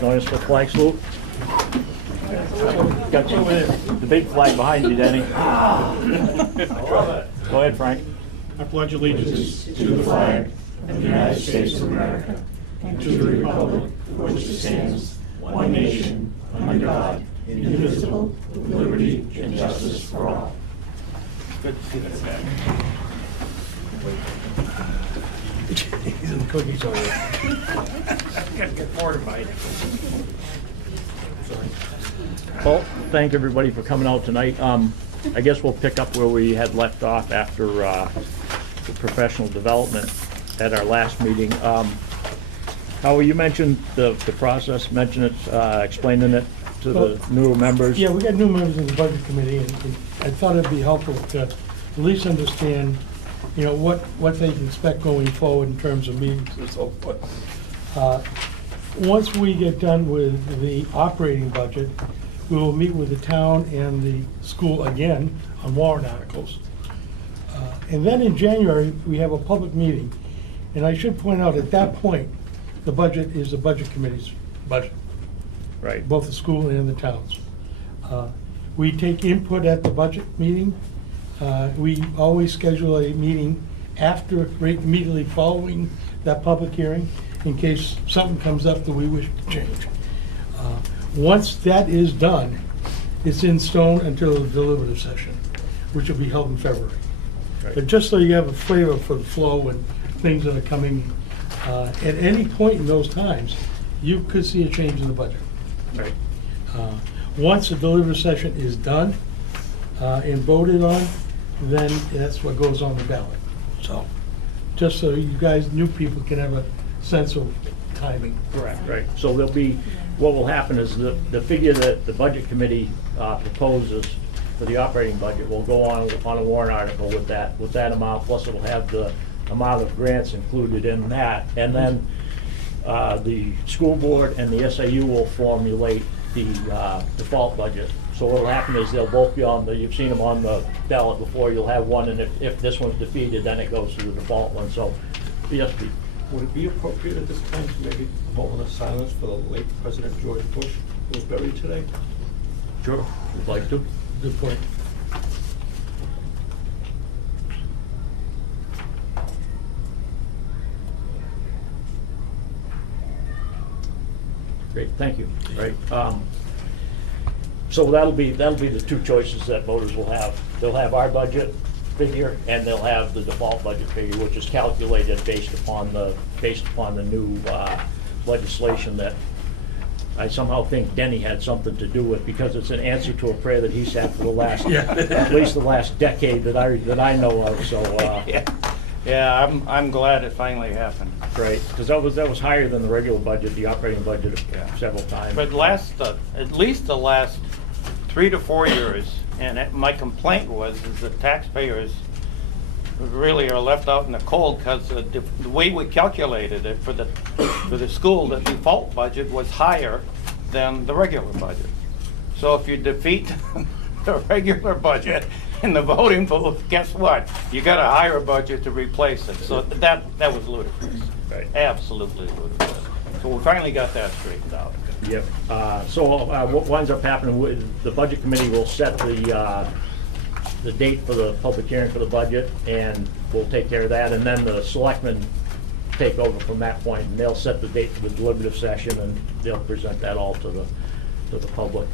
Join us for flag salute. Got you, the big flag behind you, Denny. Go ahead, Frank. I pledge allegiance to the flag of the United States of America and to the republic for which it stands, one nation, under God, indivisible, with liberty and justice for all. Good to see this guy. He's in the cookies over there. Gotta get fortified. Well, thank everybody for coming out tonight. I guess we'll pick up where we had left off after the professional development at our last meeting. Howard, you mentioned the process, mentioned it, explaining it to the new members. Yeah, we got new members of the budget committee, and I thought it'd be helpful to at least understand, you know, what they can expect going forward in terms of meetings and so forth. Once we get done with the operating budget, we will meet with the town and the school again on warrant articles. And then in January, we have a public meeting. And I should point out, at that point, the budget is the budget committee's budget, Right. both the school and the towns. We take input at the budget meeting. We always schedule a meeting after, right immediately following that public hearing, in case something comes up that we wish to change. Once that is done, it's in stone until the deliberative session, which will be held in February. Right. But just so you have a flavor for the flow and things that are coming, at any point in those times, you could see a change in the budget. Right. Once the deliberative session is done and voted on, then that's what goes on the ballot. So, just so you guys, new people, can have a sense of timing. Correct, right. So there'll be, what will happen is the figure that the budget committee proposes for the operating budget will go on a warrant article with that amount, plus it'll have the amount of grants included in that. And then the school board and the SAU will formulate the default budget. So what'll happen is they'll both be on you've seen them on the ballot before, you'll have one, and if this one's defeated, then it goes to the default one. So, yes, Pete. Would it be appropriate at this time to maybe vote on a silence for the late President George Bush, who was buried today? Sure, would like to. Good point. Great, thank you. Right. So that'll be the two choices that voters will have. They'll have our budget figure, and they'll have the default budget figure, which is calculated based upon the new legislation that I somehow think Denny had something to do with, because it's an answer to a prayer that he's had for the last, at least the last decade that I know of. So Yeah, I'm glad it finally happened. right, because that was higher than the regular budget, the operating budget, Yeah. several times. But at least the last 3 to 4 years, and my complaint was is the taxpayers really are left out in the cold, because the way we calculated it for the school, the default budget was higher than the regular budget. So if you defeat the regular budget in the voting booth, guess what? You got a higher budget to replace it. So that was ludicrous. Right. Absolutely ludicrous. So we finally got that straightened out. Yep. So what winds up happening, the budget committee will set the date for the public hearing for the budget, and we'll take care of that. And then the selectmen take over from that point, and they'll set the date for the deliberative session, and they'll present that all to the public.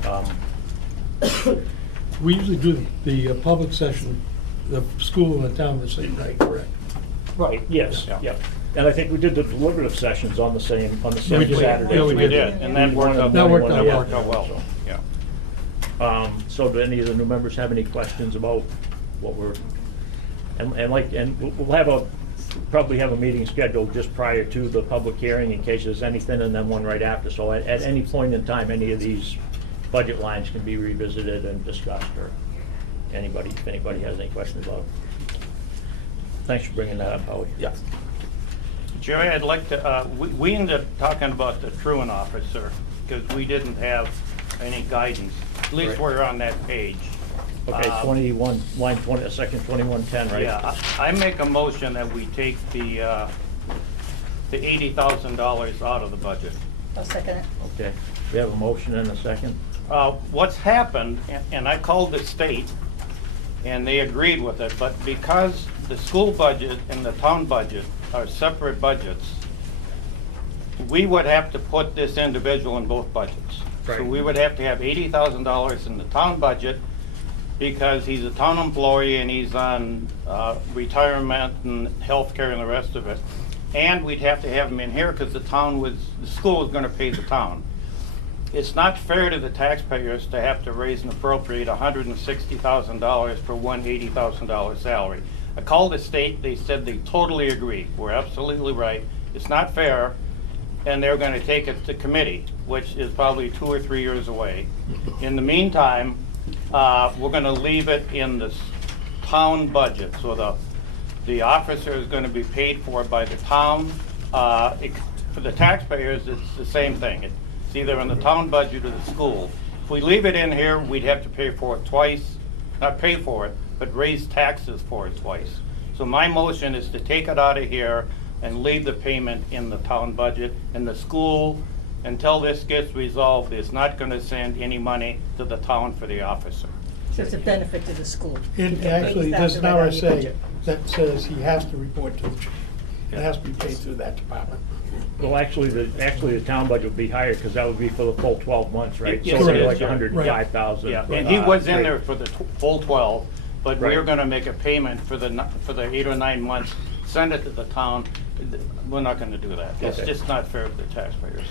We usually do the public session, the school and the town the same night, correct? Right. Yes. Yeah. Yep. And I think we did the deliberative sessions on the same We did. Saturday. Yeah, We did, and that worked out. That worked out That well. worked out well, yeah. So do any of the new members have any questions about what we're, and we'll probably have a meeting scheduled just prior to the public hearing in case there's anything, and then one right after. So at any point in time, any of these budget lines can be revisited and discussed, or if anybody has any questions about it. Thanks for bringing that up, Howard. Yeah. Jerry, I'd like to, we ended up talking about the truant officer, because we didn't have any guidance. At least Right. we're on that page. Okay, 21, line 20, section 2110, right? Yeah, I make a motion that we take the $80,000 out of the budget. I'll second it. Okay, we have a motion and a second. What's happened, and I called the state, and they agreed with it, but because the school budget and the town budget are separate budgets, we would have to put this individual in both budgets. So Right. we would have to have $80,000 in the town budget because he's a town employee and he's on retirement and health care and the rest of it. And we'd have to have him in here because the school was gonna pay the town. It's not fair to the taxpayers to have to raise and appropriate $160,000 for one $80,000 salary. I called the state, they said they totally agree. We're absolutely right. It's not fair, and they're gonna take it to committee, which is probably 2 or 3 years away. In the meantime, we're gonna leave it in the town budget, so the officer is gonna be paid for by the town. For the taxpayers, it's the same thing. It's either in the town budget or the school. If we leave it in here, we'd have to pay for it twice, not pay for it, but raise taxes for it twice. So my motion is to take it out of here and leave the payment in the town budget. And the school, until this gets resolved, is not gonna send any money to the town for the officer. So it's a benefit to the school. It You actually, take there's an that right out of your RSA budget. that says he has to report to the chief. It has to be paid through that department. Well, actually, the town budget would be higher, because that would be for the full 12 months, right? Yes, So it it'd be is, like yeah. 105,000. Yeah, and he was in right. there for the full 12, but we're Right. gonna make a payment for the 8 or 9 months, send it to the town. We're not gonna do that. It's Okay. just not fair to the taxpayers.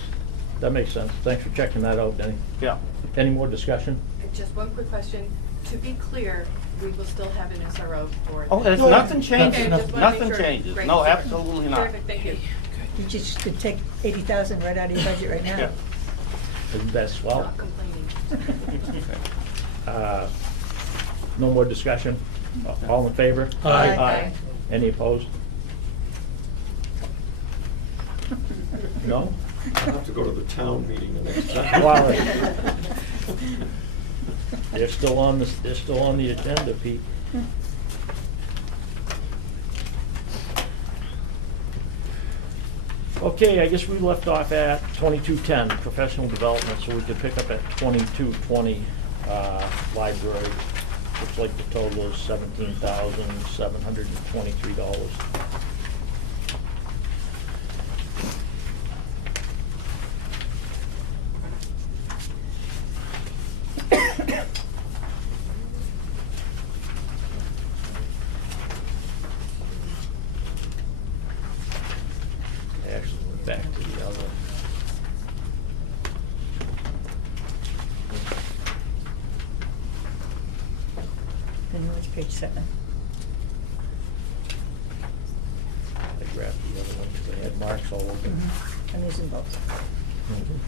That makes sense. Thanks for checking that out, Denny. Yeah. Any more discussion? Just one quick question. To be clear, we will still have an SRO board. Oh, there's No, nothing okay, changes, just wanna make nothing sure. changes. Great, No, super. absolutely not. Terrific, thank you. You just could take 80,000 right out of your budget right now. Yeah. Isn't that swell? Not complaining. No more discussion? All in favor? Aye. Aye. Any opposed? No? I'll have to go to the town meeting the next time. Well, they're still on the agenda, Pete. Okay, I guess we left off at 2210, professional development, so we could pick up at 2220, library. Looks like the total is $17,723. I actually went back to the other. And it's page 7. I grabbed the other one because they had marks all over. I'm using both. Mhm.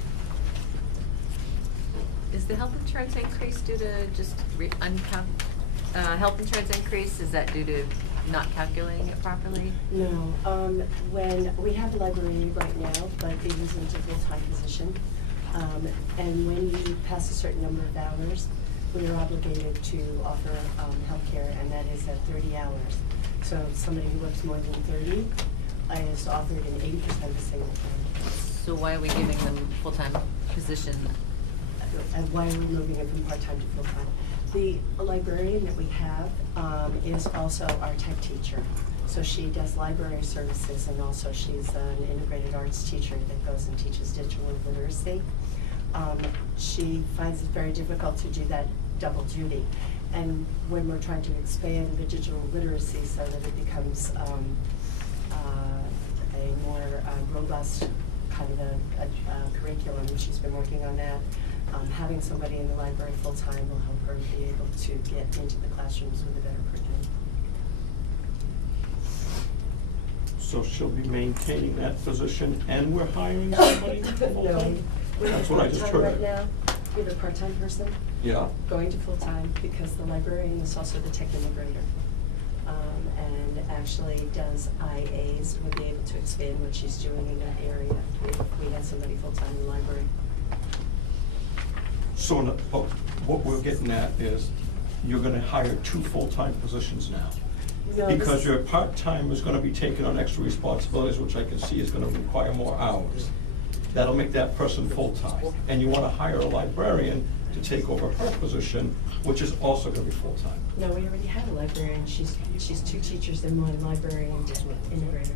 Is the health insurance increase due to just health insurance increase, is that due to not calculating it properly? No, when, we have a library right now, but it isn't a full-time position. And when you pass a certain number of hours, we are obligated to offer healthcare, and that is at 30 hours. So somebody who works more than 30 is offered an 80% of the single time. So why are we giving them full-time position? And why are we moving it from part-time to full-time? The librarian that we have is also our tech teacher. So she does library services, and also she's an integrated arts teacher that goes and teaches digital literacy. She finds it very difficult to do that double duty. And when we're trying to expand the digital literacy so that it becomes a more robust kind of a curriculum, she's been working on that. Having somebody in the library full-time will help her be able to get into the classrooms with a better curriculum. So she'll be maintaining that position and we're hiring somebody No, full-time? we have That's what I just part-time heard. right now. We have a part-time person Yeah. going to full-time because the librarian is also the tech integrator. And actually does IAs, would be able to expand what she's doing in that area if we had somebody full-time in the library. So what we're getting at is you're gonna hire 2 full-time positions now. No, this Because is- your part-time is gonna be taking on extra responsibilities, which I can see is gonna require more hours. that'll make that person full-time. And you want to hire a librarian to take over her position, which is also going to be full-time. No, we already have a librarian. She's 2 teachers and 1 librarian integrator.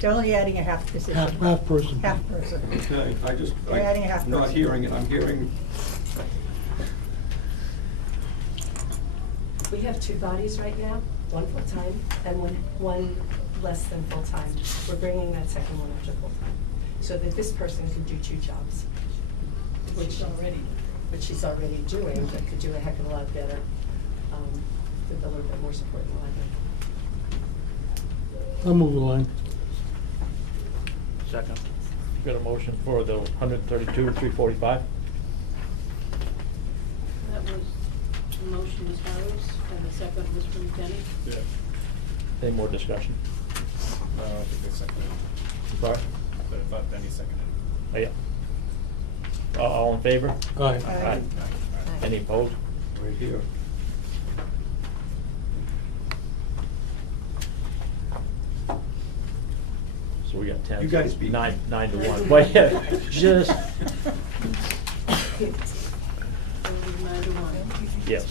You're only adding a half position. Half person. Half person. Okay, You're adding a half I'm not person. hearing it, I'm hearing, We have 2 bodies right now, 1 full-time and one less than full-time. We're bringing that second one up to full-time, so that this person can do 2 jobs. Which she's already doing, but could do a heck of a lot better, with a little bit more support in the library. I'll move the line. Second. Got a motion for the 132, 345? That was, the motion was Harris, and the second was from Kenny. yeah. Any more discussion? I think they seconded. Sorry? But I thought Benny seconded. Oh, yeah. All in favor? Aye. Aye. Any opposed? Right here. So we got 10. You guys beat me. 9 to 1. But yeah, just, So it was 9 to 1. yes.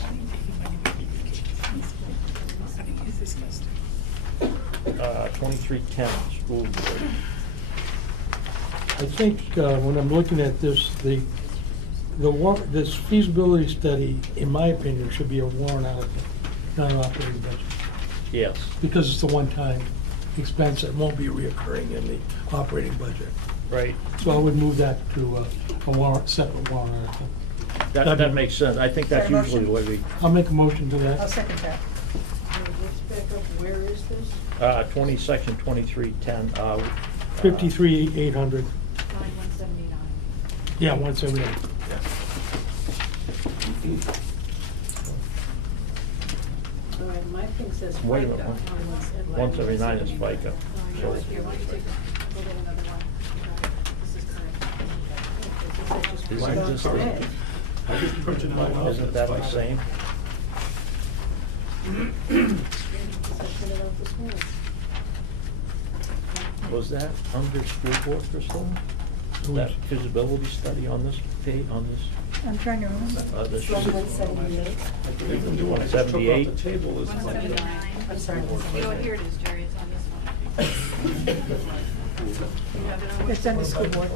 2310, school board. I think when I'm looking at this, this feasibility study, in my opinion, should be a warrant article, not an operating budget. Yes, Because it's a one-time expense that won't be reoccurring in the operating budget. right. So I would move that to a warrant, separate warrant article. That makes sense. I think that's Is there a usually the way we, I'll make a motion to I'll that. second that. Let's back up, where is this? section 2310. 53,800. Line 179. Yeah, 179. All right, my thing says FICA. Wait a minute, on 179 is FICA. So, Here, why don't you take, we'll get another one. This is correct. Isn't this the- I just printed mine out. isn't that the That's same? Was that under school board, Crystal? That feasibility study on this page, on this? I'm trying to remember. This From sheet? 178. They've been doing, I just took off 78. the table is. 179. I'm sorry. You know, here it is, Jerry, it's on this one. You have it on? It's under school board.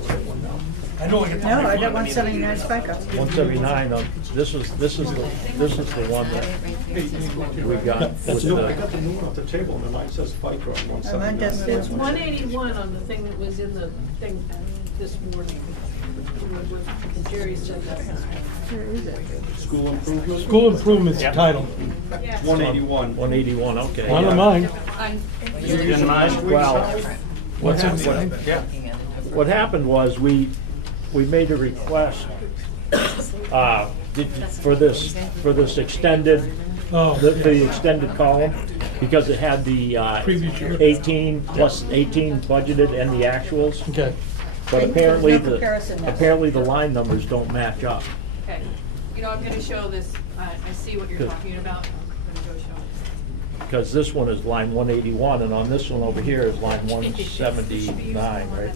I know I No, I got 179 FICA. 179, this is the one that we got with No, I got the, the new one off the table, and mine says FICA on Mine does 179. It's 181 on the thing that was in the thing this morning. Jerry said that. Where is it? School improvement? School improvements Yep. title. 181. 181, okay. One yeah. of mine. In mine? Well, What's what- that? Yeah. what happened was, we made a request for this extended, Oh, the extended column, because it had the Previous year. 18 plus 18 budgeted and the actuals. okay. But And apparently, there's no comparison now. the line numbers don't match up. Okay, you know, I'm gonna show this, I see what you're Good. talking about, I'm gonna go show it. Because this one is line 181, and on this one over here is line 179, right?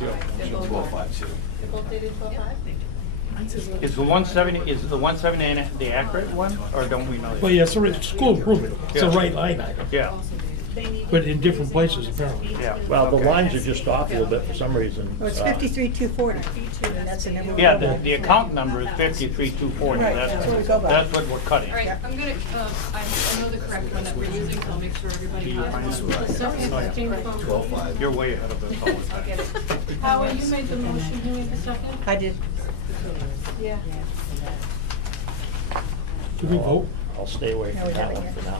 They're both 12.5 too. They both dated 12/5? Is the 179 the accurate one, or don't we know that? Well, yeah, it's a school improvement. It's a right line item, Yeah, but in different places apparently. yeah. Well, the okay. lines are just off a little bit for some reason. Well, it's 53,240. And that's the number. we Yeah, go by. the account number is 53,240. Right, that's what we go by. That's what we're cutting. All right, I'm gonna, I know the correct one that we're using, so I'll make sure everybody has one. The second came from. You're way ahead of us all the I'll time. get it. Howard, you made the motion, who made the second? I did. Yeah. Do we vote? I'll stay away No, from we that haven't one yet. for now.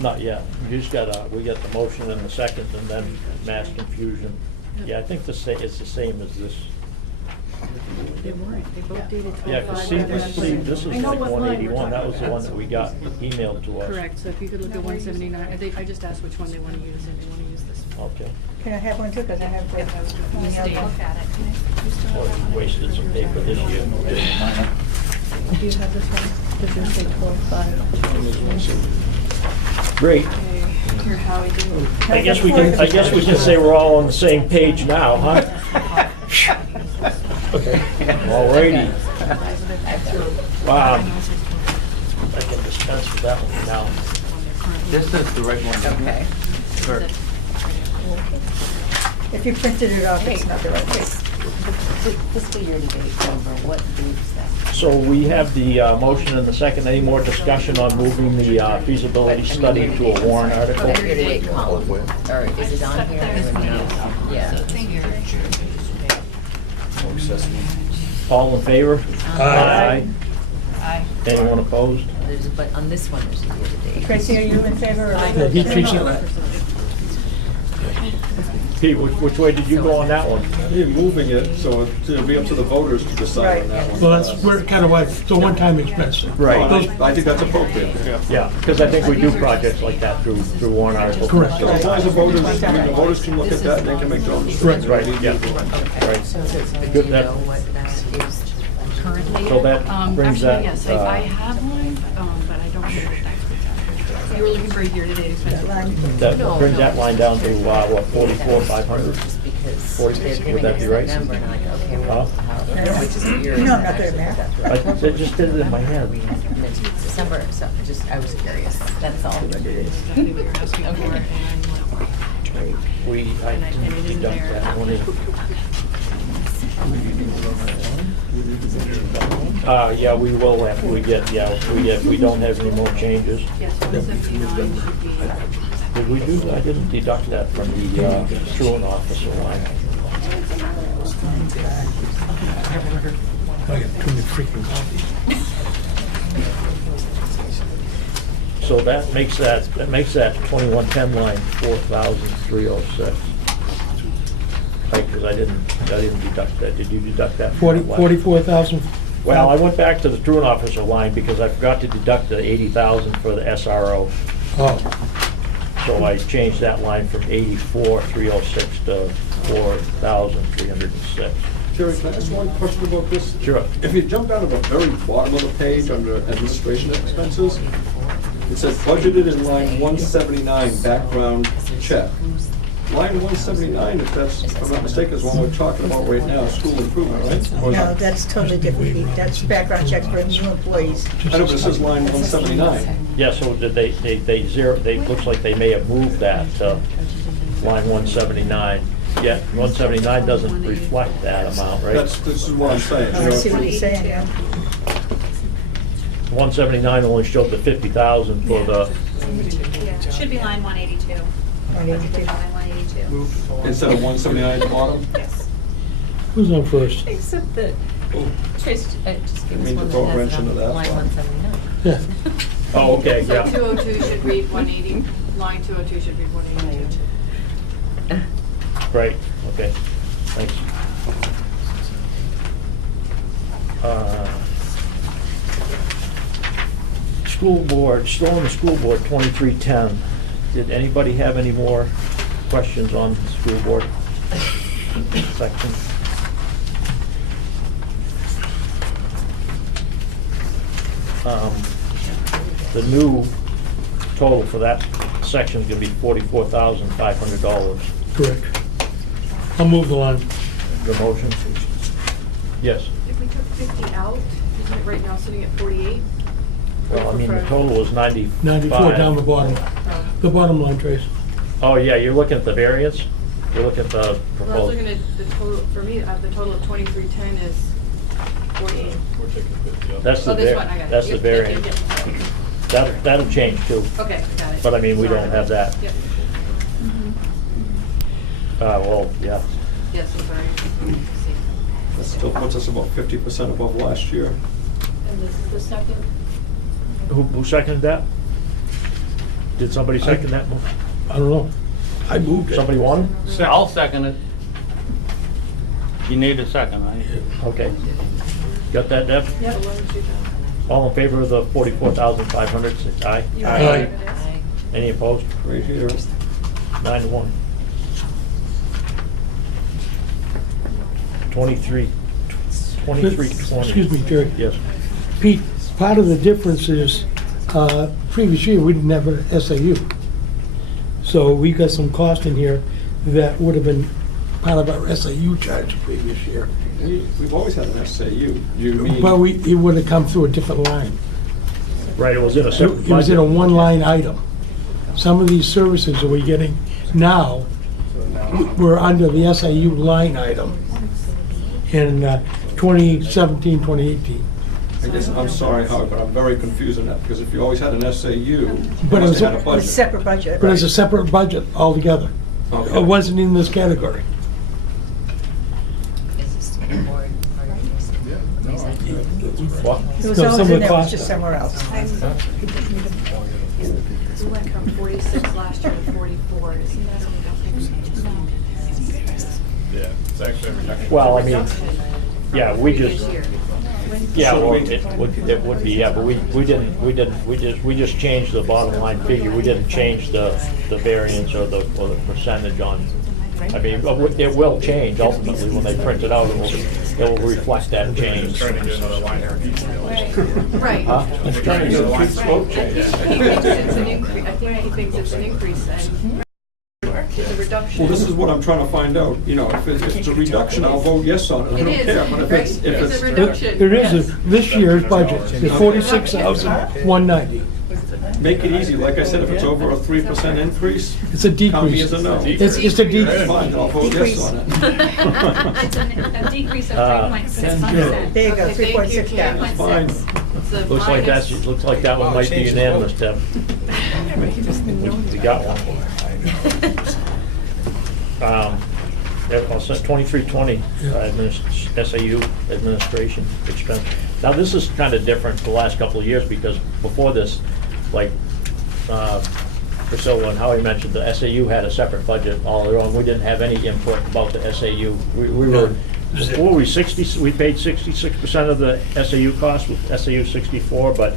Not yet. You just we got the motion and the second, and then mass confusion. Yeah, I think it's the same as this. They weren't, they both dated 12/5. Yeah, because see, this is I know like what line we're 181, that was the talking one that we got emailed to us. Correct, so if you could look at 179, I just asked which one they want to use, and they want to use this one. Okay. Can I have one too? Because I have the Stay, email. look at it. Boy, we wasted some paper this year. Do you have this one? Does it say 12/5? Great. Mr. Howie do? I guess we can say we're all on the same page now, huh? Alrighty. I can dispense with that one now. This is the right one. Okay. Sure. If you printed it off, it's not the right place. Fiscal year to date over, what date is that? So we have the motion and the second. Any more discussion on moving the feasibility study to a warrant article? Year to date column, or is it on here? Yeah. All in favor? Aye. Aye. Anyone opposed? But on this one, there's a year to date. Tracy, are you in favor of? Yeah, he treats it. Pete, which way did you go on that one? You're moving it, so it'll be up to the voters to decide on that one. Well, that's where kind of like, it's a one-time expense. Right. I think that's appropriate. Yeah, because I think we do projects like that through warrant articles. Correct. So as long as the voters can look at that, and they can make their own decisions. Right, yeah. Okay. Right. So Good, do you that- know what that is currently? So that brings that. Actually, yes, I have one, but I don't know what that's. You were looking for a year-to-date expense. That No, brings no. that line down to, what, 44,500? Just because 40, they're would giving that us be that right? number, and I'm like, okay, Huh? well, how, which is a year. No, I'm not good at math. I just did it in my head. And then it's December, so I was curious, that's all. Exactly what you're asking for, and I didn't deduct that one. Yeah, we will after we get, if we don't have any more changes. yes, 179 should be. Did we do that? I didn't deduct that from the truant officer line. I got too many freaking copies. So that makes that 2110 line 4,306. Right, because I didn't deduct that. Did you deduct that? 44,000. Well, I went back to the truant officer line because I forgot to deduct the 80,000 for the SRO. Oh, So I changed that line from 84,306 to 4,306. Jerry, can I ask one question about this? Sure. If you jump down to the very bottom of the page under administration expenses, it says budgeted in line 179, background check. Line 179, if I'm not mistaken, is one we're talking about right now, school improvement, right? Or is No, it- that's totally different, Pete. That's background checks for new employees. I know, but it says line 179. Yeah, so did they looks like they may have moved that to line 179. Yet 179 doesn't reflect that amount, right? This is what I'm saying. I see what he's saying, yeah. 179 only showed the 50,000 for the, Yeah, it should be line 182. 182. Line 182. Instead of 179 at the bottom? Yes. who's on first? Except that Trace just I gave mean, us one to throw a that wrench has into that line one. 179. Yeah. oh, okay, So yeah. 202 should read 180, line 202 should read 182. Right, okay, thanks. School board, still on the school board, 2310. Did anybody have any more questions on the school board section? The new total for that section is gonna be $44,500. Correct. I'll move the line. The motion? Yes. If we took 50 out, isn't it right now sitting at 48? Well, I mean, the total was 95. 94 down the bottom. The bottom line, Trace. Oh, yeah, you're looking at the variance? You're looking at the Well, I was proposed? looking at the total, for me, the total of 2310 is 48. That's the, Oh, this one, I got it. that's the Yep, yep, variance. yep, That'll change too. Okay, got it. But I mean, we Sorry don't about have that. Yep, Well, yeah. yes, I'm sorry. That still puts us about 50% above last year. And this is the second. Who seconded that? Did somebody second that? mo- I don't know. I moved it. Somebody won? I'll second it. You need a second, right? Okay. Got that, Deb? Yep. 11,200. All in favor of the 44,500, say aye. You Aye. want to Aye. this? Aye. Any opposed? Right here. 9-1. 2320. Excuse me, Jerry. Yes. Pete, part of the difference is, previous year, we didn't have an SAU. So we got some cost in here that would have been part of our SAU charge the previous year. We've always had an SAU. You mean? But it would have come through a different line. Right, it was in a separate It was in a budget. one-line item. Some of these services that we're getting now were under the SAU line item in 2017, 2018. I guess, I'm sorry, Howard, but I'm very confused on that, because if you always had an SAU, you But it must was have had a a- budget. Separate budget. But it's a separate budget altogether. Okay. It wasn't in this category. Is this board part of this? What? It was So always some of in the there, it was cost- just somewhere else. We went from 46 last year to 44, isn't that something? Yeah, it's actually a reduction. Well, I mean, yeah, we Previous just, year. yeah, So well, we- it would be, yeah, but we just changed the bottom line figure. We didn't change the variance or the percentage on. I mean, it will change ultimately when they print it out. It will reflect that change. Trying to get another line here. Right. Huh? I'm trying to get a Right. slope I change. think he thinks it's an increase, I think he thinks it's an increase and it's a reduction. Well, this is what I'm trying to find out, you know, if it's a reduction, I'll vote yes on it, I It don't is, care, but if right? it's, if It's a it's. reduction. There is, yes. this year's budget is 46,190. Make it easy, like I said, if it's over a 3% increase, It's a count me decrease. as a no. It's a That's decrease. fine, I'll vote yes on it. It's a decrease of 3.6%. There you go, Okay, thank you, 3.6 Kim. down. Fine. It's a Looks like minus. that's, looks like that one might be unanimous, Tim. We got one. I'll send 2320, SAU administration expense. Now, this is kind of different the last couple of years, because before this, like, Priscilla and Howie mentioned, the SAU had a separate budget all their own. We didn't have any input about the SAU. We were, what were we, 60, we paid 66% of the SAU cost with SAU 64, but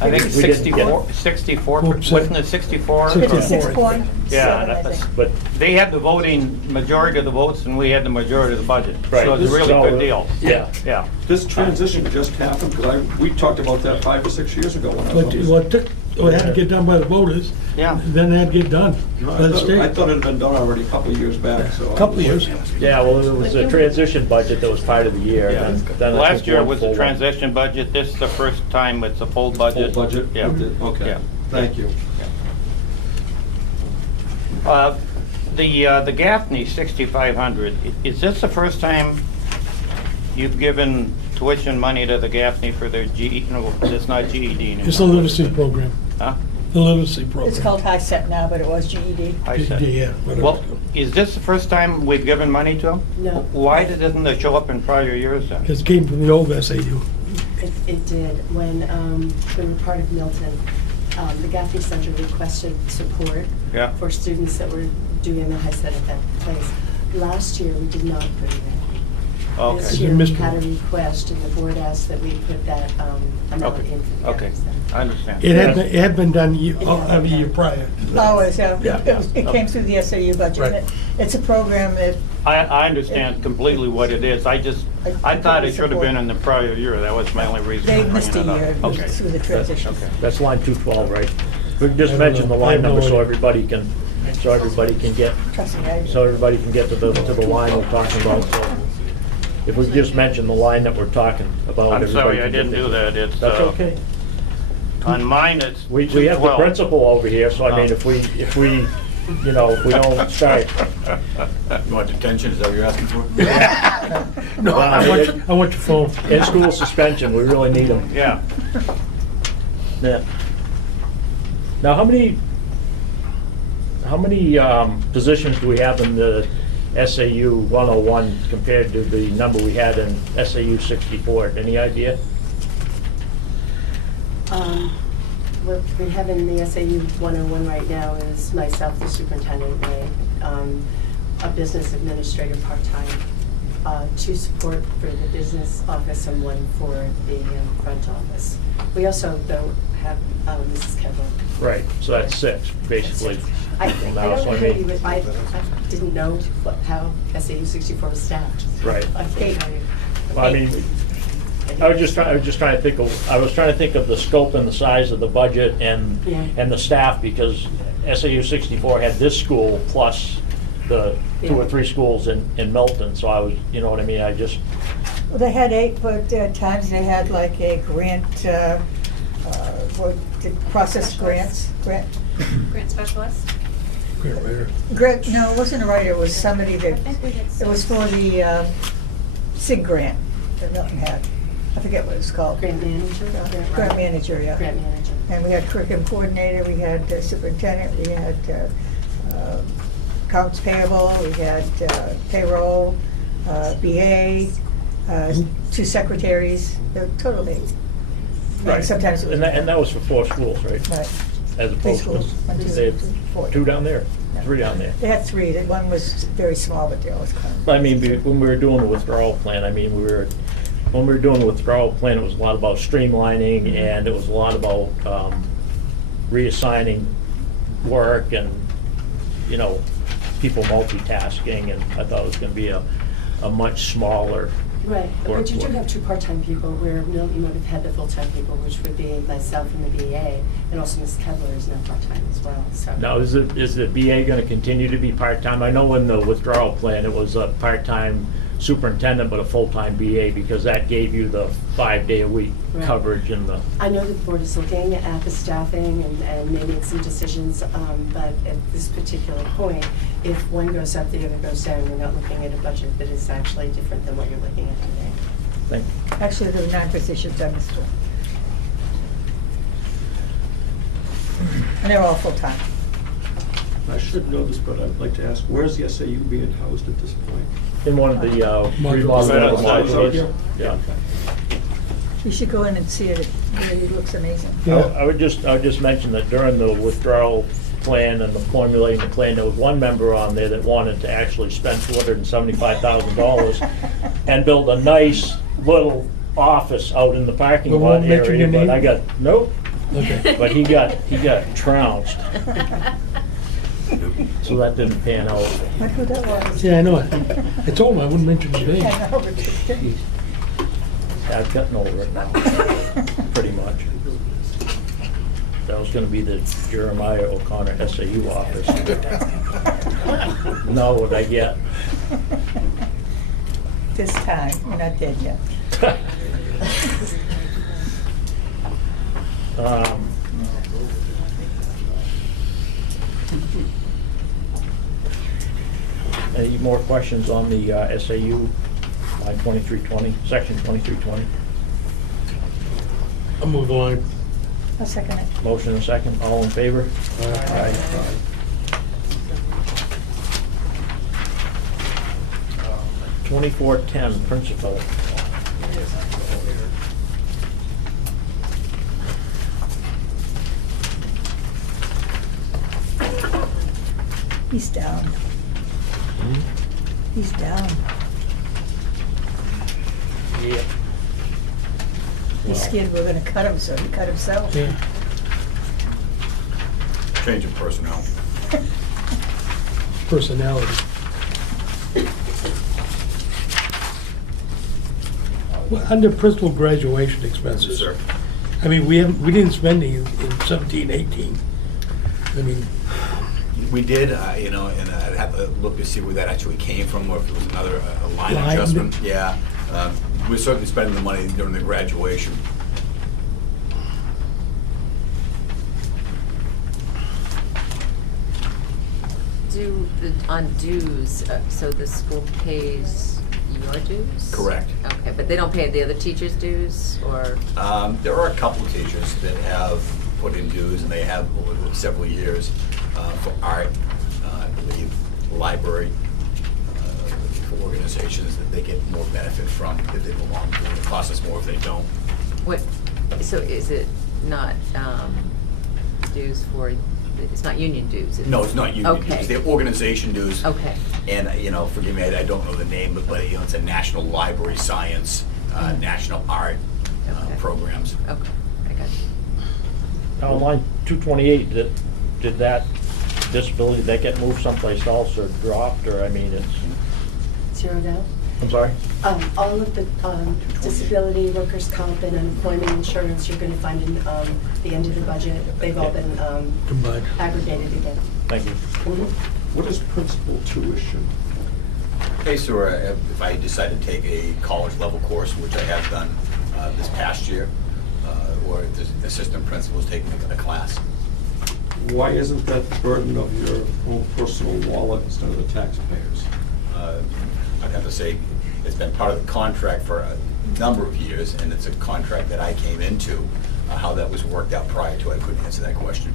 I think we didn't get- 64, wasn't it 64? 56.7, Yeah, I that's- think. but They had the voting majority of the votes, and we had the majority of the budget. Right. So it's a really So, good deal. yeah. Yeah. This transition just happened, because we talked about that 5 or 6 years ago when I was on this. What took, what had to get done by the voters, Yeah. then it had to get done No, by the I state. thought it had been done already a couple of years back, so. A couple of years. yeah, well, it was a transition budget that was part of the year. Yeah. then I Last think year one was full the one. transition budget. This is the first time it's a full budget. Full budget? Yeah. Okay, Yeah. thank you. The Gaffney 6,500, is this the first time you've given tuition money to the Gaffney for their GED? No, it's not GED anymore. It's a literacy program, Huh? the literacy program. It's called High Set now, but it was GED. I said. Yeah, whatever. Well, is this the first time we've given money to them? No. Why didn't it show up in prior years then? It came from the old SAU. It did. When we were part of Milton, the Gaffney Center requested support Yeah. for students that were doing the high set at that place. Last year, we did not put it in. Okay. This It's a year, we mystery. had a request, and the board asked that we put that amount Okay. in for the Okay, Gaffney Center. I understand. It had been done every year prior. Always, yeah. Yeah. It came through the SAU budget. Right. and It's a program that, I understand completely what it is. I thought it should have been in the prior year. That was my only reason. they for missed a bringing it year up. Okay. through the transition. Okay. That's line 212, right? We can just I don't mention the know. I line have no number so idea. everybody can, get, Trust me, I. so everybody can get to the line we're talking about. So if we just mention the line that we're talking about. I'm sorry, everybody I can didn't get do there. that. It's, That's okay. on mine, it's We have the 212. principal over here, so I mean, Oh. if we if we don't start. You want detention, is that what you're asking for? No, I want your phone. In-school suspension, we really need them. Yeah. Yeah. Now, how many positions do we have in the SAU 101 compared to the number we had in SAU 64? Any idea? What we have in the SAU 101 right now is myself, the superintendent, Ray, a business administrator part-time, 2 support for the business office and 1 for the front office. We also, though, have Mrs. Kendall. Right, so that's 6, basically. I Now, don't so know I how mean- you would, I didn't know how SAU 64 was staffed. Right. I can't tell you. Well, I mean, I was just trying to think of the scope and the size of the budget Yeah. and the staff, because SAU 64 had this school plus the 2 or 3 schools in Milton, so I was, you know what I mean, I just, Well, they had 8, but at times they had like a grant, to process grants, Grant specialist? Grant writer. grant, no, it wasn't a writer, it was somebody that, I think we had it was some. for the SIG grant that Milton had. I forget what it's called. Grant manager? Grant manager, yeah. Grant manager. And we had curriculum coordinator, we had superintendent, we had accounts payable, we had payroll, BA, 2 secretaries, total 8. right. Sometimes it was. And that was for 4 schools, right? Right. As 3 opposed schools. to, 1, 2, they had 4. 2 down there, Yeah. 3 down there. They had 3, that one was very small, but they always kind of. I mean, when we were doing the withdrawal plan, I mean, when we were doing the withdrawal plan, it was a lot about streamlining, and it was a lot about reassigning work and, you know, people multitasking, and I thought it was gonna be a much smaller. Right, but you do workload. have 2 part-time people where Milton would have had the full-time people, which would be myself and the BA, and also Ms. Kevler is now part-time as well, so. Now, is the BA gonna continue to be part-time? I know in the withdrawal plan, it was a part-time superintendent, but a full-time BA, because that gave you the 5-day-a-week Right. coverage and the. I know that the board is looking at the staffing and making some decisions, but at this particular point, if one goes up, the other goes down. We're not looking at a budget that is actually different than what you're looking at today. Thank you. Actually, there were 9 positions on the school. And they were all full-time. I should know this, but I'd like to ask, where's the SAU being housed at this point? In one of the Modules. remodeled Modules out here? modules. Yeah. You should go in and see it, it really looks amazing. Yeah. I would just mention that during the withdrawal plan and the formulating the plan, there was one member on there that wanted to actually spend $275,000 and build a nice little office out in the parking We lot won't mention area, your but name? I got, nope, Okay. but he got trounced, so that didn't pan out. Look who that was. Yeah, I know it. I told him I wouldn't mention his name. I know, but Jeez. I've gotten over it now, pretty much. That was gonna be the Jeremiah O'Connor SAU office. Now what I get? This time, you're not dead yet. Any more questions on the SAU line 2320, section 2320? I'll move along. I'll second it. Motion and second, all in favor? Aye. 2410, principal. He's down. He's down. Yeah. He's scared we're gonna cut him, so he cut himself. Yeah. Change of personnel. Personality. Well, under principal graduation expenses. Sir. I mean, we didn't spend any in 17, 18. I mean, We did, you know, and I'd have to look to see where that actually came from, or if it was another line Line? adjustment. Yeah, we're certainly spending the money during the graduation. On dues, so the school pays your dues? Correct. Okay, but they don't pay the other teachers' dues, or? There are a couple of teachers that have put in dues, and they have over several years for art, I believe, library, for organizations that they get more benefit from if they belong to. It costs us more if they don't. What, so is it not dues for, it's not union dues? is it? No, it's not union Okay. dues. They're organization dues. Okay. And, you know, forgive me, I don't know the name, but you know, it's a national library science, national art Okay. programs. Okay, I got you. Now, line 228, did that disability, that get moved someplace else or dropped, or, I mean, it's, Zeroed out? I'm sorry? All of the disability, workers' comp, and unemployment insurance you're gonna find in the end of the budget. They've all been Combined. aggregated again. Thank you. What is principal tuition? Okay, so if I decide to take a college level course, which I have done this past year, or if the assistant principal is taking a class. Why isn't that the burden of your own personal wallet instead of the taxpayers? I'd have to say, it's been part of the contract for a number of years, and it's a contract that I came into. How that was worked out prior to, I couldn't answer that question.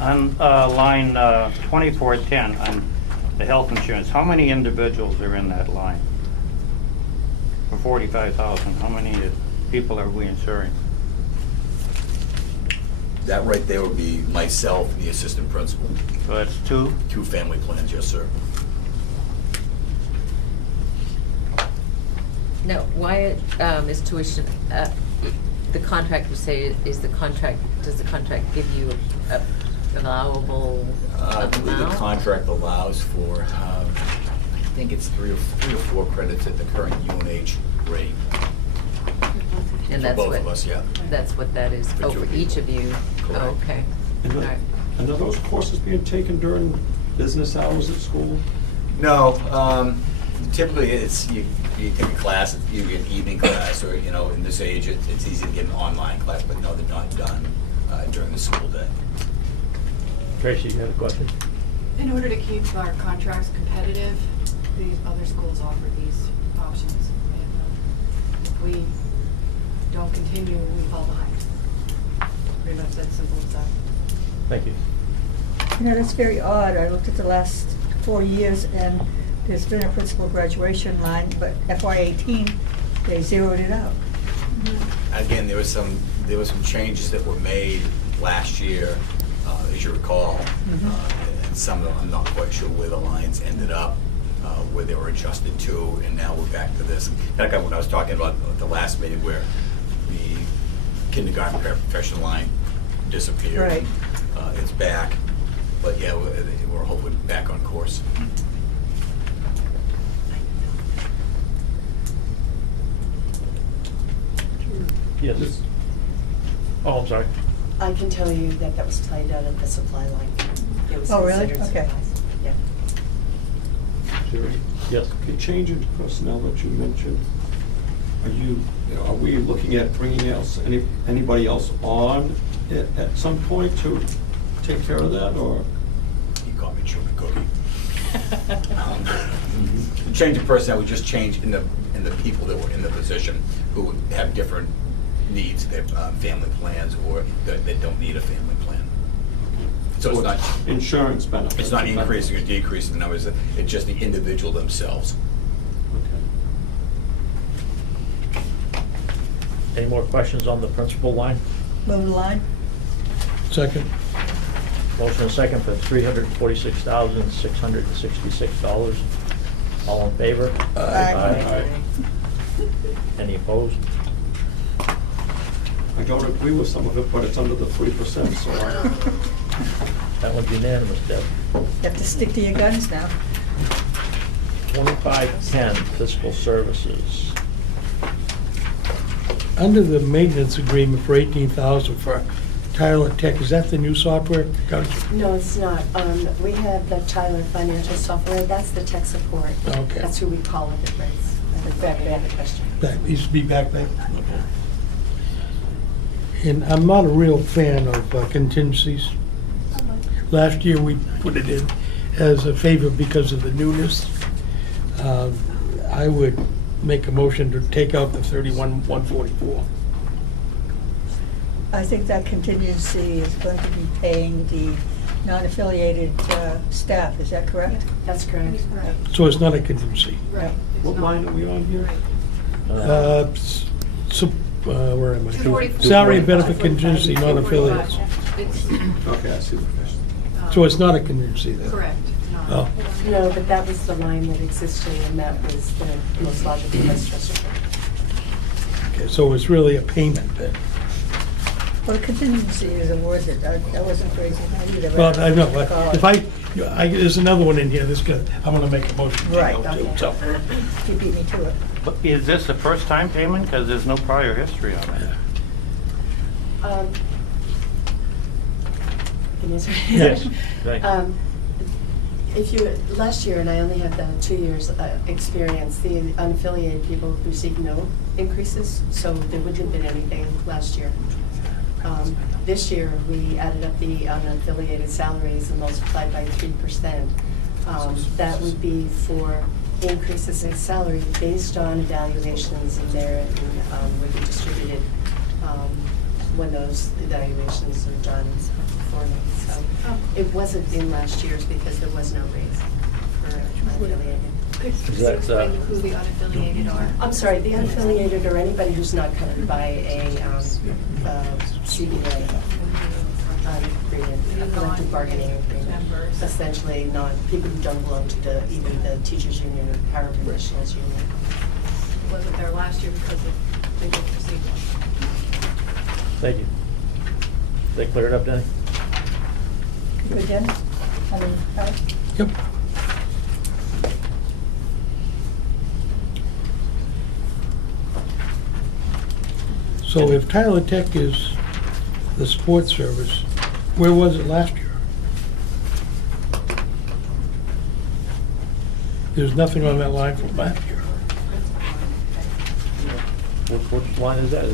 On line 2410, on the health insurance, how many individuals are in that line? For 45,000, how many people are we insuring? That right there would be myself, the assistant principal. So that's two? 2 family plans, yes, sir. Now, why is tuition, the contract would say, does the contract give you a allowable I believe the amount? contract allows for, I think it's 3 or 4 credits at the current UNH rate. And For that's both what- of us, yeah. That's what that is, For oh, two for each people. of you? Correct. Oh, okay. And All are- right. and are those courses being taken during business hours at school? No, typically it's, you take a class, you get an evening class, or, in this age, it's easy to get an online class, but no, they're not done during the school day. Tracy, you had a question? In order to keep our contracts competitive, these other schools offer these options. And if we don't continue, we fall behind. Pretty much that simple as that. Thank you. You know, that's very odd. I looked at the last 4 years, and there's been a principal graduation line, but FY18, they zeroed it out. Again, there was some changes that were made last year, as you recall, and some of them, I'm not quite sure where the lines ended up, where they were adjusted to, and now we're back to this. Like when I was talking about the last meeting where the kindergarten paraprofessional line disappeared. Right. It's back, but yeah, we're hopefully back on course. Yes. Oh, I'm sorry. I can tell you that that was played out at the supply line. It was Oh, really? considered Okay. supplies. Yeah. Jerry? Yes. The change in personnel that you mentioned, are we looking at bringing anybody else on at some point to take care of that, or? You caught me chewing a cookie. The change in personnel, we just changed in the people that were in the position who have different needs, they have family plans, or that don't need a family plan. So it's not Insurance benefits? It's not increasing or decreasing the numbers, it's just the individual themselves. Any more questions on the principal line? Move the line. Second. Motion and second for $346,666. All in favor? Aye. Any opposed? I don't agree with some of it, but it's under the 3%, so That one's unanimous, Deb. You have to stick to your guns now. 2510, fiscal services. Under the maintenance agreement for $18,000 for Tyler Tech, is that the new software? No, it's not. We have the Tyler Financial Software. That's the tech support. Okay. That's who we call it at Briggs. If you have a question. That needs to be back there? And I'm not a real fan of contingencies. Last year, we put it in as a favor because of the newness. I would make a motion to take out the 31,144. I think that contingency is going to be paying the non-affiliated staff, is that correct? That's correct. So it's not a contingency. Right. It's what not- line are we on here? Where am I? 244. Salary and benefit contingency, non-affiliates. It's, Okay, I see the question. So it's not a contingency then? correct. No. Oh, No, but that was the line that existed, and that was the most logical place for us to go. okay, so it's really a payment then? Well, contingency is a word that I wasn't crazy about either. but Well, I know, don't but call if it. There's another one in here, I'm gonna make a motion to take Right, out too, okay. so. You beat me to it. But is this the first time payment? Because there's no prior history on it. Can you answer? Yes, right. If you, last year, and I only had the 2 years experience, the unaffiliated people received no increases, so there wouldn't have been anything last year. This year, we added up the unaffiliated salaries and multiplied by 3%. That would be for increases in salary based on evaluations and merit, and would be distributed when those evaluations are done for me. So it wasn't in last year's because there was no raise for unaffiliated. Could Is you that, explain who the unaffiliated are? I'm sorry, the unaffiliated or anybody who's not covered by a CBA agreement, a collective bargaining agreement. Members. Essentially, not people who don't belong to either the teachers union or paraprofessionals union. Wasn't there last year because they didn't receive one. Thank you. They clear it up, Denny? You good, Dennis? I mean, Howard? Yep. So if Tyler Tech is the sports service, where was it last year? There's nothing on that line from last year. Which line is that?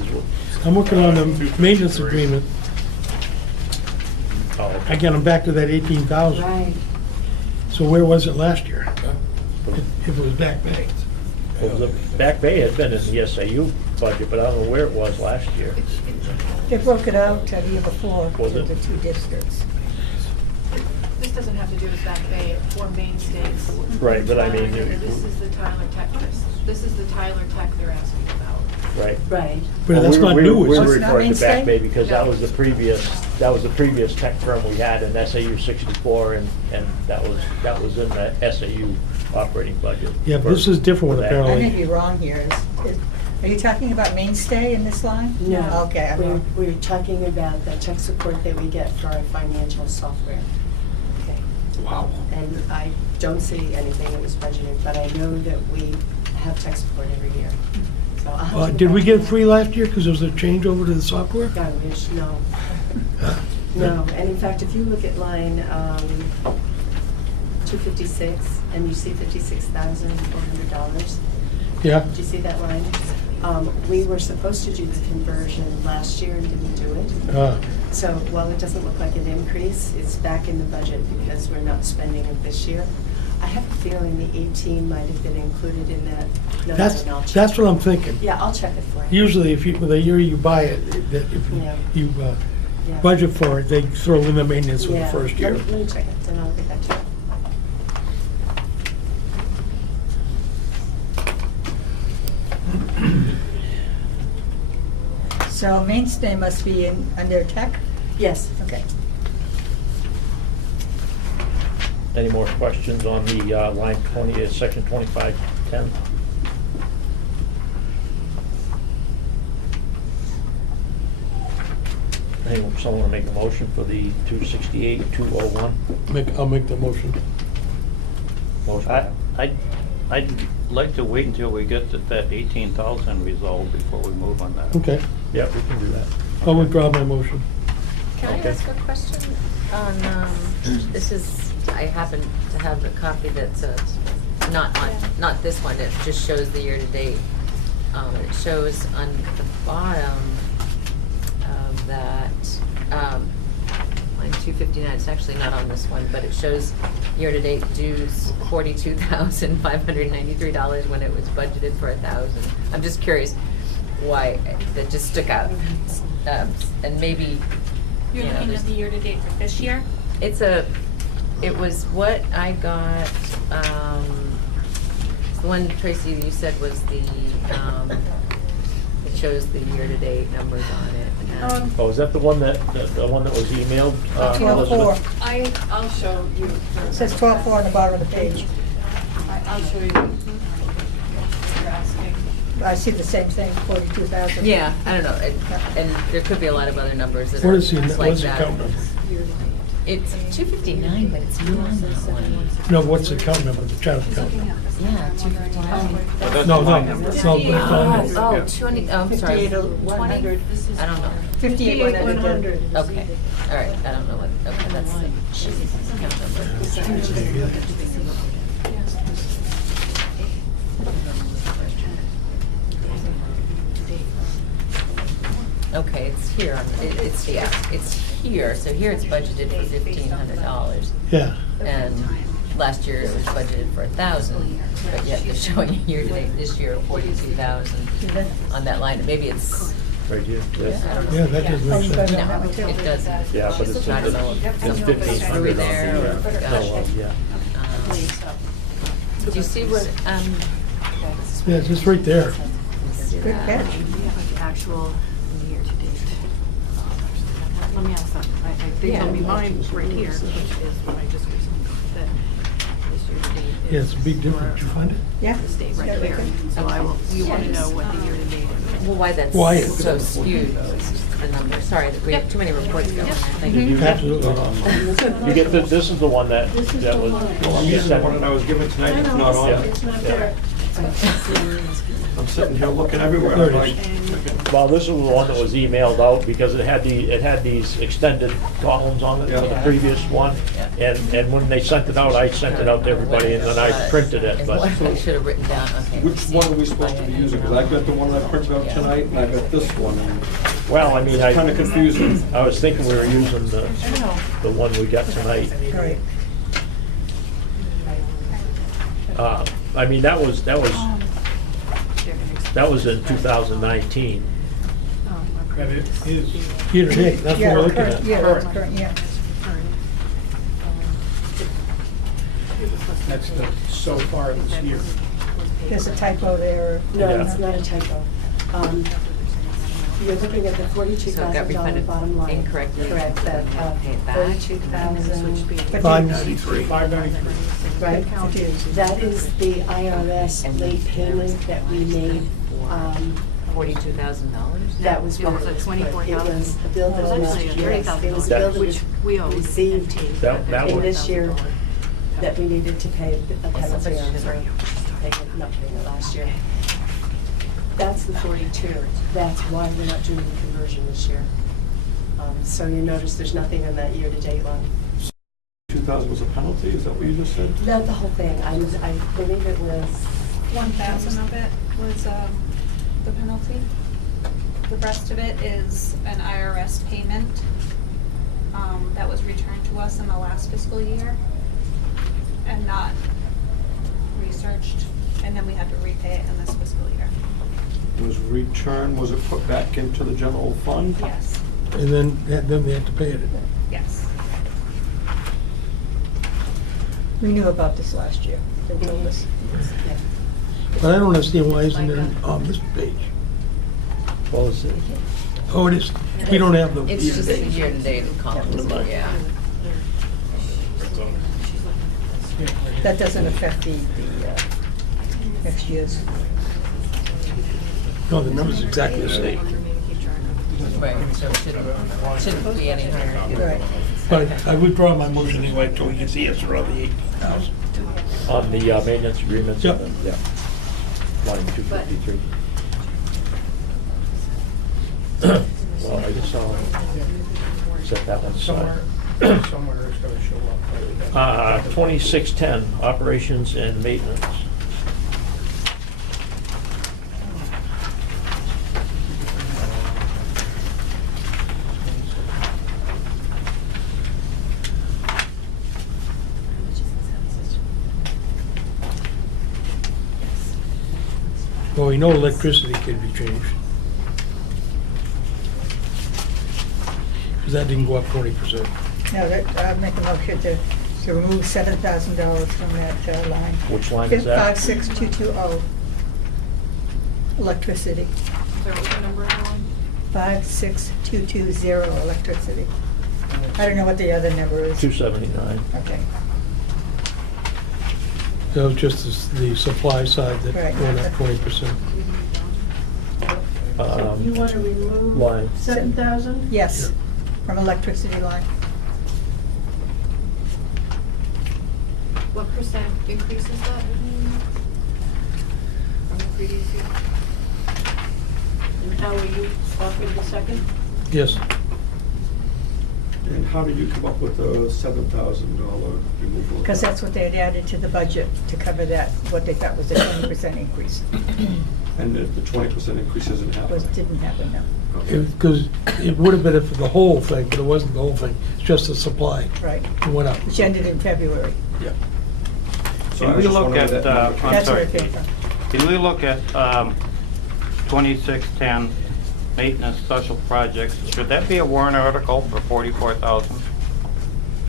I'm working on the maintenance agreement. Oh, Again, I'm back to that 18,000. Right. So where was it last year? If it was back Bay. well, the Back Bay had been in the SAU budget, but I don't know where it was last year. They broke it out the year before Was to it? the two districts. This doesn't have to do with Back Bay for mainstays. Right, but I mean, This is the Tyler Tech, this is the Tyler Tech they're asking about. right. Right. But that's not new, We is were it? referring to Back Mainstay? Bay because that was the previous tech firm we had in SAU 64, and that was in the SAU operating budget. Yeah, but this is different one For that. I may apparently. be wrong here. Are you talking about mainstay in this line? No. Okay, I'm wrong. We're talking about the tech support that we get for our financial software. Okay. Wow. And I don't see anything that was budgeted, but I know that we have tech support every year. So I'll have to go Did we back get to it that. free last year because there was a change over to the software? God, I wish, no. No, and in fact, if you look at line 256, and you see $56,400, Yeah. do you see that line? We were supposed to do the conversion last year and didn't do it. So while it doesn't look like an increase, it's back in the budget because we're not spending it this year. I have a feeling the 18 might have been included in that number, That's, and I'll check. that's what I'm thinking. Yeah, I'll check it for you. Usually if you, the year you buy it, that if Yeah. you Yeah. budget for it, they throw in the maintenance for the Yeah. first year. Let me check it, then I'll get back to you. So mainstay must be under tech? Yes. Okay. Any more questions on the line 20, section 2510? Someone want to make a motion for the 268-201? I'll make the motion. Motion. I'd like to wait until we get that 18,000 resolved before we move on that. Okay, Yep, we can do that. I'll withdraw my motion. Can I Okay. ask a question on, this is, I happen to have a copy that's not this one, it just shows the year-to-date. It shows on the bottom of that, line 259, it's actually not on this one, but it shows year-to-date dues $42,593 when it was budgeted for 1,000. I'm just curious why that just stuck out. And maybe, You're you know, looking there's- at the year-to-date for this year? it was what I got, the one, Tracy, you said was the, it shows the year-to-date numbers on it. and- Oh, is that the one that was emailed? 12.4. Elizabeth? I'll show you. It says 12.4 on the bottom of the page. I'll show you. You're asking. I see the same thing, 42,000. Yeah, I don't know, and there could be a lot of other numbers that What are is the, just what like is the that. account number? Year-to-date. It's 259, but it's not on that one. No, what's the account number, the child account number? Yeah, 259. But that's No, my no, number. no, it's on there. Oh, 20, oh, I'm sorry. 58,100. I don't know. 58,100. Okay, all right, I don't know what, okay, that's the account number. Okay, it's here, it's here, so here it's budgeted for $1,500. Yeah, And last year it was budgeted for 1,000, but yet they're showing year-to-date this year 42,000 on that line. Maybe it's, Right here. I don't know. yeah, that doesn't make sense. No, it doesn't. Yeah, but it's, I don't know if it's something's 1,500 screwy on there or, the, gosh. yeah. Do you see what, Yeah, it's just right there. Good catch. Actual year-to-date. Let me ask that. I think Yeah. it'll be mine right here, which is what I just recently got, that this year-to-date is. Yeah, it's a big difference. Did you find it? Yeah. The state right Yeah, there. okay. So I will, you want to know what the year-to-date is. well, why that's Why? so skewed, the number. Sorry, we have too many reports going. Thank Did you. you Absolutely. You get, this is the one that This is that the was. one. Well, I'm using the one that I was given tonight, it's not on. Yeah. It's not Yeah. there. I'm sitting here looking everywhere. There it I'm is. like, Well, this was the one that was emailed out because it had these extended columns on it, Yeah. the previous one. Yeah. And when they sent it out, I sent it out to everybody and then I printed it, And but. what I should have written down, okay. Which one are we supposed to be using? Because I got the one that I printed out tonight, and I got this one. and Well, I mean, It's kind of confusing. I was thinking we were using the one we got tonight. Right. I mean, that was in 2019. Year to date, that's what Yeah, we're looking current, at. yeah, that's current, yeah. That's the so far this year. There's a typo there. No, Yeah. it's not a typo. You're looking at the So it got $42,000 refunded bottom line. incorrectly. Correct, that, Pay it back. 42,000, $593. 593. right? That is the IRS late payment that we made. $42,000? That was It what was a it was. 24,000. It was a bill that It was was, actually a yes, it was a That- bill that Which was we owe. received That in was- this year that we needed to pay a penalty on, somebody so not paying it last year. That's the 42. That's why we're not doing the conversion this year. So you notice there's nothing in that year-to-date line. 2,000 was a penalty, is that what you just said? Not the whole thing. I believe it was, 1,000 of it was the penalty. The rest of it is an IRS payment that was returned to us in the last fiscal year and not researched, and then we had to repay it in this fiscal year. Was returned, was it put back into the general fund? Yes, And then they have to pay it. yes. We knew about this last year. They told us. yeah. But I don't understand why isn't it on this page? What was it? Oh, it is, we don't have the It's year to just the date. year-to-date columns, yeah. That doesn't affect the next year's. No, the number's exactly the same. Right, so it shouldn't be any higher. Right. But I withdraw my motion anyway until we can see it's around the 18,000. On the maintenance agreements? Yep. Yeah. Line 253. Well, I guess I'll set that one aside. Somewhere it's gonna show up. 2610, operations and maintenance. Well, we know electricity can be changed. Because that didn't go up 20%. No, I'll make a motion to remove $7,000 from that line. Which line is that? 56220, electricity. So what was the number of the one? 56220, electricity. I don't know what the other number is. 279. Okay. That was just the supply side that Right. went up 20%. You want to remove Line. 7,000? Yes, from electricity line. What percent increase is that from the previous year? And how are you offering the second? Yes. And how did you come up with the $7,000 removal? Because that's what they had added to the budget to cover that, what they thought was a 20% increase. And the 20% increase isn't happening? Didn't happen, no. Because it would have been for the whole thing, but it wasn't the whole thing. It's just the supply. Right. It went up. Which ended in February. Yeah. So I Can was we just look wondering at, where that number came That's I'm where sorry, it came from. can we look at 2610, maintenance special projects? Should that be a warrant article for 44,000?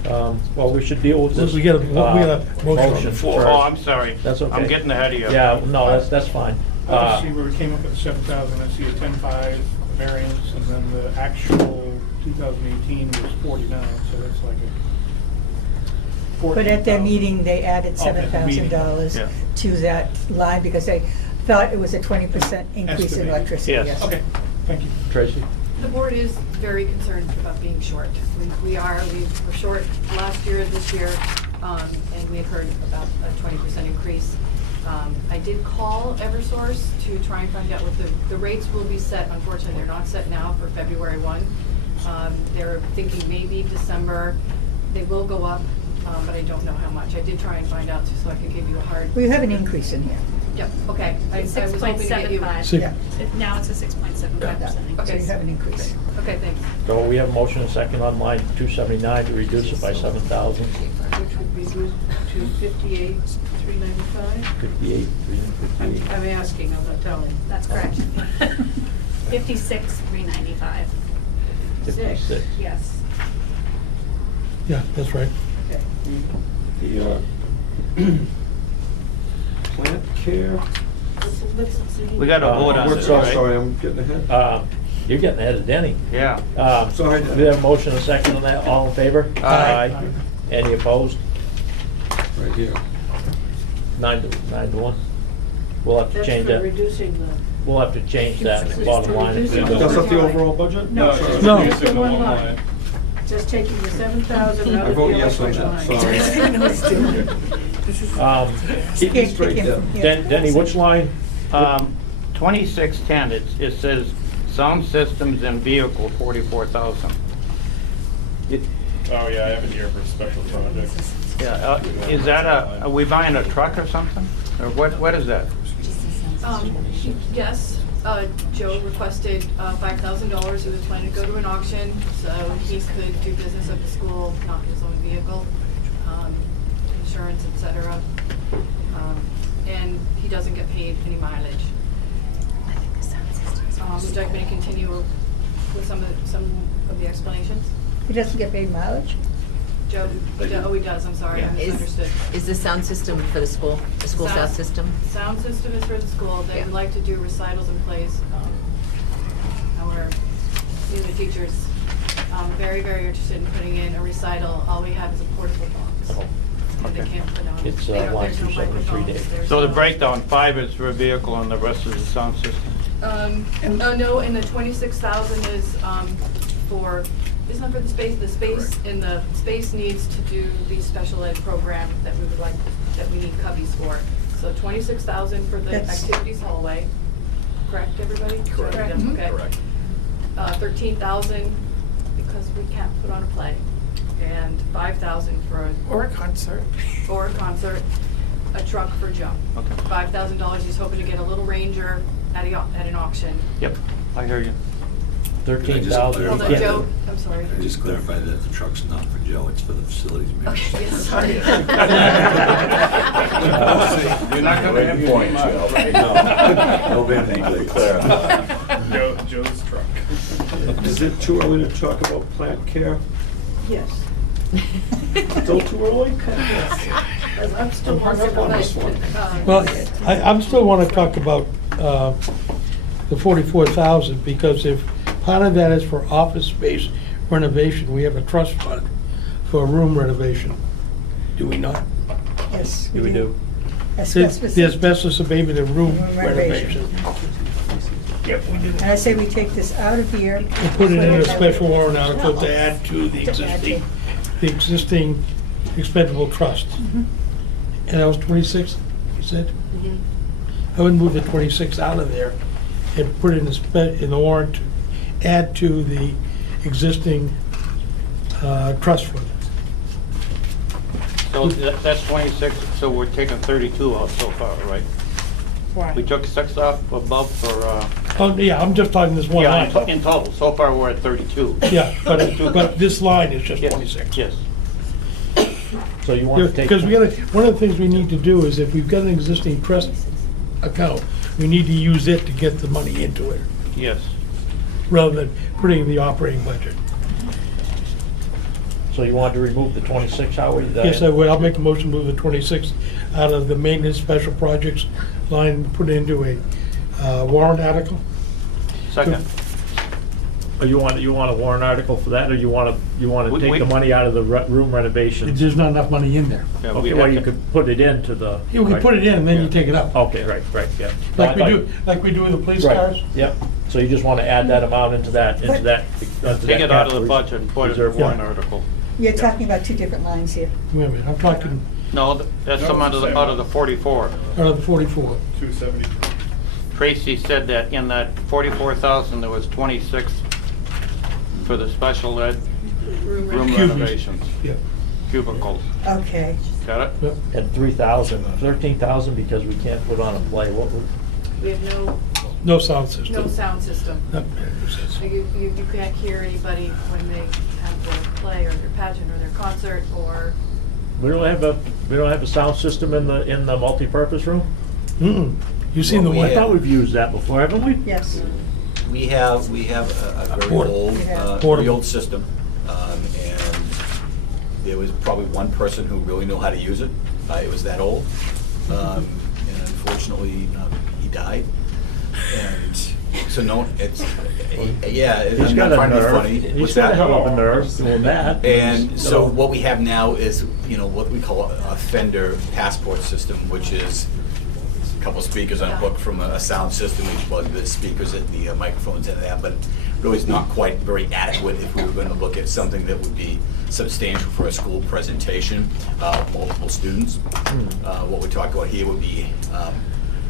Well, we should deal with this. We got a motion on the floor. first. Oh, I'm sorry. That's okay. I'm getting ahead of you. Yeah, no, that's fine. I just see where we came up with 7,000, I see a 10.5 variance, and then the actual 2018 was 49, so that's like a But at their 14,000. meeting, they added Oh, at the meeting. $7,000 Yeah. to that line because they thought it was a 20% increase in Estimated. electricity. Yes. Okay, thank you. Tracy? The board is very concerned about being short. We were short last year, this year, and we had heard about a 20% increase. I did call Eversource to try and find out what the rates will be set. Unfortunately, they're not set now for February 1. They're thinking maybe December. They will go up, but I don't know how much. I did try and find out so I could give you a hard. We have an increase in here. Yep, okay. I was hoping to get you. 6.75. Six- Yeah. Now it's a 6.75% So increase. you have an increase. Okay, thanks. So we have a motion and a second on line 279 to reduce it by 7,000. Which would be good to 58,395? 58, 358. I'm asking, I'm not telling. That's correct. 56,395. 56. Yes. Yeah, that's right. Okay. The plant care. Let's see. We got to vote on this, right? Sorry, I'm getting ahead. You're getting ahead of Denny. Yeah. Sorry. We have a motion and a second on that. All in favor? Aye. Any opposed? Right here. 9 to 1. We'll have to That's change for that. reducing the. We'll have to change that This is bottom to line. reduce it. That's not the overall budget? No, Sorry. No. just the one line. Just taking the 7,000 out I of the vote yes on electric that, line. sorry. Keep me straight, Deb. Denny, which line? 2610, it says sound systems and vehicle, 44,000. Oh, yeah, I have it here for special projects. Yeah, is that are we buying a truck or something? Or what is that? Yes, Joe requested $5,000. He was planning to go to an auction, so he could do business at the school, not his own vehicle, insurance, et cetera. And he doesn't get paid any mileage. Would you like me to continue with some of the explanations? He doesn't get paid mileage? Joe, oh, he does, I'm sorry, I misunderstood. Is the sound system for the school sound system? Sound system is for the school. They would like to do recitals and plays. Our music teachers, very, very interested in putting in a recital. All we have is a portable box. And they Okay. can't put on. It's, they don't- line there's no 273, microphones, Dave. there's So the no- breakdown, 5 is for a vehicle and the rest is the sound system? No, and the 26,000 is for, isn't that for the space? The space, and the space needs to do the special ed program that we would like, that we need cubbies for. So 26,000 for the That's- activities hallway, correct, everybody? Correct. Yeah, Mhm. okay. Correct. 13,000 because we can't put on a play, and 5,000 for Or a concert. or a concert, a truck for Joe. Okay. $5,000, he's hoping to get a little Ranger at an auction. Yep, I hear you. 13,000. Although Yeah. Joe, I'm sorry. I just clarify that the truck's not for Joe, it's for the facilities manager. Okay, yes, sorry. You're not gonna have your name out, right? No, Vanity, please. Joe's truck. Is it too early to talk about plant care? Yes. Still too early? I'm still I'm hung up on this one. Well, I'm still want to talk about the 44,000, because if part of that is for office space renovation, we have a trust fund for room renovation. Do we not? Yes, We do. The Asbestos. asbestos abatement and room Room renovation. renovation. Yep, we do. And I say we take this out of here. And put it in a special warrant article to add to the To add to. existing expendable trust. And that was 26, you said? Mhm. I would move the 26 out of there and put it in the warrant, to add to the existing trust fund. So that's 26, so we're taking 32 out so far, right? Right. We took 6 off above for, Oh, yeah, I'm just talking this one yeah, line. in total, so far we're at 32. Yeah, but this line is just Yes, 26. Yes. So you want to take. Because one of the things we need to do is if we've got an existing trust account, we need to use it to get the money into it, Yes. rather than putting in the operating budget. So you want to remove the 26, Howard? Yes, I would. I'll make a motion to move the 26 out of the maintenance special projects line, put it into a warrant article. Second. Or you want a warrant article for that, or you want to We- take the money out of the room renovations? There's not enough money in there. Yeah, Okay, we well, have you to- could put it into the. You can put it in and then you take it out. Okay, right, yeah. Like we do with the police Right, cars. yep. So you just want to add that amount into that. Take it out of the budget and put it in a warrant article. You're talking about two different lines here. Wait a minute, I'm talking No, that's some out of the 44. out of the 44. 270. Tracy said that in that 44,000, there was 26 for the special ed room Cubies. renovations, Yeah. cubicles. Okay. Got it? Yep. And 3,000, 13,000 because we can't put on a play. We have No sound system. no sound system. Not- So you can't hear anybody when they have their play or their pageant or their concert or, We don't have a sound system in the multipurpose room? Mm-mm. You seen the Well, we I one? thought we've used that before, haven't we? Yes. We have a very Portable. old, Yeah. Portable. very old system, and there was probably one person who really knew how to use it. It was that old, and unfortunately, he died. And so no, it's, yeah, He's I'm got not a trying to be nerve. funny. He's What's got a that? hell of a nerve doing that. And so what we have now is, what we call a Fender passport system, which is a couple speakers on a hook from a sound system. We plug the speakers and the microphones into that, but really it's not quite very adequate if we were going to look at something that would be substantial for a school presentation, multiple students. What we talk about here would be,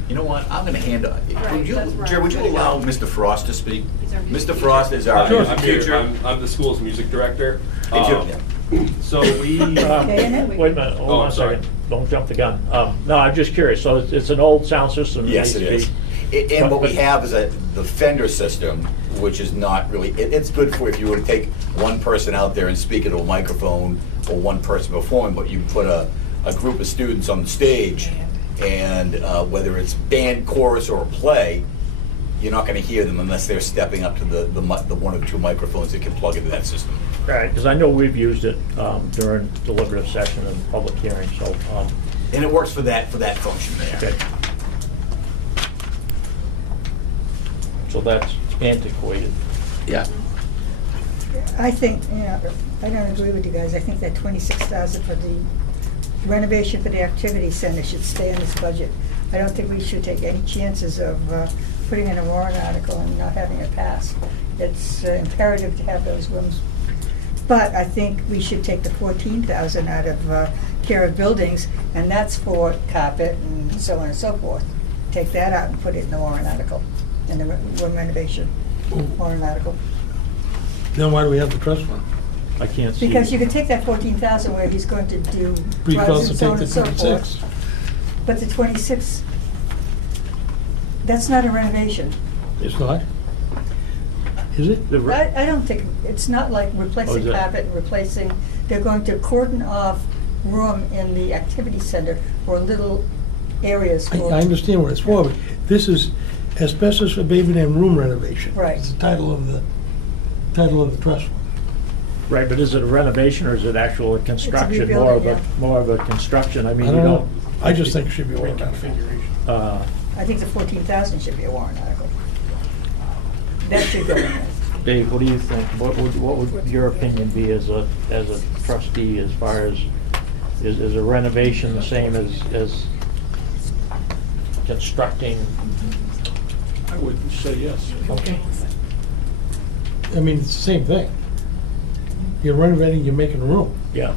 you know what, I'm going to hand, Right, that's right. Jerry, would you allow Mr. Frost to speak? He's our music Mr. Frost is our I'm music here. teacher. I'm the school's music director. Hey, Jim. So we, Okay, and then Wait a minute, hold Oh, on I'm a sorry. second. Don't jump the gun. No, I'm just curious. So it's an old sound system? that Yes, it needs is. to be- And what we have is the Fender system, which is not really, it's good for if you were to take one person out there and speak into a microphone, or one person performing, but you put a group of students on the stage, and whether it's band, chorus, or a play, you're not going to hear them unless they're stepping up to the one or two microphones that can plug into that system. Right, because I know we've used it during deliberative session and public hearing, so. And it works for that function there. Okay. So that's antiquated. Yeah. I think, I don't agree with you guys. I think that 26,000 for the renovation for the activity center should stay in this budget. I don't think we should take any chances of putting in a warrant article and not having it pass. It's imperative to have those rooms. But I think we should take the 14,000 out of care of buildings, and that's for carpet and so on and so forth. Take that out and put it in the warrant article, in the room renovation warrant article. Then why do we have the trust fund? I can't see. Because you could take that 14,000 where he's going to do We could roads also and so take on the and so 26. forth. But the 26, that's not a renovation. It's not? Is it? I don't think, it's not like Oh, replacing is it? carpet and replacing, they're going to cordon off room in the activity center or little areas I for. understand what it's for, but this is asbestos abatement and room renovation. Right. It's the title of the trust fund. Right, but is it a renovation or is it actual construction? rebuilding, More of a construction, I mean, I you don't know. don't. I just think it should be a reconfiguration. I think the 14,000 should be a warrant article. That should go in there. Dave, what do you think? What would your opinion be as a trustee as far as, is a renovation the same as constructing? I would say yes. Okay. I mean, it's the same thing. You're renovating, you're making a room. Yeah.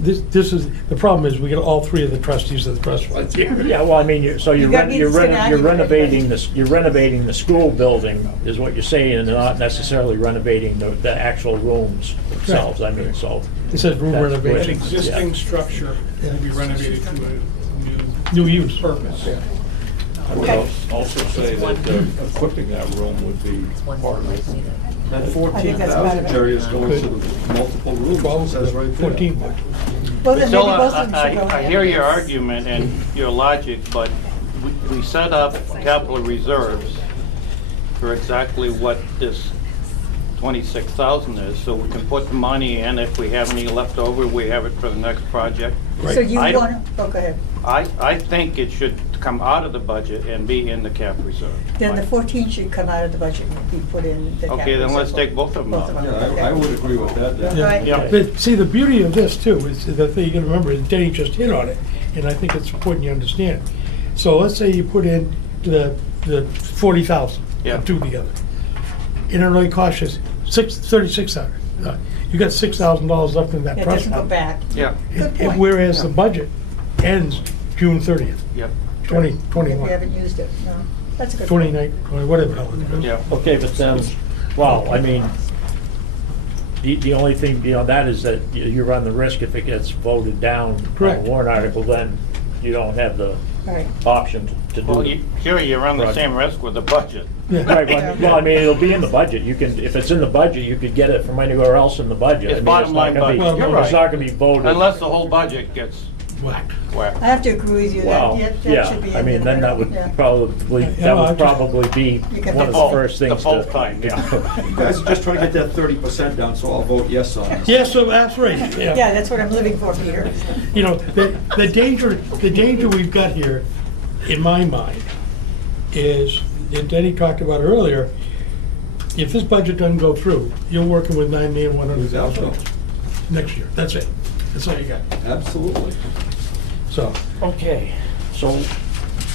this is, the problem is we got all three of the trustees of the trust funds here. Yeah, well, I mean, so You got me to sit down, you're you got renovating everybody. you're renovating the school building, is what you're saying, and not necessarily renovating the actual rooms themselves, I mean, so. It says room That's An renovation, existing structure will be renovated to a new use. purpose. I would also say that equipping that room would be part of it. That I think 14,000, that's part of it. Jerry, is going to the multiple rooms, it says right there. 14. Well, then maybe Priscilla, both of them should go I ahead. hear your argument and your logic, but we set up capital reserves for exactly what this 26,000 is, so we can put the money in. If we have any left over, we have it for the next project. So you I- want to, oh, go ahead. I think it should come out of the budget and be in the cap reserve. Then the 14 should come out of the budget and be put in the capital. Okay, then let's reserve. take both of them out. Yeah, okay. I would agree with that. then. Yeah. Right. Yeah. But see, the beauty of this too, is the thing you gotta remember, is Denny just hit on it, and I think it's important you understand. So let's say you put in the 40,000, Yeah. the two together. It only costs you 36,000. You got $6,000 left in that It trust doesn't go fund. back. Yeah, Good And point. whereas the budget ends June 30th, yep, 2021, We haven't used it, no. That's a good. 29, or whatever the hell it is. yeah. Okay, but then, well, I mean, the only thing, that is that you run the risk if it gets voted down on a Correct. warrant article, then you don't have the Right. option to do Well, it. sure, you run the Project. same risk with the budget. Yeah. Right, well, I mean, it'll be in the budget, you can, if it's in the budget, you could get it from anywhere else in the budget. I It's mean, bottom not line gonna be- budget. You're It's right. not gonna be voted. Unless the whole budget gets Whack. whacked. I have to agree with you, Well, that should be yeah, in I mean, the then that middle, would yeah. probably, Yeah, that I would just- probably be You can one of fix the it. first things to. The fourth time, yeah. You guys are just trying to get that 30% down, so I'll vote yes on this. Yeah, so that's right, Yeah, that's what I'm living for, Peter. You know, the danger we've got here, in my mind, is, and Denny talked about earlier, if this budget doesn't go through, you're working with $9,100,000 next year. That's it. That's all you got. Absolutely. So, Okay, so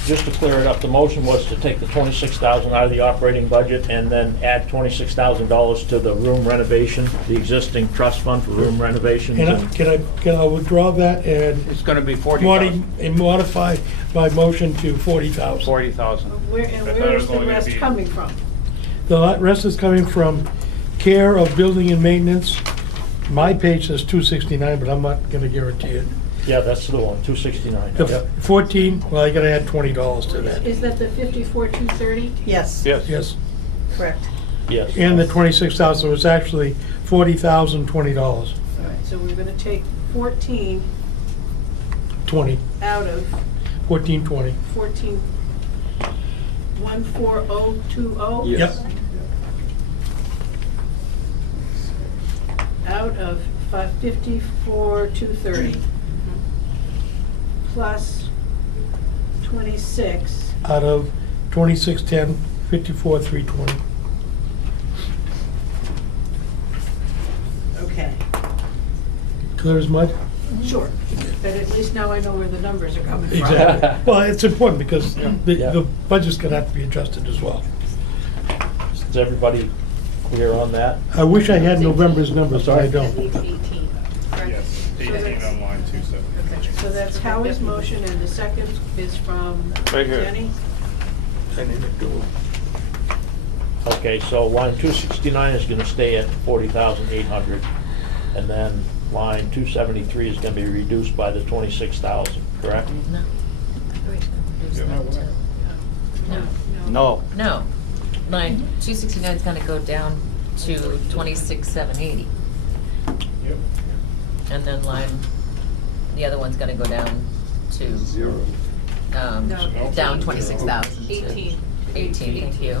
just to clear it up, the motion was to take the 26,000 out of the operating budget and then add $26,000 to the room renovation, the existing trust fund for room renovations. can I withdraw that and It's gonna be 40,000. modify my motion to 40,000? 40,000. Where is the rest coming from? The rest is coming from care of building and maintenance. My page says 269, but I'm not gonna guarantee it. Yeah, that's the one, 269. The 14, well, I gotta add $20 to that. Is that the 54,230? Yes, Yes. Yes. correct. Yes. And the 26,000 was actually $40,020, All right, so we're gonna take 14 20, out of 1420. 14, 14020? Yes. Yep. Out of 54,230. Plus 26. Out of 2610, 54,320. Okay, Clear as mud? sure. But at least now I know where the numbers are coming from. Exactly. Well, it's important because Yeah. the budget's gonna have to be adjusted as well. Is everybody clear on that? I wish I had November's numbers, but I It don't. needs 18, correct? Yes, 18 on line 27. Okay. So that's Howie's motion, and the second is from Right here. Jenny? Okay, so line 269 is gonna stay at 40,800, and then line 273 is gonna be reduced by the 26,000, correct? No. No. No. No. Line 269 is gonna go down to 26,780. Yep. And then the other one's gonna go down to, Zero. No, down 18. 26,000. to 18. 18, thank you.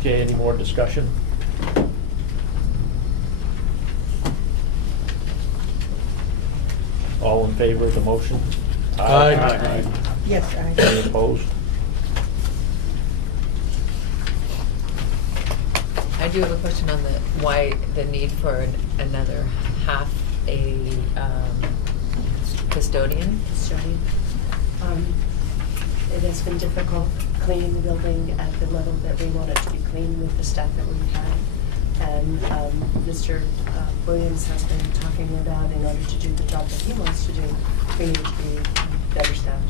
Okay, any more discussion? All in favor of the motion? Aye. Yes, Any opposed? I do have a question on why the need for another half a custodian? Custodian. It has been difficult cleaning the building at the level that we want it to be meeting with the staff that we've had. And Mr. Williams has been talking about, in order to do the job that he wants to do, we need to be better staffed.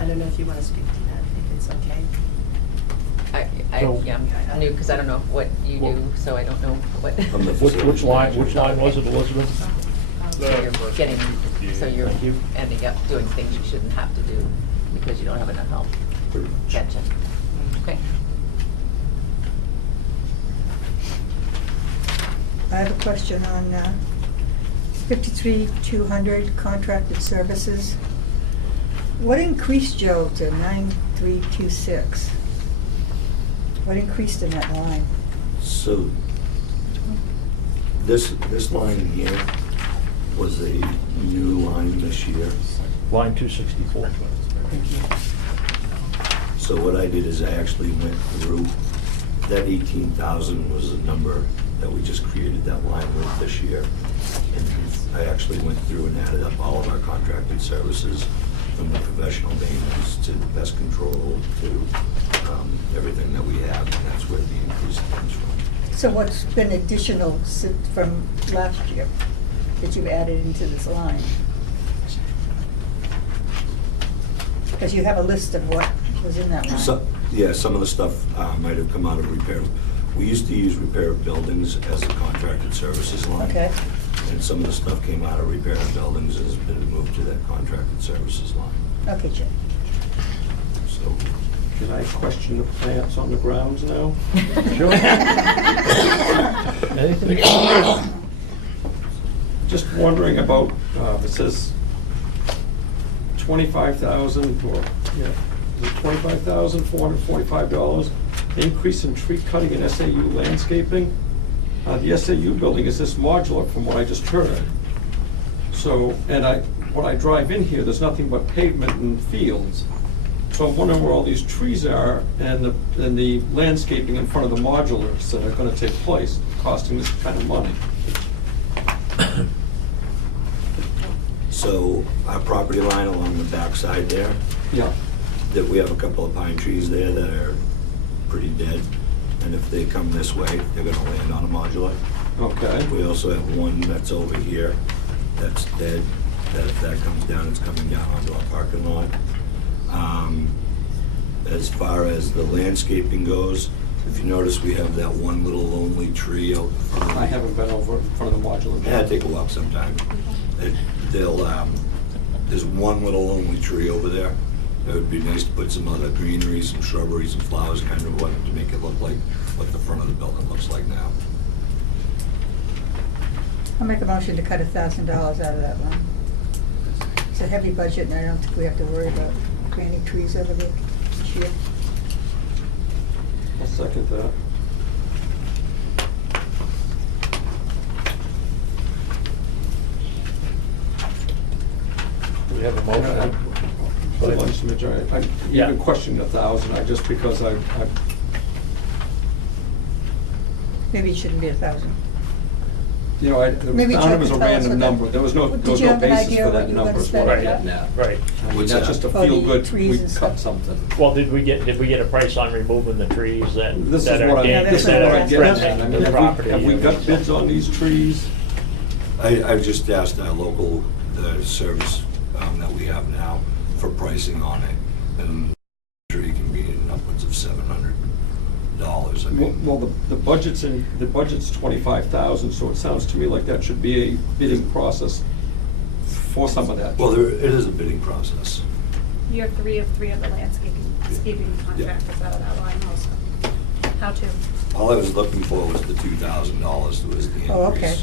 I don't know if you want to speak to that, if it's okay. Yeah, I'm new, because I don't know what you do, so I don't know what. Which line was it, Elizabeth? So you're getting, so you're Thank you. ending up doing things you shouldn't have to do because you don't have enough help. Gotcha. Okay. I have a question on 53,200 contracted services. What increased, Joe, to 9,326? What increased in that line? So, this line here was a new line this year. Line 264. So what I did is I actually went through, that 18,000 was the number that we just created that line with this year. And I actually went through and added up all of our contracted services, from the professional maintenance to pest control to everything that we have, and that's where the increase comes from. So what's been additional from last year that you've added into this line? Because you have a list of what was in that line. Yeah, some of the stuff might have come out of repair. We used to use repair of buildings as a contracted services line. Okay. And some of the stuff came out of repair of buildings and has been moved to that contracted services line. Okay, Jim. So, Can I question the plants on the grounds now? Sure. Anything? Just wondering about, it says 25,000, or, yeah, is it $25,445? Increase in tree cutting and SAU landscaping. The SAU building is this modular from what I just heard. So, when I drive in here, there's nothing but pavement and fields. So I'm wondering where all these trees are and the landscaping in front of the modulars that are gonna take place, costing this kind of money. so our property line along the backside there, Yeah. that we have a couple of pine trees there that are pretty dead. And if they come this way, they're gonna land on a modular. Okay. We also have one that's over here that's dead, that if that comes down, it's coming down onto our parking lot. As far as the landscaping goes, if you notice, we have that one little lonely tree out in front of I haven't been over in front of the modular. Yeah, take a walk sometime. There's one little lonely tree over there. It would be nice to put some other greenery, some shrubbery, some flowers, kind of what, to make it look like what the front of the building looks like now. I'll make a motion to cut $1,000 out of that one. It's a heavy budget, and I don't think we have to worry about planting trees over there this year. I'll second that. We have a motion. Pretty much the majority. I Yeah. even questioned 1,000, just because I Maybe it shouldn't be 1,000. you know, the Maybe town Chuck was a can tell us random what the- number. There was no Did you have an basis idea for what that you were number, gonna is spend what on I'm that? getting at. Right. I mean, What's that's that? just a Oh, the feel good, trees we and stuff. cut something. Well, did we get a price on removing the trees that This is that are what Yeah, I'm, dan- this is that's what that I'm are getting at. I threatening mean, the property? have we got bids on these trees? I've just asked our local service that we have now for pricing on it, and the tree can be in upwards of $700. I mean, Well, the budget's 25,000, so it sounds to me like that should be a bidding process for some of that. well, it is a bidding process. You're three of the landscaping contractors out of that line also. How to? All I was looking for was the $2,000 that was the increase. Oh, okay.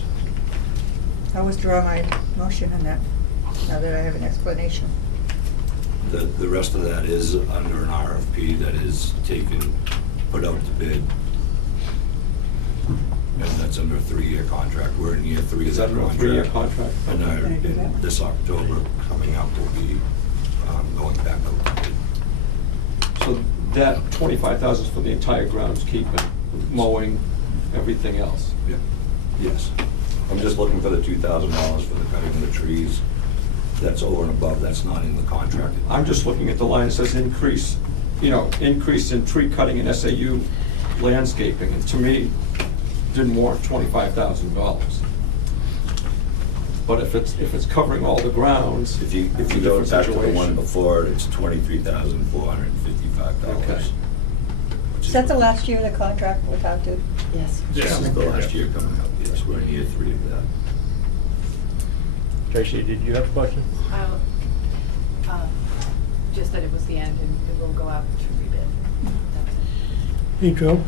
I'll withdraw my motion on that, now that I have an explanation. The rest of that is under an RFP that is put out to bid. And that's under a 3-year contract. We're in year 3 of Is that that a contract. 3-year contract? And Can I do that? this October coming up, will be going back out to bid. So that 25,000 is for the entire groundskeeping, mowing, everything else? Yeah, yes. I'm just looking for the $2,000 for the cutting of the trees. That's over and above, that's not in the contract. I'm just looking at the line that says increase increase in tree cutting and SAU landscaping, and to me, didn't warrant $25,000. But if it's covering all the grounds, If you it's a go different back to the one situation. before, it's $23,455. Okay. Is that the last year of the contract with how to? Yes. This is the last year coming up, yes, we're in year 3 of that. Tracy, did you have a question? Just that it was the end and it will go out to rebid. That's it. Hey, Joe,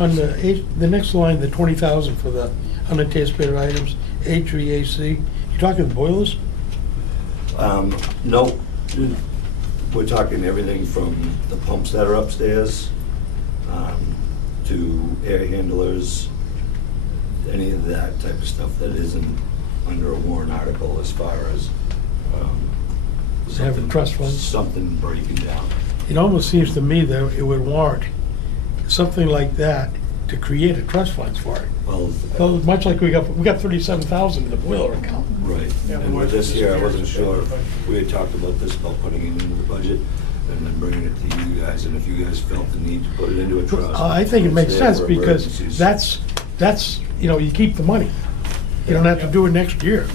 on the next line, the 20,000 for the unanticipated items, HVAC, you talking boilers? No, we're talking everything from the pumps that are upstairs, to air handlers, any of that type of stuff that isn't under a warrant article as far as, Have something- trust funds? Something breaking down. It almost seems to me that it would warrant something like that to create a trust funds for it. Well, Well, much like we got 37,000 in the boiler account. right, and with this here, I wasn't sure, if we had talked about this, about putting it into the budget and then bringing it to you guys, and if you guys felt the need to put it into a trust. I think it makes it's there sense for because emergencies. that's, you keep the money. You don't have to do it next year.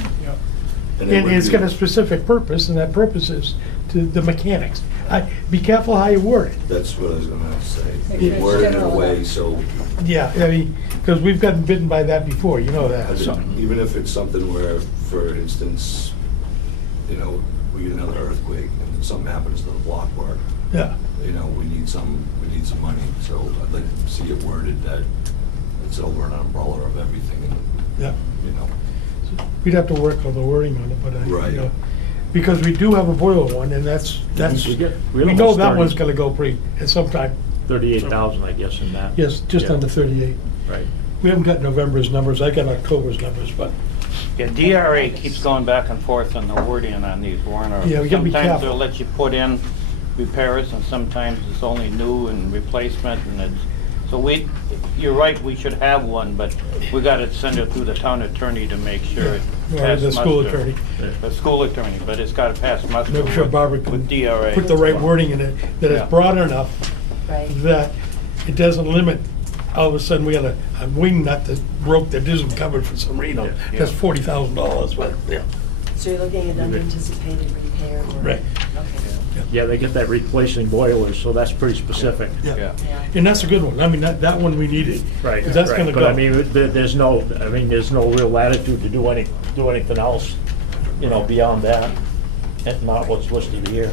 And it And would it's be- got a specific purpose, and that purpose is to the mechanics. Be careful how you word it. That's what I was gonna say. Make sure it's Word it in a general way enough. so, Yeah, I mean, because we've gotten bitten by that before, you know that. so. even if it's something where, for instance, we get another earthquake and something happens to the block work, Yeah, we need some money. So I'd like to see it worded that it's over an umbrella of everything, and, yeah. you We'd have to work on the wording on it, but Right. because we do have a boiler one, and that's, we know almost that one's 30. gonna go at some time. 38,000, I guess, in that. Yes, just Yeah. under 38. Right. We haven't got November's numbers, I got October's numbers, but Yeah, DRA keeps going back and forth on the wording on these warrant articles. Yeah, we gotta be Sometimes careful. they'll let you put in repairs, and sometimes it's only new and replacement, and it's, so you're right, we should have one, but we gotta send it through the town attorney to make sure it Or passes the school muster. attorney. The school attorney, but it's gotta pass muster make sure Barbara with can DRA. put the right wording in it, that Yeah. it's broad enough Right. that it doesn't limit, all of a sudden we got a wing nut that broke that isn't covered for some reason. Yeah. That's $40,000, but, yeah. So you're looking at unanticipated repair or? Right. Okay. Yeah, they get that replacing boilers, so that's pretty specific. Yeah. Yeah. And that's a good one. I mean, that one we needed. Right, 'Cause that's right. gonna But I go. mean, there's no real latitude to do anything else, beyond that, and not what's listed here.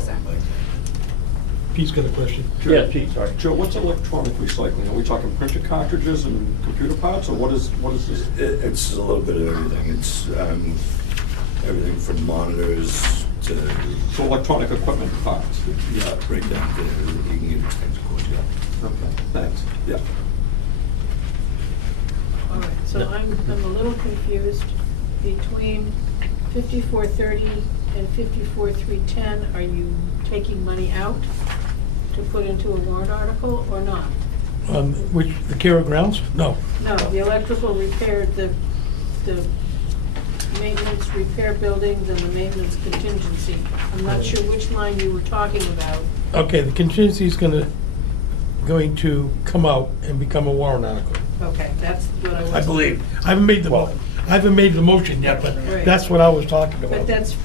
Pete's got a question. Yeah, Pete, sorry. Joe, what's electronic recycling? Are we talking printer cartridges and computer parts, or what is this? It's a little bit of everything. It's everything from monitors to, So electronic equipment parts? yeah, right down to, you can get extension cords, yeah. Okay, thanks. Yeah. All right, so I'm a little confused between 5430 and 54310. Are you taking money out to put into a warrant article or not? Which, the Kara grounds? No. No, the electrical repair, the maintenance repair buildings and the maintenance contingency. I'm not sure which line you were talking about. Okay, the contingency's going to come out and become a warrant article, Okay, that's what I was. I believe. I haven't made the motion yet, but Right. that's what I was talking about. But that's,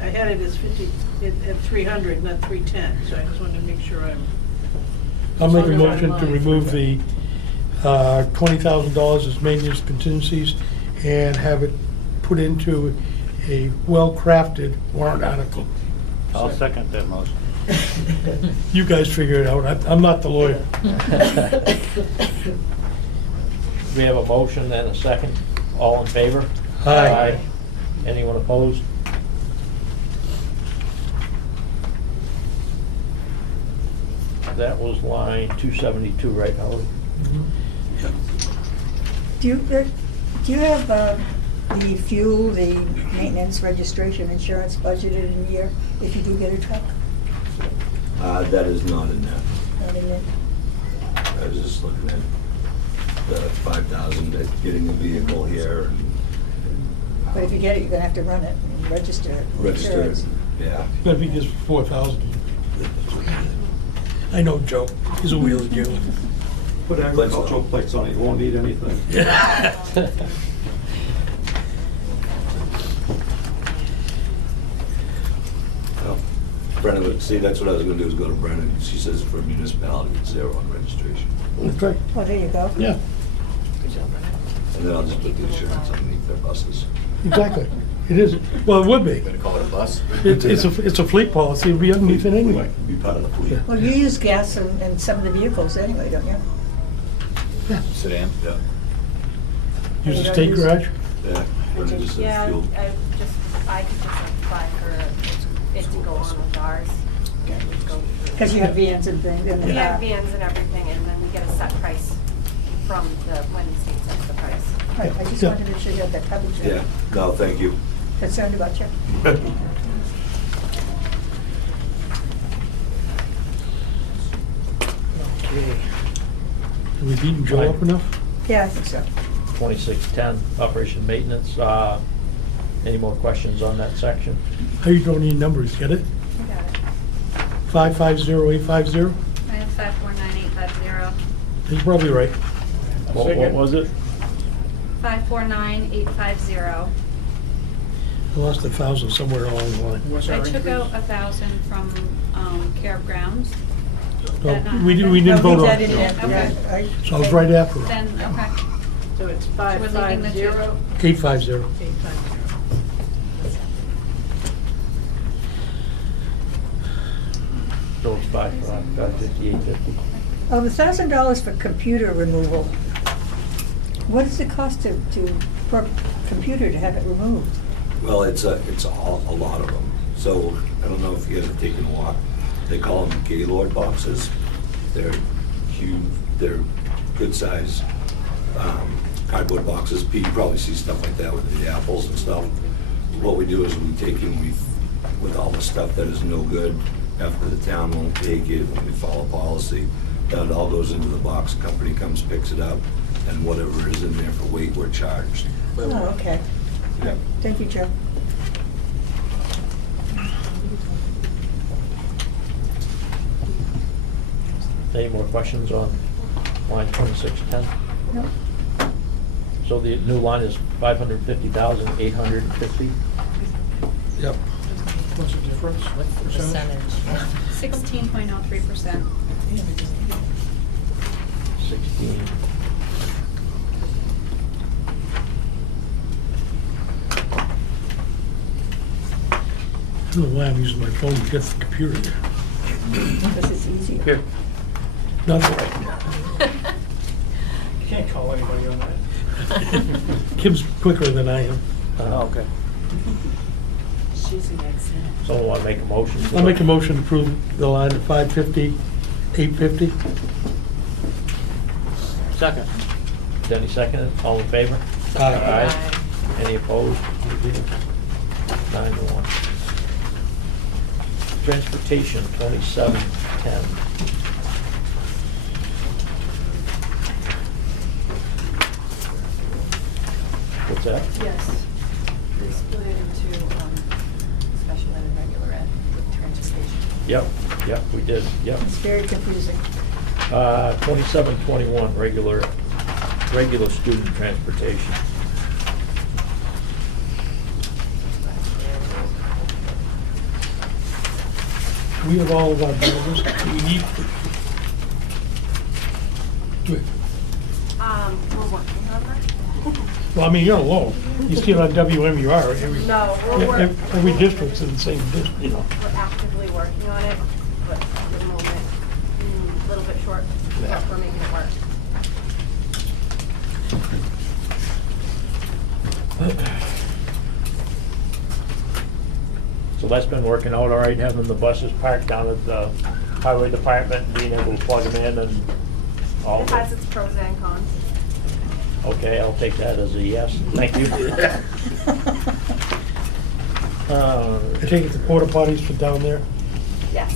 I had it as 50, at 300, not 310, so I just wanted to make sure I'm. I'll make a on the right motion to line. remove the $20,000 as maintenance contingencies and have it put into a well-crafted warrant article. I'll second that motion. You guys figure it out. I'm not the lawyer. We have a motion and a second. All in favor? Aye. Anyone opposed? That was line 272, right, Howard? Do you have the fuel, the maintenance, registration, insurance budgeted in a year if you do get a truck? That is not in there. Not in there? I was just looking at the 5,000, at getting a vehicle here and. But if you get it, you're gonna have to run it and register it. Register, Insurance. yeah. It's gonna be just 4,000. I know Joe, he's a wheeler dealer. Put agricultural plates on it, you won't need anything. Well, Brennan, see, that's what I was gonna do, is go to Brennan. She says for a municipality, it's 0 on registration. That's right, Well, there you go. yeah, And then I'll just put the insurance underneath their buses. exactly. It is, well, it would be. Gonna call it a bus? It's a fleet policy, it'd be underneath it anyway. Be part of the fleet. Well, you use gas in some of the vehicles anyway, don't you? Sedan? Yeah, Use the state garage? yeah. Brennan just said Yeah, fuel. I could just apply for it to go on with ours. It would go through. Because you have vans and things in the We have car. vans and everything, and then we get a set price from when the state sets the price. Right, I just Yeah. wanted to make sure you had that covered. Joe. Yeah, no, thank you. Concerned about you. Okay. Have we beaten Joe up enough? Yeah, I think so. 2610, operation maintenance. Any more questions on that section? How you don't need numbers, get it? I got it. 550850? I have 549850. He's probably right. What was it? 549850. I lost 1,000 somewhere along the line. I took out 1,000 from care of grounds. No, That not we didn't happen? we didn't No, vote leave on that in it. there. Okay. Yeah, I- So I was right after it. Then, okay. So it's we're leaving the 550. 850. 850. So it's 55850. Oh, the $1,000 for computer removal. What does it cost for a computer to have it removed? Well, it's a lot of them. So I don't know if you guys have taken a walk. They call them Gaylord boxes. They're huge, they're good size cardboard boxes. You probably see stuff like that with the apples and stuff. What we do is we take and with all the stuff that is no good, after the town won't take it, when we follow policy, that all goes into the box. Company comes, picks it up, and whatever is in there for weight, we're charged. Oh, okay. Yeah. Thank you, Joe. Any more questions on line 2610? No? So the new line is 550,850? Yep. What's the difference? What Percentage. 16.03%. 16. I don't know why I'm using my phone to get the computer there. Because it's easier. Here. Not You can't call anybody on that. Kim's quicker than I am. Okay. She's an excellent. Someone want to make a motion? to I'll make it? a motion to approve the line at 550, 850. Second. Denny seconded. All in favor? Aye. Any opposed? 9-1. Transportation, 2710. What's that? Yes. We split it into special ed and regular ed with transportation. Yep, we did, yep. It's very confusing. 2721, regular student transportation. We have all of our drivers. Do we need? Good. We're working on that. Well, I mean, you're alone. You see it on WMUR. No, Every district's in the same district, you know. we're actively working on it, but at the moment, a little bit short, but we're making it work. So that's been working out all right, having the buses parked down at the highway department, being able to plug them in and all It of has it. its pros and cons. Okay, I'll take that as a yes. Thank you. I take it the porta potties for down there? Yes.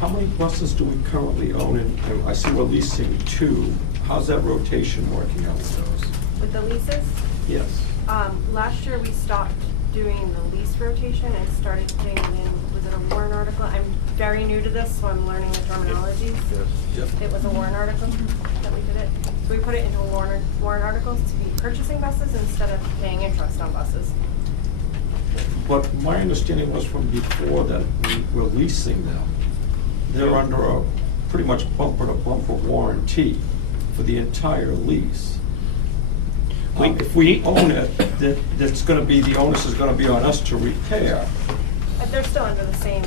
How many buses do we currently own? And I see we're leasing 2. How's that rotation working out with those? With the leases, Yes. last year we stopped doing the lease rotation and started putting it in, was it a warrant article? I'm very new to this, so I'm learning the terminology. Yep. It was a warrant article that we did it. So we put it into a warrant articles to be purchasing buses instead of paying interest on buses. But my understanding was from before that we were leasing them. They're under a pretty much bumper-to-bumper warranty for the entire lease. If we own it, that's gonna be, the onus is gonna be on us to repair. But they're still under the same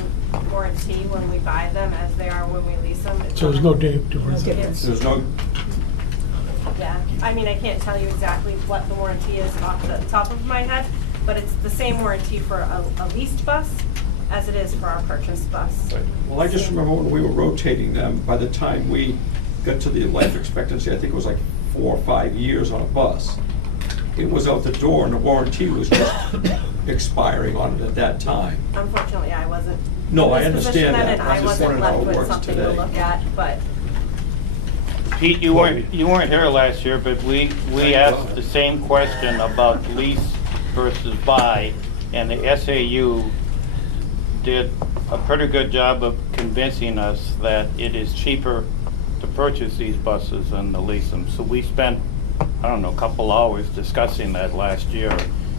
warranty when we buy them as they are when we lease them. It's So there's not- no difference. It's- There's no, Yeah, I mean, I can't tell you exactly what the warranty is off the top of my head, but it's the same warranty for a leased bus as it is for our purchased bus. well, I just remember when we were rotating them, by the time we got to the life expectancy, I think it was like 4 or 5 years on a bus. It was out the door and the warranty was just expiring on it at that time. Unfortunately, I wasn't No, I in this position understand then, that. and I I just wasn't wondering how left it with works something to today. look at, but Pete, you weren't here last year, but we asked the same question about lease versus buy, and the SAU did a pretty good job of convincing us that it is cheaper to purchase these buses than to lease them. So we spent, I don't know, a couple hours discussing that last year,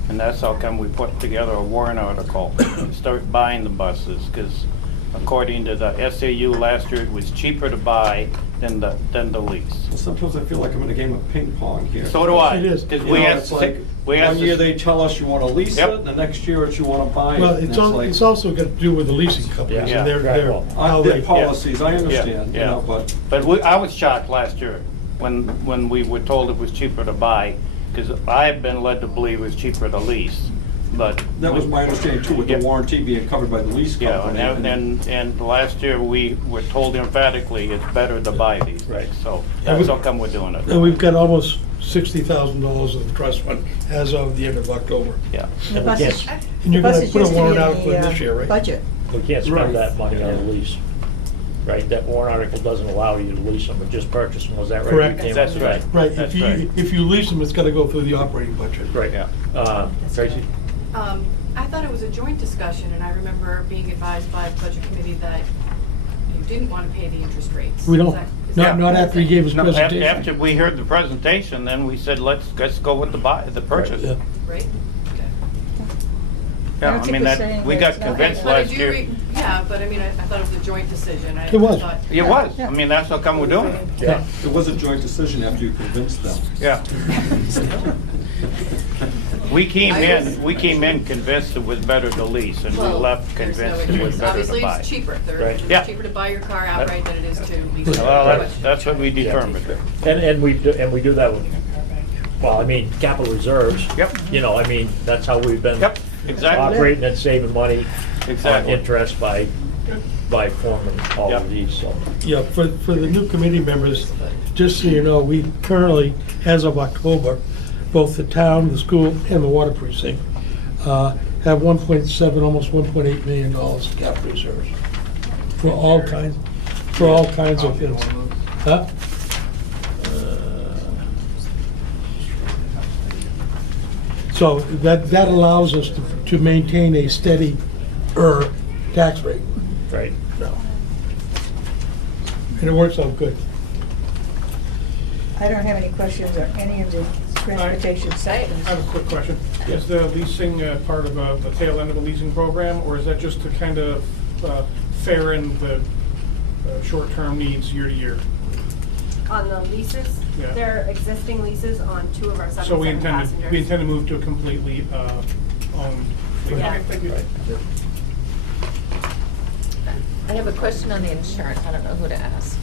and that's how come we put together a warrant article to start buying the buses, because according to the SAU last year, it was cheaper to buy than the lease. Well, sometimes I feel like I'm in a game of ping pong here. So do I. It is. Because You we know, asked, it's like, we asked. one year they tell us you wanna lease Yep. it, and the next year it's you wanna buy it. Well, and it's also got to do with the leasing companies Yeah. and their, Well, how Their they. policies, I understand, you Yeah, know, yeah. but I was shocked last year when we were told it was cheaper to buy, because I have been led to believe it was cheaper to lease, but. that was my understanding too, with the Yeah. warranty being covered by the lease Yeah, company. and last year we were told emphatically it's better to buy these Right. things, so And that's we- how come we're doing it. And we've got almost $60,000 in the trust fund as of the end of October. Yeah. The And we buses, can't- And you're the gonna buses put a used to be warrant in out for the, this year, right? budget. We can't Right. spend that money on a lease, right? That warrant article doesn't allow you to lease them, but just purchase them, was that right? Correct. You came That's up with right. that? Right, That's if right. you lease them, it's gotta go through the operating budget. Right. Yeah. Tracy? I thought it was a joint discussion, and I remember being advised by the budget committee that you didn't want to pay the interest rates. We Is don't, that- is that not after he gave his No, after presentation. we heard the presentation, then we said, let's go with the purchase. Yeah. Right? Okay. I Yeah, don't I think mean, we're that, saying we that got it's not. convinced But I last do year. yeah, but I mean, I thought it was a joint decision. I It was. thought- It was, Yeah. I mean, that's how come we're doing it. Yeah. It was a joint decision after you convinced them. Yeah. We came in convinced it was better to lease, and we Well, left there's no convinced it was interest. better to Obviously, buy. it's cheaper. Right. Yeah. It's cheaper to buy your car outright than it is to lease it. Well, that's what we Yeah. determined. And we do that with, well, I mean, capital reserves. Yep. You know, I mean, that's how we've been. Yep, exactly. Operating and saving money. Exactly. On interest by forming all Yep. of these, so. Yeah, for the new committee members, just so you know, we currently, as of October, both the town, the school, and the water precinct have 1.7, almost $1.8 million in capital reserves for all kinds of things. Huh? So that allows us to maintain a steady tax rate. Right. And it works out good. I don't have any questions on any of the transportation I sections. have a quick question. Is the leasing part of the tail end of the leasing program, or is that just to kind of fair in the short-term needs year to year? on the leases, Yeah. they're existing leases on 2 of our So we 77 passengers. intend to move to a completely owned lease. Yeah. Okay, thank you. I have a question on the insurance. I don't know who to ask.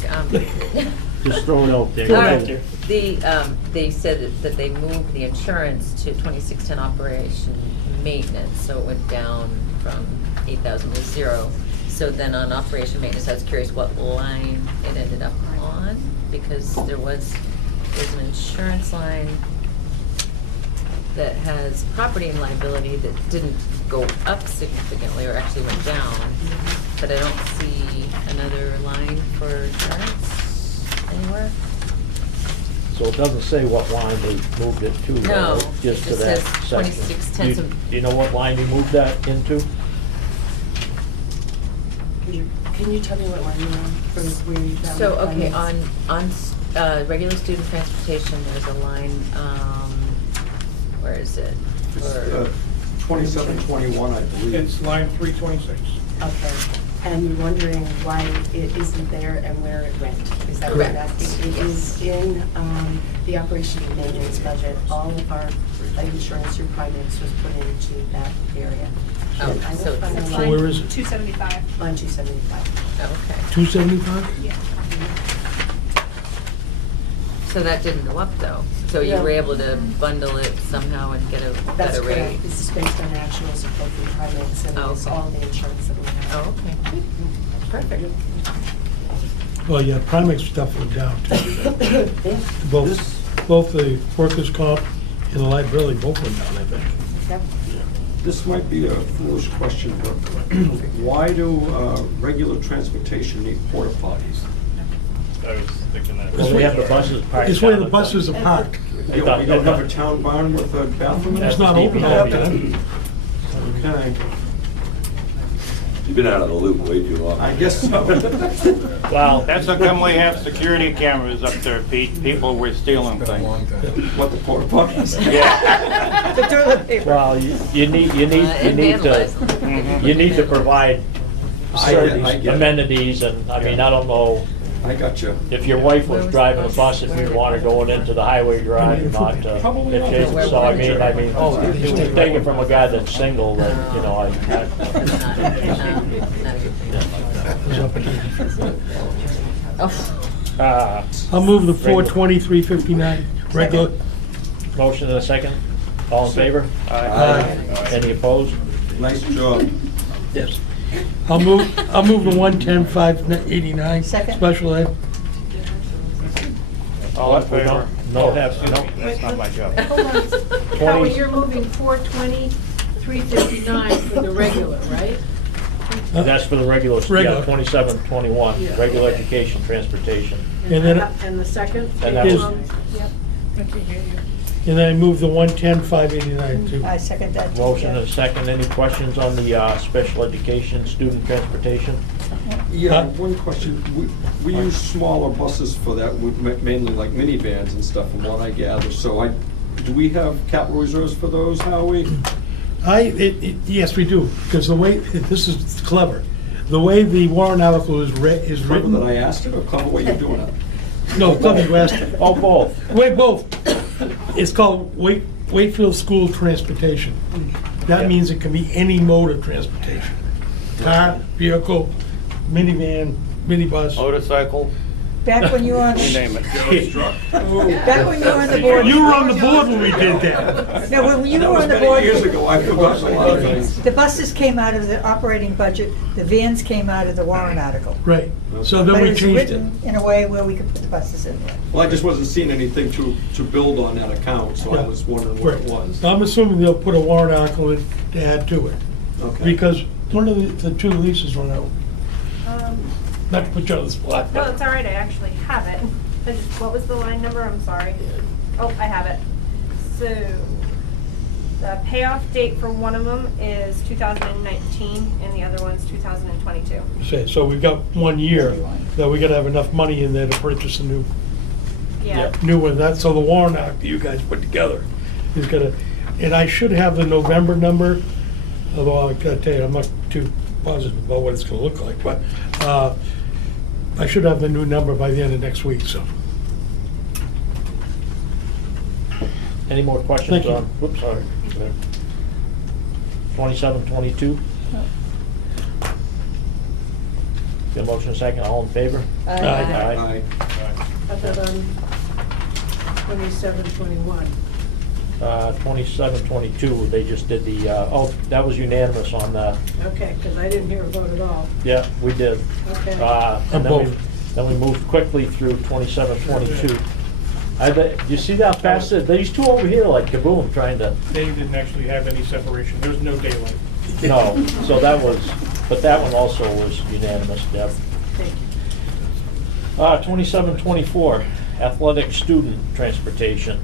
Just throw it out there. They said that they moved the insurance to 2610 operation maintenance, so it went down from 8,000 to 0. So then on operation maintenance, I was curious what line it ended up on, because there's an insurance line that has property and liability that didn't go up significantly or actually went down, but I don't see another line for insurance anywhere. So it doesn't say what line we moved it to, though, No, just it to that says section. 2610 Do you know what line you moved that into? Can you tell me what line you're on, or where you found So, the okay, finance? regular student transportation, there's a line, where is it? It's For- 2721, I believe. It's line 326. Okay, and you're wondering why it isn't there and where it went? Is that what you're Correct. asking? It is in the operation and maintenance budget. All of our life insurance through Primex was put into that area. Oh, And I will so find it's the So line- where is it? 275. Line 275. Okay, 275? Yeah. so that didn't go up though, so you No. were able to bundle it somehow and get a That's better rate? correct. This is based on actual support from Primex and Oh, it's okay. all the insurance that we have. Oh, okay, perfect. Well, yeah, Primex stuff went down too. Yeah. Both the workers' comp and the liability both went down, I think. Yep. This might be a foolish question, but why do regular transportation need porta potties? I was thinking that. Well, we have the buses parked. It's where down the at buses are parked. You don't have a town barn with a bathroom in it? It's not open all the time. Okay, You've been out of the loop way too long. I guess so. Well, That's how come we have security cameras up there, Pete. People were stealing things. What, the porta potties? Yeah. The toilet paper. well, you need And vandalism. to provide I get certain it. amenities, and, I mean, I don't know, I got you. if your wife Where was was driving the a bus? bus, if Where you'd was want the her bus? going into the highway garage, not, Probably if not. Jason, so I mean, Oh, if you take it from a guy that's single, then, you know, That's not a good thing. Oh, I'll move the 423.59 regular. Motion and a second. All in favor? Aye. Any opposed? Nice job. Yes. I'll move the 110.589. Second. Special ed. All in We don't- favor? No, have, no. That's not my job. Hold on. Howie, you're moving 420, 359 for the regular, right? That's for the regular, Regular. yeah, 27, 21, Yeah. regular education, transportation. And then- And the second? And that was- Yep, I can hear you. And then I move the 110.589 too. I second that. too, Motion yeah. and a second. Any questions on the special education student transportation? Yeah, one question. We use smaller buses for that, mainly like minivans and stuff, from what I gather. So do we have capital reserves for those, Howie? Yes, we do, because the way, this is clever. The way the warrant article is Remember that I written. asked it, or clever way you're doing it? No, clever, you asked it. Oh, both. Wait, both. It's called Wakefield School Transportation. That Yeah. means it can be any mode of transportation. Car, vehicle, minivan, minibus. Motorcycle, Back when you were on, you name it. back when you were on the board. You were on the board when we did that. No, when you That were was on the many board. years ago. I forgot a lot of things. The buses came out of the operating budget, the vans came out of the warrant article. Right, so then But we it was changed it. written in a way where we could put the buses in there. Well, I just wasn't seeing anything to build on that account, so I Yeah. was wondering what it was. I'm assuming they'll put a warrant article in to add to it, Okay. because one of the two leases run out. Um, Not to put you on the spot. No, it's all right, I actually have it. What was the line number? I'm sorry. Oh, I have it. So, the payoff date for one of them is 2019, and the other one's 2022. So we've got 1 year that we gotta have enough money in there to purchase a Yeah. new one. That's, so the warrant act that you guys put together is gonna, and I should have the November number, although I gotta tell you, I'm not too positive about what it's gonna look like, but, I should have the new number by the end of next week, so. Any more questions Thank you. on, whoops, sorry. 27, 22? Get a motion and a second, all in favor? Aye. Aye. How about on 27, 21? 27, 22, they just did the, oh, that was unanimous on that. Okay, because I didn't hear a vote at all. Yeah, we did. Okay. And On both. then we moved quickly through 27, 22. Do you see that fast? These two over here like kaboom, trying to, They didn't actually have any separation. There's no daylight. no, so that was, but that one also was unanimous, Deb. Thank you. 27, 24, Athletic student transportation.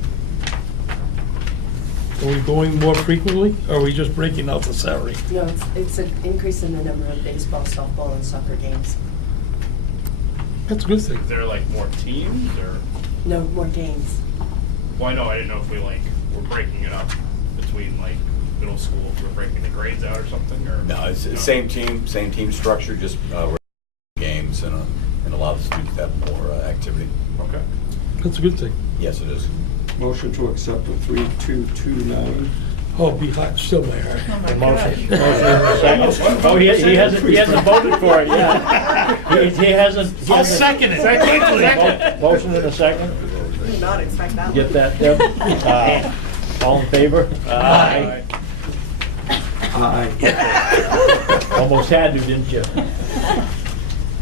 Are we going more frequently, or are we just breaking out the salary? No, it's an increase in the number of baseball, softball, and soccer games. That's a good thing. Is there like more teams or? No, more games. Well, I know, I didn't know if we like, we're breaking it up between like middle school, if we're breaking the grades out or something, or? No, it's the same team structure, just we're games and allow the students to have more activity. Okay. That's a good thing. Yes, it is. Motion to accept the 3229. Oh, be hot, still my heart. Oh my A gosh. motion in a second. Oh, he hasn't voted for it yet. He hasn't. I'll second it. Second. Motion in a second. Did not expect that. Get that, Deb? All in favor? Aye. Almost had to, didn't you?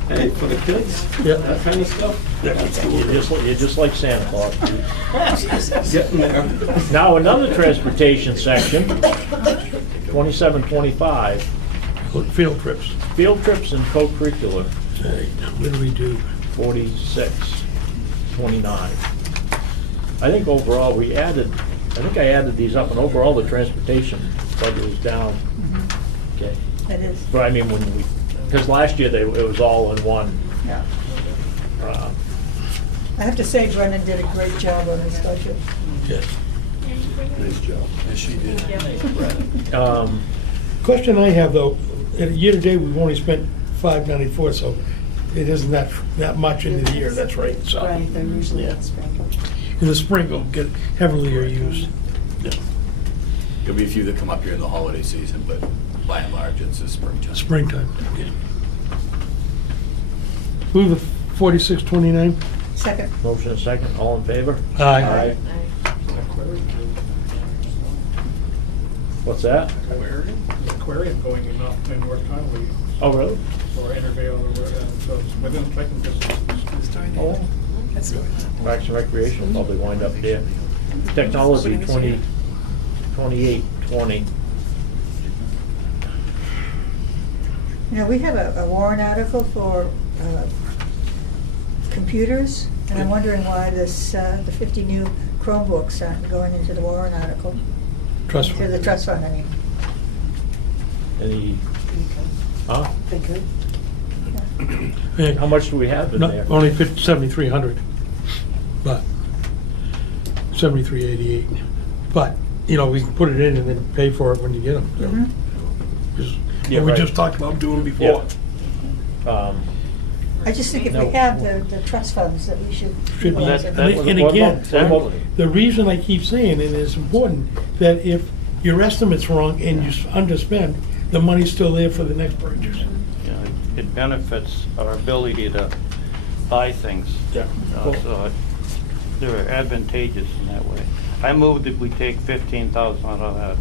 Hey, for the kids, Yeah. that kind of stuff, You're just like Santa Claus, Pete. getting there. Now, another transportation section, 2725, Field trips. field trips and co-curricular, Hey, what do we do? 4629. I think overall, I added these up, and overall, the transportation budget was down. Okay, That is, but I mean, because last year, it was all in one. yeah. uh, I have to say Brennan did a great job on his budget. Yes. Nice job. Yes, she did. Question I have though, year-to-date, we've only spent $594, so it isn't that much into the year, that's right, so. Right, they're usually Yeah. in spring. In the spring, they'll get heavily used. There'll be a few that come up here in the holiday season, but by and large, it's the springtime. Springtime, okay. Move the 4629. Second, Motion and second, all in favor? Aye. What's that? Aquarium going in North Conway, Oh, really? or Intervale, or so it's within striking distance. Oh. Parks and Recreation will probably wind up there. Technology, 2820. you know, we have a warrant article for computers, and I'm wondering why the 50 new Chromebooks aren't going into the warrant article. Trust To the fund. trust fund, I mean. Any, huh? They could. Yeah. How much do we have in No, there? only 7,300, but 7,388. But, you know, we can put it in and then pay for it when you get them. so. Mhm. Just- Yeah, and we right. just talked about doing before. I just think if No. we have the trust funds, that we should. Should be. That- And that- and again, Exactly. the reason I keep saying, and it's important, that if your estimate's wrong and you underspend, the money's still there for the next purchase. Yeah, it benefits our ability to buy things. Yeah. So they're advantageous in that way. I move that we take 15,000 out of that.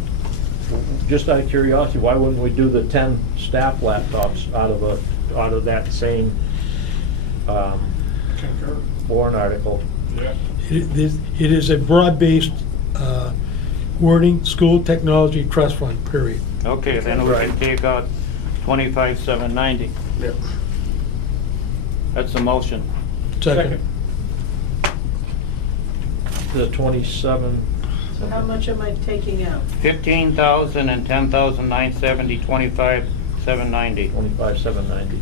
Just out of curiosity, why wouldn't we do the 10 staff laptops out of that same Concur. warrant article? Yeah. It is a broad-based wording, school technology trust fund, period. Okay, then we can take out 25,790. Yep. That's the motion. Second. The 27, So how much am I taking out? 15,000 and 10,970, 25,790. 25,790.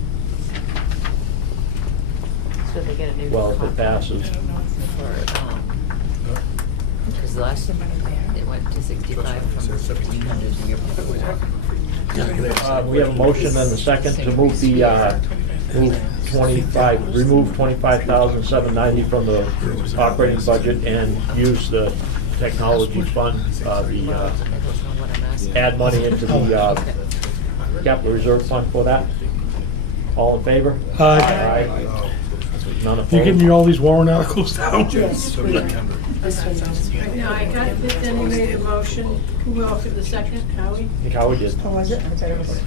So they get a new. Well, if it copy passes. For, because last year it went to 65 from 1,500 the year before. We have a motion and a second to move the, remove 25,790 from the operating budget and use the technology fund, add money into the capital reserve fund for that. All in favor? Aye. None opposed? You getting me all these warrant articles down? Yes, we are. This one is. No, I got it, then you made the motion. Who offered the second? Howie? I think Howard did. Oh, was it? I thought it was.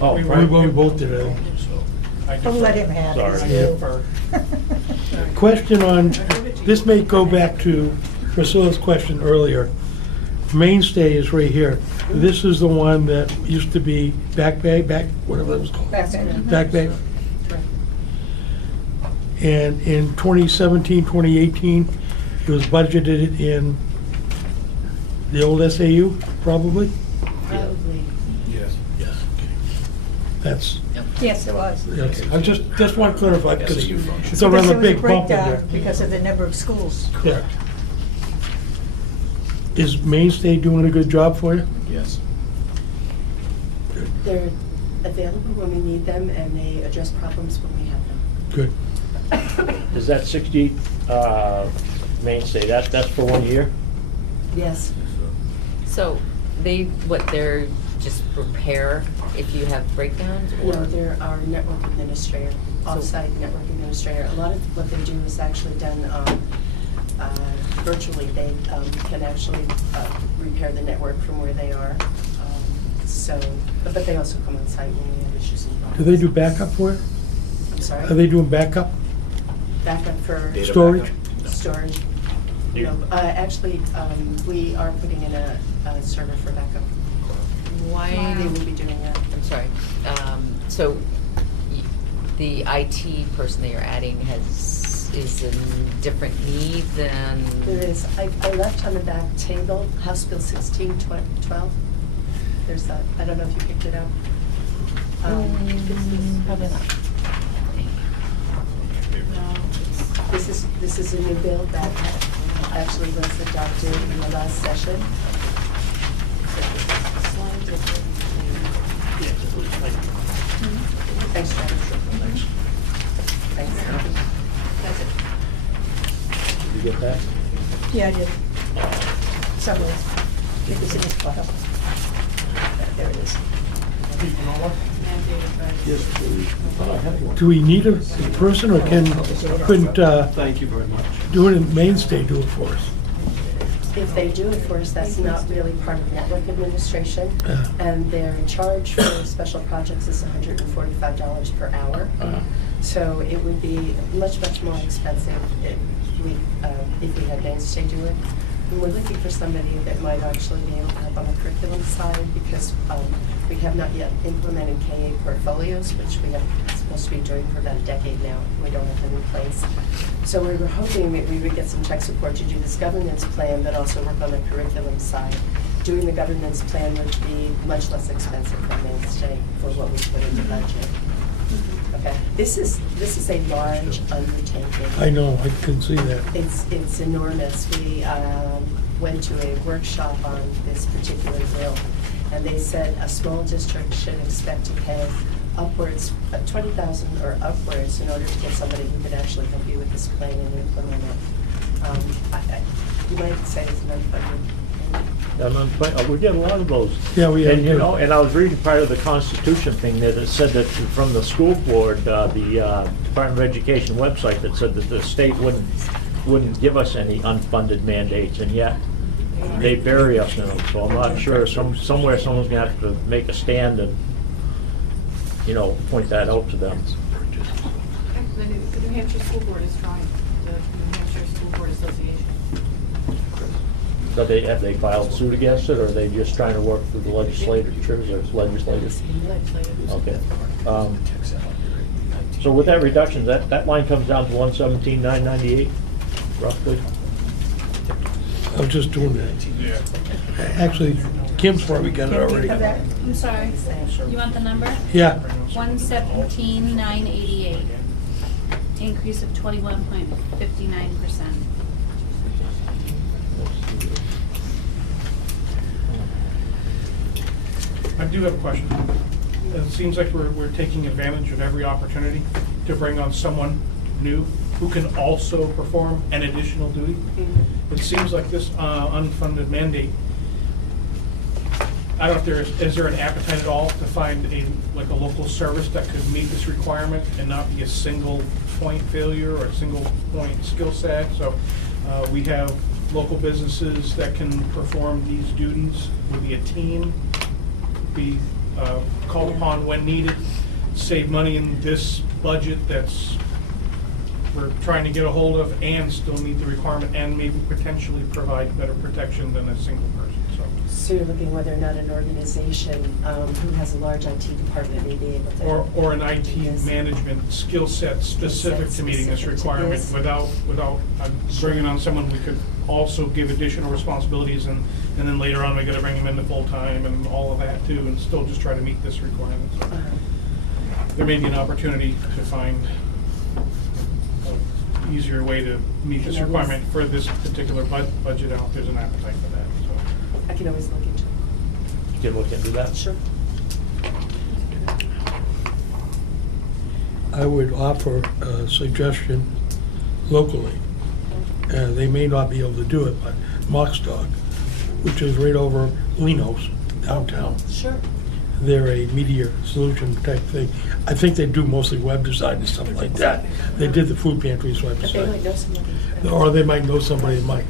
Oh, We Frank. both did it. We'll let him have it. Sorry. Question on, this may go back to Priscilla's question earlier. Mainstay is right here. This is the one that used to be Back Bay, whatever that was called. Back then. Back Bay. And in 2017, 2018, it was budgeted in the old SAU, probably? Probably. Yes. Yes. That's, Yes, it was. okay. I just want to clarify, because SAU function. it's a Because rather there was a big bump in there. breakdown because of the number of schools. Correct. Is Mainstay doing a good job for you? Yes. They're available when we need them, and they address problems when we have them. Good. Is that 60 mainstay, that's for 1 year? Yes. So they're just repair if you have breakdowns, or? No, they're our network administrator, off-site network administrator. A lot of what they do is actually done virtually. They can actually repair the network from where they are. But they also come on site when we have issues and problems. Do they do backup for you? I'm sorry? Are they doing backup? Backup for? Data Storage? backup? No. Storage. You- No, actually, we are putting in a server for backup. Why? They will be doing that. I'm sorry. So the IT person that you're adding is in different need than? There is, I left on the back table, House Bill 1612. There's that, I don't know if you picked it up. Probably not. This is a new bill that actually was adopted in the last session. Thanks, Travis. Thanks. That's it. Did you get that? Yeah, I did. Somewhere. It was in his file. There it is. Do we need a person, or couldn't Thank you very much. doing it Mainstay do it for us? If they do it for us, that's not really part of network administration. Yeah. And their charge for special projects is $145 per hour. So it would be much, much more expensive if we had Mainstay do it. And we're looking for somebody that might actually be able to help on the curriculum side, because we have not yet implemented KA portfolios, which we have supposed to be doing for about a decade now. We don't have them in place. So we were hoping that we would get some tech support to do this governance plan, but also work on the curriculum side. Doing the governance plan would be much less expensive than Mainstay for what we put in the budget. Okay, this is a large undertaking. I know, I can see that. It's enormous. We went to a workshop on this particular bill, and they said a small district should expect to pay upwards, $20,000 or upwards in order to get somebody who could actually help you with this plan and implement it. You might say it's an unfunded. We get a lot of those. Yeah, we And, you do. know, and I was reading part of the Constitution thing that it said that from the school board, the Department of Education website, that said that the state wouldn't give us any unfunded mandates, and yet they bury us in them. So I'm not sure, somewhere someone's gonna have to make a stand and, you know, point that out to them. The New Hampshire School Board is trying, the New Hampshire School Board Association. So have they filed suit against it, or are they just trying to work through the legislators or legislators? Legislators. Okay. So with that reduction, that line comes down to 117,998, roughly? I was just doing that. Actually, Kim's probably got it Kim, do you already. have that? I'm sorry, you want the number? Yeah, 117,988, increase of 21.59%. I do have a question. It seems like we're taking advantage of every opportunity to bring on someone new who can also perform an additional duty. It seems like this unfunded mandate, I don't know if is there an appetite at all to find a local service that could meet this requirement and not be a single point failure or a single point skill set? So we have local businesses that can perform these duties, would be a team, be called upon when needed, save money in this budget that's we're trying to get a hold of, and still meet the requirement, and maybe potentially provide better protection than a single person. So So you're looking whether or not an organization who has a large IT department may be able to. Or an IT do this. management skill set specific to meeting this Specific to requirement this. without bringing on someone we could also give additional responsibilities and then later on we gotta bring them into full-time and all of that too, and still just try to meet this requirement. So Uh-huh. there may be an opportunity to find an easier way to meet this requirement for this particular budget out. There's an appetite for that, so. I can always look into it. You can look into that? Sure. I would offer a suggestion locally. They may not be able to do it, but Moxdog, which is right over Leno's downtown, Sure. they're a media solution type thing. I think they do mostly web design and stuff like that. They did the food pantries But they might know website. somebody. Or they might know somebody that might.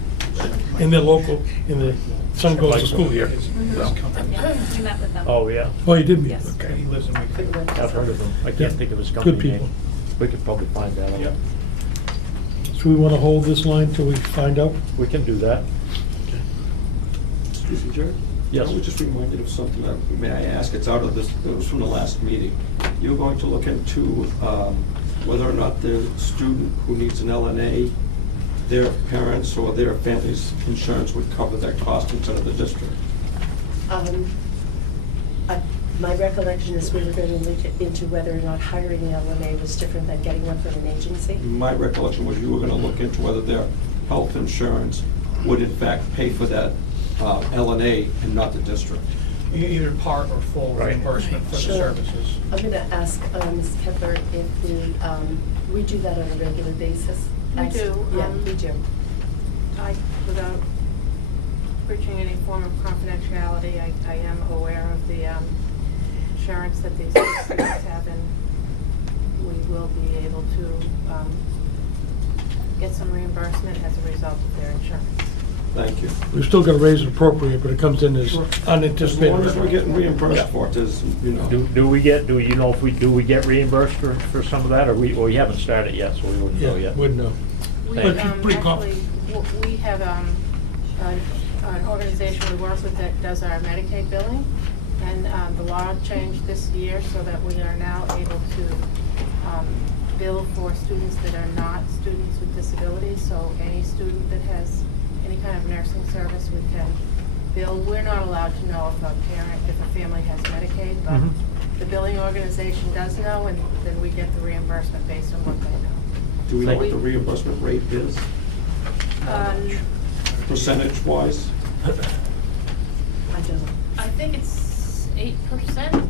And they're local, and the son goes to school here. Yeah, we met with them. Oh, yeah. Oh, you did meet? Yes. Okay. He lives in Wakefield. I've heard of them. I Yeah. can't think of his Good company people. name. We could probably find that out. Yep. So we want to hold this line till we find out? We can do that. Excuse me, Jerry? Yes. I was just reminded of something that, may I ask, it's out of this, it was from the last meeting. You're going to look into whether or not the student who needs an LNA, their parents or their family's insurance would cover that cost instead of the district. My recollection is we were going to look into whether or not hiring an LMA was different than getting one from an agency. My recollection was you were gonna look into whether their health insurance would in fact pay for that LNA and not the district. Either part or full Right. reimbursement for the Sure. services. I'm going to ask Ms. Kepler if we do that on a regular basis. We do, Yeah, we do. Without breaching any form of confidentiality, I am aware of the insurance that these students have, and we will be able to get some reimbursement as a result of their insurance. Thank you. We're still going to raise it appropriate, but it comes in as Sure. unanticipated. As long as we're getting reimbursed Yeah. for it, there's, you know. Do you know if do we get reimbursed for some of that, or we haven't started yet, so we wouldn't know Yeah, yet? wouldn't know. We, But pretty actually, confident. we have an organization we work with that does our Medicaid billing, and the law changed this year so that we are now able to bill for students that are not students with disabilities. So any student that has any kind of nursing service, we can bill. We're not allowed to know if a family has Medicaid, but Mhm. the billing organization does know, and then we get the reimbursement based on what they know. Do we know what the reimbursement rate is, percentage-wise? I don't. I think it's 8%.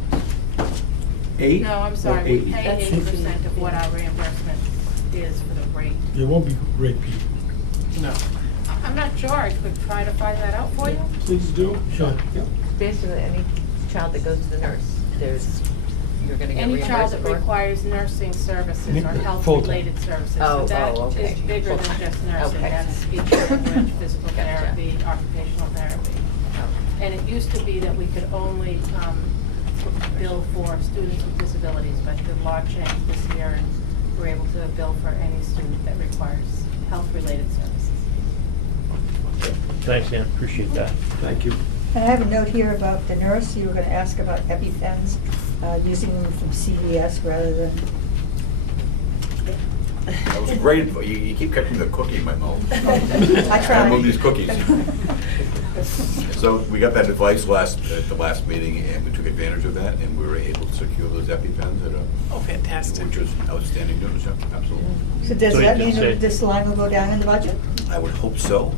8? No, I'm or sorry, we 80? pay That's 80% of what our reimbursement is for the rate. It won't be rate people. No. I'm not sure, I could try to find that out for you. Please do. Sure. Yeah. Basically, any child that goes to the nurse, you're gonna get Any child reimbursed that for. requires nursing services or Full-time. health-related services. Oh, So that okay. is bigger than Full-time. just nursing, Okay. that's speech language, physical Gotcha. therapy, occupational therapy. And it used to be that we could only bill for students with disabilities, but the law changed this year, and we're able to bill for any student that requires health-related services. Thanks, Ann, appreciate that. Thank you. And I have a note here about the nurse. You were going to ask about EpiPens, using them from CVS rather than, That was great, but you keep catching the cookie in my mouth. I tried. Move these cookies. So we got that advice at the last meeting, and we took advantage of that, and we were able to secure those EpiPens at Oh, fantastic. which was outstanding news, yeah, absolutely. so does So you that can mean say- that this line will go down in the budget? I would hope so.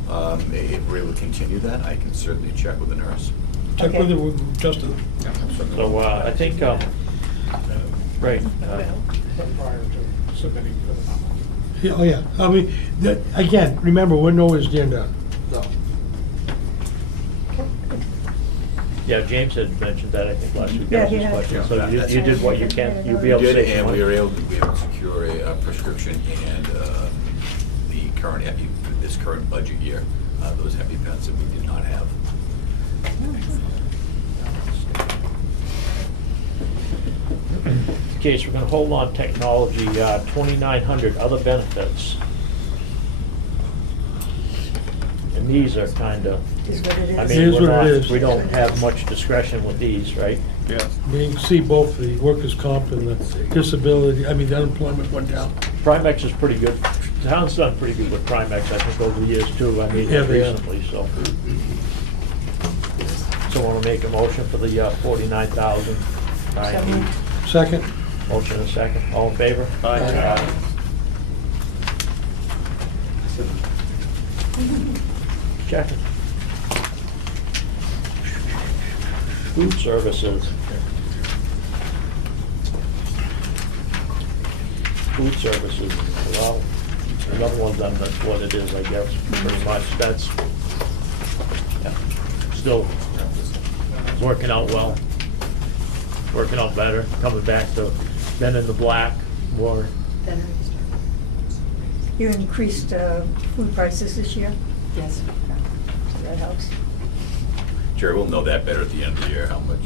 If we're able to continue that, I can certainly check with the nurse. Check Okay. with it with Justin. So, I think, right, Prior to submitting for the nominee. Yeah, oh, yeah. I mean, again, remember, we're nowhere near done. yeah, James had mentioned that, I think, last week. Yeah, That was he his had. question. So Yeah, you did what you can, you'll be able We to did, save some and we money. were able to secure a prescription and the current this current budget year, those EpiPens that we did not have. Okay, so we're gonna hold on technology, 2,900 other benefits. And these are kinda is what it is. I It mean, is we're what it not, is. we don't have much discretion with these, right? Yeah. You can see both the workers' comp and the disability, I mean, the unemployment went down. Primex is pretty good. The town's done pretty good with Primex, I think, over the years too, I mean, Yeah, they have. recently, so. Someone will make a motion for the 49,000. So moved. Second? Motion and second, all in favor? Aye. Check it. Food services. Food services, well, another one's on that's what it is, I guess, pretty much, that's, yeah, still working out well, working out better, coming back to been in the black more. Then You increased food prices this year, yes. so that helps. Jerry, we'll know that better at the end of the year, how much,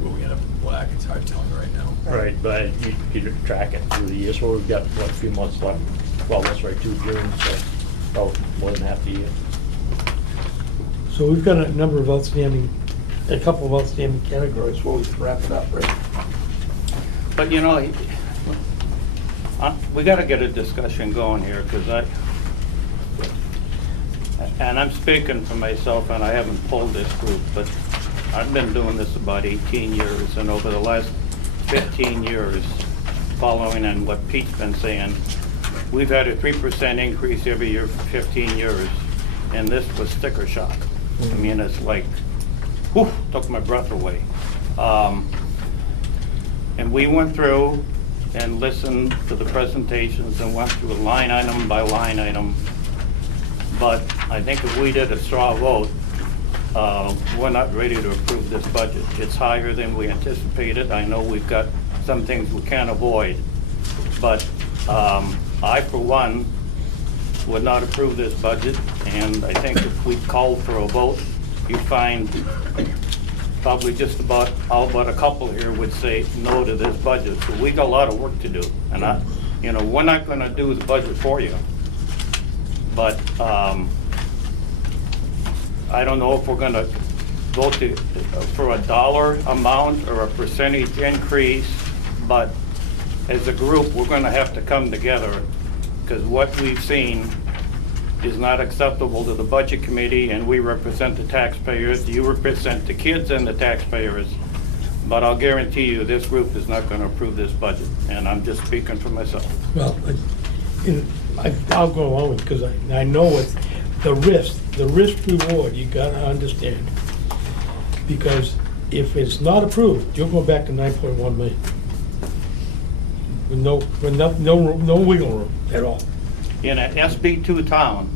will we end up in black? It's hard telling right now. Right, but you track it through the year, so we've got, what, a few months left, well, that's right, to June, so, oh, more than half the year. So we've got a number of outstanding, a couple of outstanding categories before we can wrap it up, right? But we gotta get a discussion going here, because and I'm speaking for myself, and I haven't pulled this group, but I've been doing this about 18 years, and over the last 15 years, following on what Pete's been saying, we've had a 3% increase every year for 15 years, and this was sticker shock. I mean, it's like, whew, took my breath away. And we went through and listened to the presentations and went through line item by line item. But I think if we did a straw vote, we're not ready to approve this budget. It's higher than we anticipated. I know we've got some things we can't avoid. But I, for one, would not approve this budget. And I think if we called for a vote, you'd find probably just about, all but a couple here would say no to this budget. So we got a lot of work to do. And we're not gonna do the budget for you. But I don't know if we're gonna vote for a dollar amount or a percentage increase, but as a group, we're gonna have to come together, because what we've seen is not acceptable to the budget committee, and we represent the taxpayers, you represent the kids and the taxpayers, but I'll guarantee you, this group is not gonna approve this budget, and I'm just speaking for myself. Well, I'll go along with it, because I know what the risk reward, you gotta understand. Because if it's not approved, you'll go back to 9.1 million. With no wiggle room at all. In an SB2 town,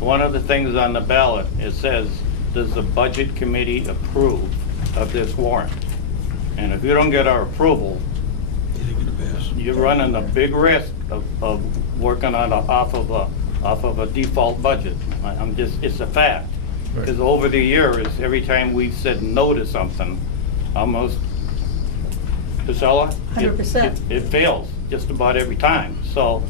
one of the things on the ballot, it says, does the budget committee approve of this warrant? And if you don't get our approval, you're running a big risk of working on off of a default budget. It's a fact. Because over the years, every time we've said no to something, almost, Priscilla? 100%. It fails just about every time. So,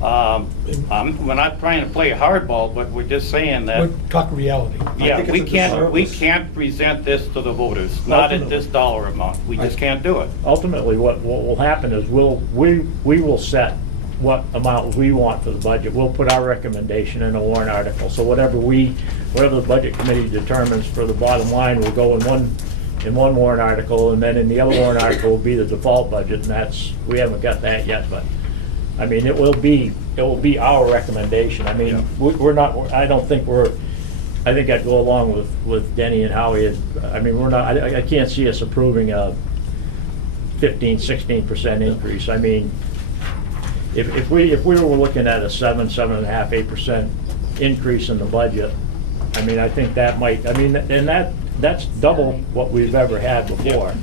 we're not trying to play hardball, but we're just saying that, We're talking reality. yeah, think we it's a can't disservice. present this to the voters, not at this dollar amount. We just can't do it. Ultimately, what will happen is we will set what amount we want for the budget. We'll put our recommendation in a warrant article. So whatever the budget committee determines for the bottom line will go in one warrant article, and then in the other warrant article will be the default budget, and we haven't got that yet, but, I mean, it will be our recommendation. I mean, I think I'd go along with Denny and Howie. I mean, I can't see us approving a 15, 16% increase. I mean, if we were looking at a 7.5%, 8% increase in the budget, I mean, I think that might, I mean, and that's double what we've ever had before.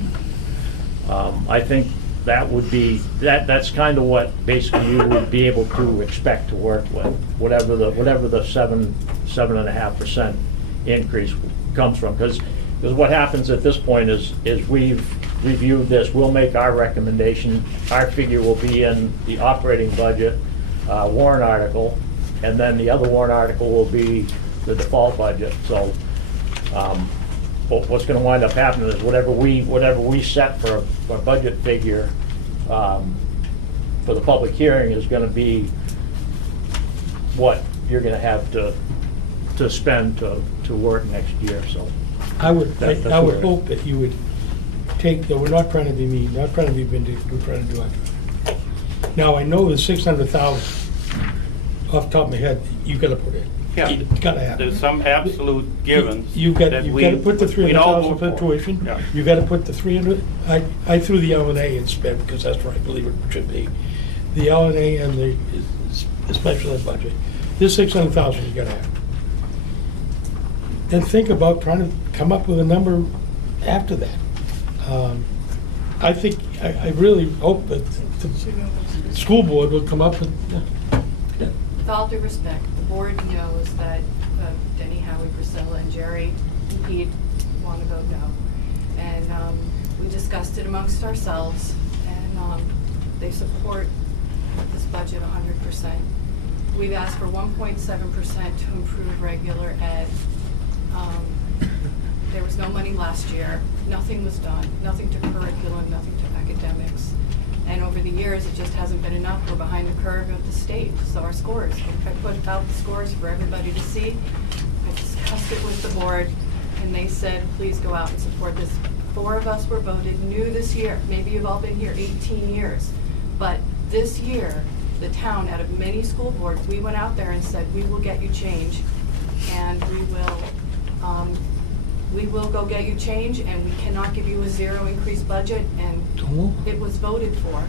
I think that would be, that's kind of what basically you would be able to expect to work with, whatever the 7.5% increase comes from. Because what happens at this point is we've reviewed this, we'll make our recommendation, our figure will be in the operating budget warrant article, and then the other warrant article will be the default budget. So But what's gonna wind up happening is whatever we set for a budget figure, for the public hearing is gonna be what you're gonna have to spend to work next year, so. I would That's where- hope that you would take, though we're not trying to be mean, not trying to be vindictive, we're trying to do our job. Now, I know the 600,000, off the top of my head, you gotta put in. Yeah. You gotta have. There's some absolute givens. You've that got we- to put the we'd all 300,000 for vote tuition. Yeah. You got to put the 300, I threw the LNA in sped because that's where I believe it should be. The LNA and the special ed budget. This 600,000 you got to have. Then think about trying to come up with a number after that. I think, I really hope that the school board will come up with, With all due respect, the board knows that Denny, Howie, Priscilla, and Jerry indeed want to vote no. And we discussed it amongst ourselves, and they support this budget 100%. We've asked for 1.7% to improve regular ed. There was no money last year. Nothing was done. Nothing to curriculum, nothing to academics. And over the years, it just hasn't been enough. We're behind the curve of the state. So our scores, I put out the scores for everybody to see. I discussed it with the board, and they said, please go out and support this. 4 of us were voted new this year. Maybe you've all been here 18 years. But this year, the town, out of many school boards, we went out there and said, we will get you change, and we will go get you change, and we cannot give you a 0 increase budget, and it was voted for.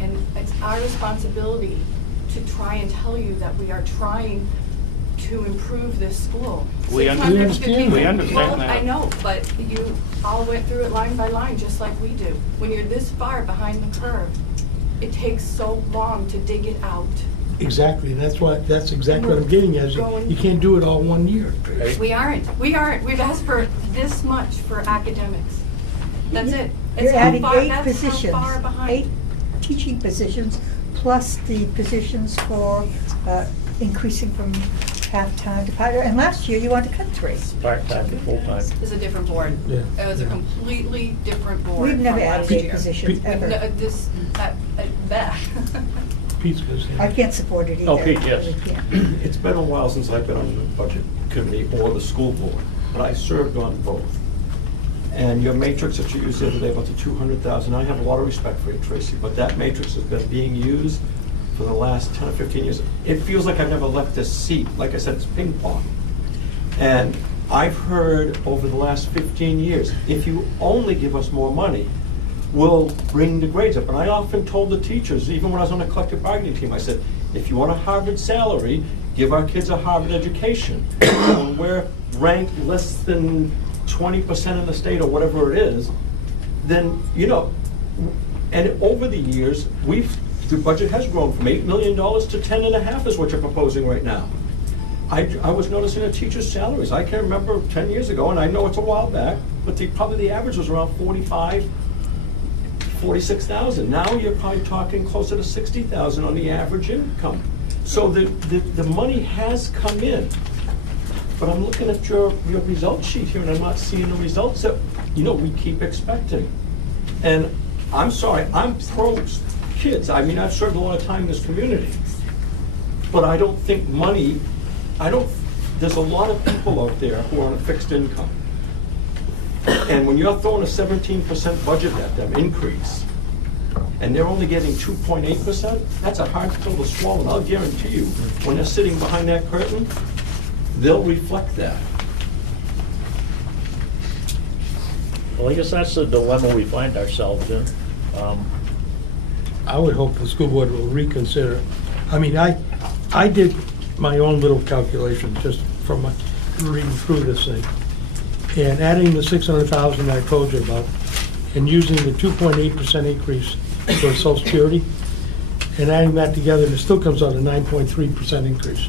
And it's our responsibility to try and tell you that we are trying to improve this school. We 650 understand. We understand Well, that. I know, but you all went through it line by line, just like we do. When you're this far behind the curve, it takes so long to dig it out. exactly, and that's exactly what I'm getting at, is you can't do it all 1 year. We aren't. We've asked for this much for academics. That's it. You're adding 8 That's positions, how far behind. 8 teaching positions, plus the positions for increasing from half-time to part, and last year you wanted to cut 3. Part-time to full-time. It's a different board. Yeah. It was a completely different board. We've never from added last 8 year. positions, ever. No, this, that. Pete's gonna say. I can't support it either. Oh, Pete, yes. I really can't. It's been a while since I've been on the budget committee or the school board, but I served on both. And your matrix that you used the other day about the 200,000, I have a lot of respect for you, Tracy, but that matrix has been being used for the last 10 or 15 years. It feels like I've never left this seat. Like I said, it's ping pong. And I've heard over the last 15 years, if you only give us more money, we'll bring the grades up. And I often told the teachers, even when I was on the collective bargaining team, I said, if you want a Harvard salary, give our kids a Harvard education. When we're ranked less than 20% in the state or whatever it is, then, you know, and over the years, the budget has grown from $8 million to 10.5 is what you're proposing right now. I was noticing the teachers' salaries. I can remember 10 years ago, and I know it's a while back, but probably the average was around 45, 46,000. Now you're probably talking closer to 60,000 on the average income. So the money has come in. But I'm looking at your result sheet here, and I'm not seeing the results that, you know, we keep expecting. And I'm sorry, I'm pro kids. I mean, I've served a lot of time in this community. But I don't think money, there's a lot of people out there who are on a fixed income. And when you're throwing a 17% budget at them, increase, and they're only getting 2.8%, that's a hard pill to swallow. And I'll guarantee you, when they're sitting behind that curtain, they'll reflect that. Well, I guess that's the dilemma we find ourselves in. I would hope the school board will reconsider. I mean, I did my own little calculation just from reading through this thing. And adding the 600,000 I told you about, and using the 2.8% increase for Social Security, and adding that together, it still comes out a 9.3% increase.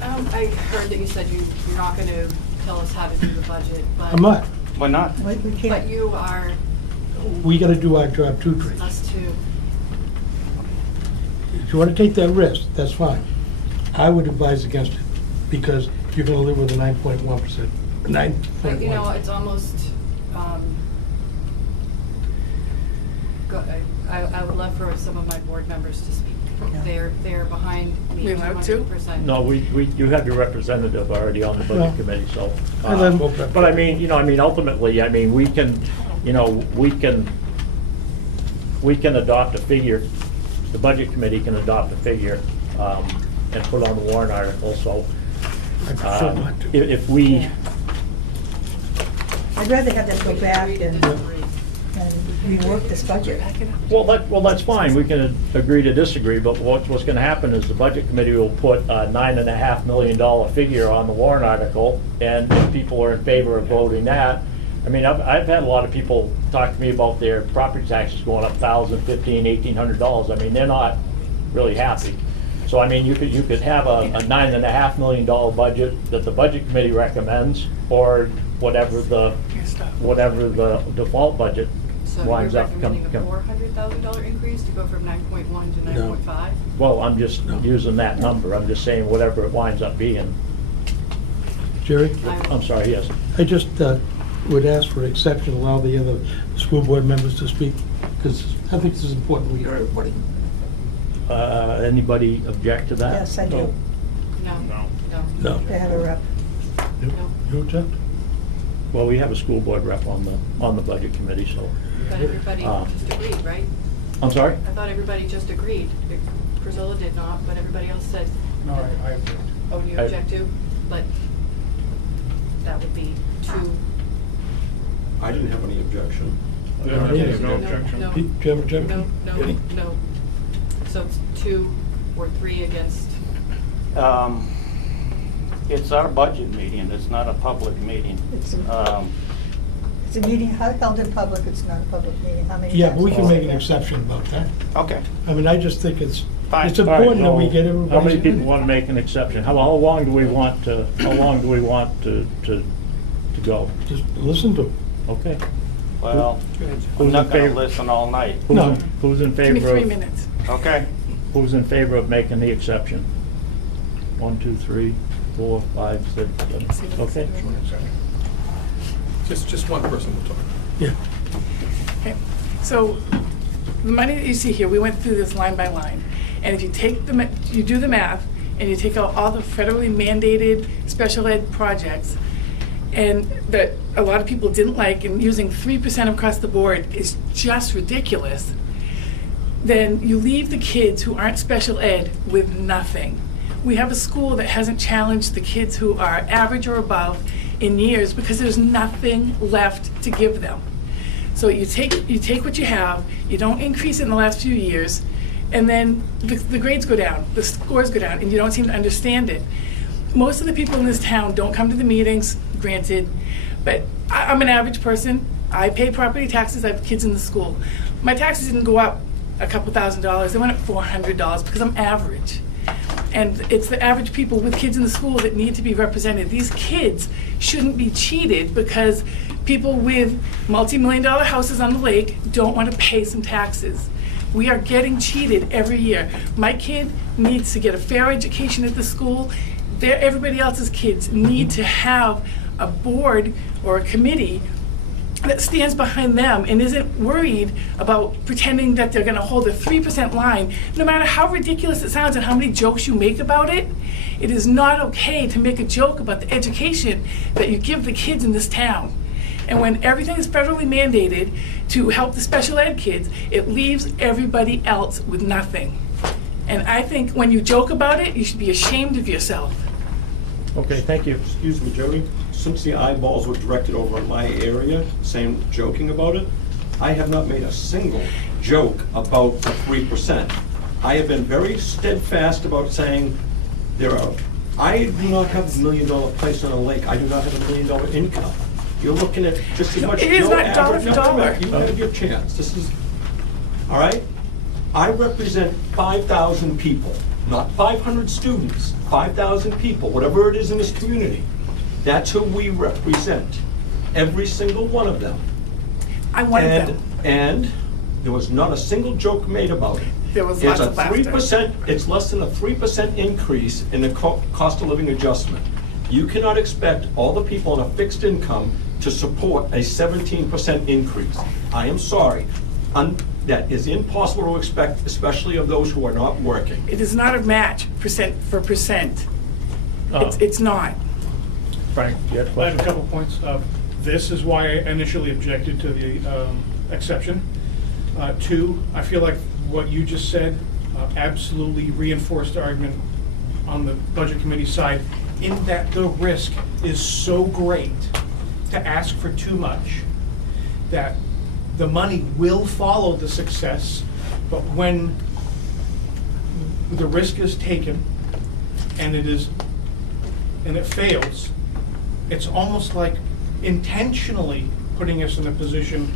I heard that you said you're not going to tell us how to do the budget, but. I'm not. Why not? We But can't. you are We gotta do our job too, Tracy. us too. If you wanna take that risk, that's fine. I would advise against it, because You're gonna live with a 9.1%, 9.1. You know, it's almost, I would love for some of my board members to speak. They're behind me We allowed to? 200%. No, you have your representative already on the budget No. committee, so. I let him vote that. But I mean, ultimately, we can, we can adopt a figure, the budget committee can adopt a figure, and put on the warrant article, so. I prefer not to. If we, I'd rather have that go back and rework this budget. well, that's fine, we can agree to disagree, but what's gonna happen is the budget committee will put a $9.5 million figure on the warrant article, and if people are in favor of voting that, I mean, I've had a lot of people talk to me about their property taxes going up $1,000, $1,500, $1,800. I mean, they're not really happy. So I mean, you could have a $9.5 million budget that the budget committee recommends, or whatever the default budget So winds you're up. recommending a $400,000 increase to go from 9.1 to No. 9.5? Well, I'm just No. using that number. I'm just saying whatever it winds up being. Jerry? I'm sorry, yes. I just would ask for exception, allow the other school board members to speak, because I think this is important, we hear everybody. Anybody object to that? Yes, I do. No, no. No. To have a rep. You you object? Well, we have a school board rep on the budget committee, so. But everybody just agreed, right? I'm sorry? I thought everybody just agreed. Priscilla did not, but everybody else said. No, I object. Oh, do you I- object to? But that would be two. I didn't have any objection. No objection. No, Pete, do you have objection? no, Any? no. So it's 2 or 3 against. It's our budget meeting, it's not a public meeting. It's Um, It's a meeting held in public, it's not a public meeting. How many Yeah, times but we do can I say make an that? exception about that. Okay. I mean, I just think it's Fine. important that we get everybody. How many people want to make an exception? How long do we want to go? Just listen to them. Okay. Well, Who's I'm in not gonna favor? listen all night. No. Who's in Give me favor 3 of, minutes. Okay. who's in favor of making the exception? 1, 2, 3, 4, 5, 6, 7. Okay. Just one person will talk. Yeah. Okay. So the money that you see here, we went through this line by line. And if you take you do the math and you take out all the federally mandated special ed projects and that a lot of people didn't like, and using 3% across the board is just ridiculous, then you leave the kids who aren't special ed with nothing. We have a school that hasn't challenged the kids who are average or above in years because there's nothing left to give them. So you take what you have, you don't increase it in the last few years, and then the grades go down, the scores go down, and you don't seem to understand it. Most of the people in this town don't come to the meetings, granted, but I'm an average person. I pay property taxes, I have kids in the school. My taxes didn't go up a couple $1,000s, they went up $400 because I'm average. And it's the average people with kids in the school that need to be represented. These kids shouldn't be cheated because people with multi-million-dollar houses on the lake don't want to pay some taxes. We are getting cheated every year. My kid needs to get a fair education at the school. Everybody else's kids need to have a board or a committee that stands behind them and isn't worried about pretending that they're going to hold a 3% line, no matter how ridiculous it sounds and how many jokes you make about it. It is not okay to make a joke about the education that you give the kids in this town. And when everything is federally mandated to help the special ed kids, it leaves everybody else with nothing. And I think when you joke about it, you should be ashamed of yourself. Okay, thank you. Excuse me, Jody, since the eyeballs were directed over in my area, joking about it, I have not made a single joke about the 3%. I have been very steadfast about saying I do not have $1 million place on a lake. I do not have $1 million income. You're looking at just as much. It is your not dollar average- for No, come dollar. back. You have your chance. This is, all right? I represent 5,000 people, not 500 students, 5,000 people, whatever it is in this community. That's who we represent, every single one of them. I wanted them. And there was not a single joke made about it. There was lots of laughter. It's less than a 3% increase in the cost of living adjustment. You cannot expect all the people on a fixed income to support a 17% increase. I am sorry. That is impossible to expect, especially of those who are not working. It is not a match percent for percent. Oh. It's not. Frank, you had a I have question? a couple points. This is why I initially objected to the exception. Two, I feel like what you just said absolutely reinforced the argument on the Budget Committee side, in that the risk is so great to ask for too much, that the money will follow the success, but when the risk is taken and it fails, it's almost like intentionally putting us in a position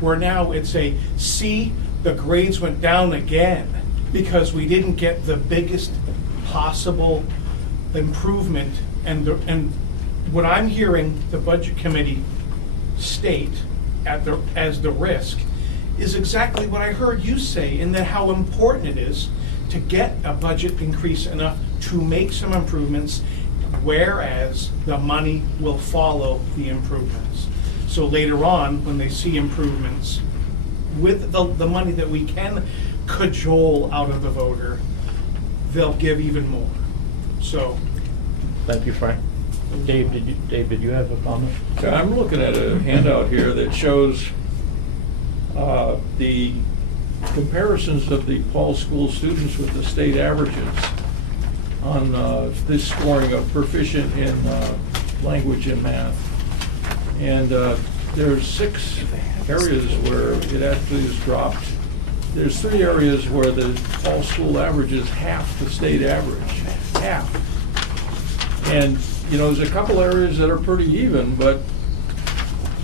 where now it's see, the grades went down again because we didn't get the biggest possible improvement. And what I'm hearing the Budget Committee state as the risk is exactly what I heard you say, in that how important it is to get a budget increase enough to make some improvements, whereas the money will follow the improvements. So later on, when they see improvements with the money that we can cajole out of the voter, they'll give even more. So, Thank you, Frank. Dave, did you have a comment? So I'm looking at a handout here that shows the comparisons of the Paul School students with the state averages on this scoring of proficient in language and math. And there's 6 areas where it actually has dropped. There's 3 areas where the Paul School average is half the state average, half. And, you know, there's a couple areas that are pretty even, but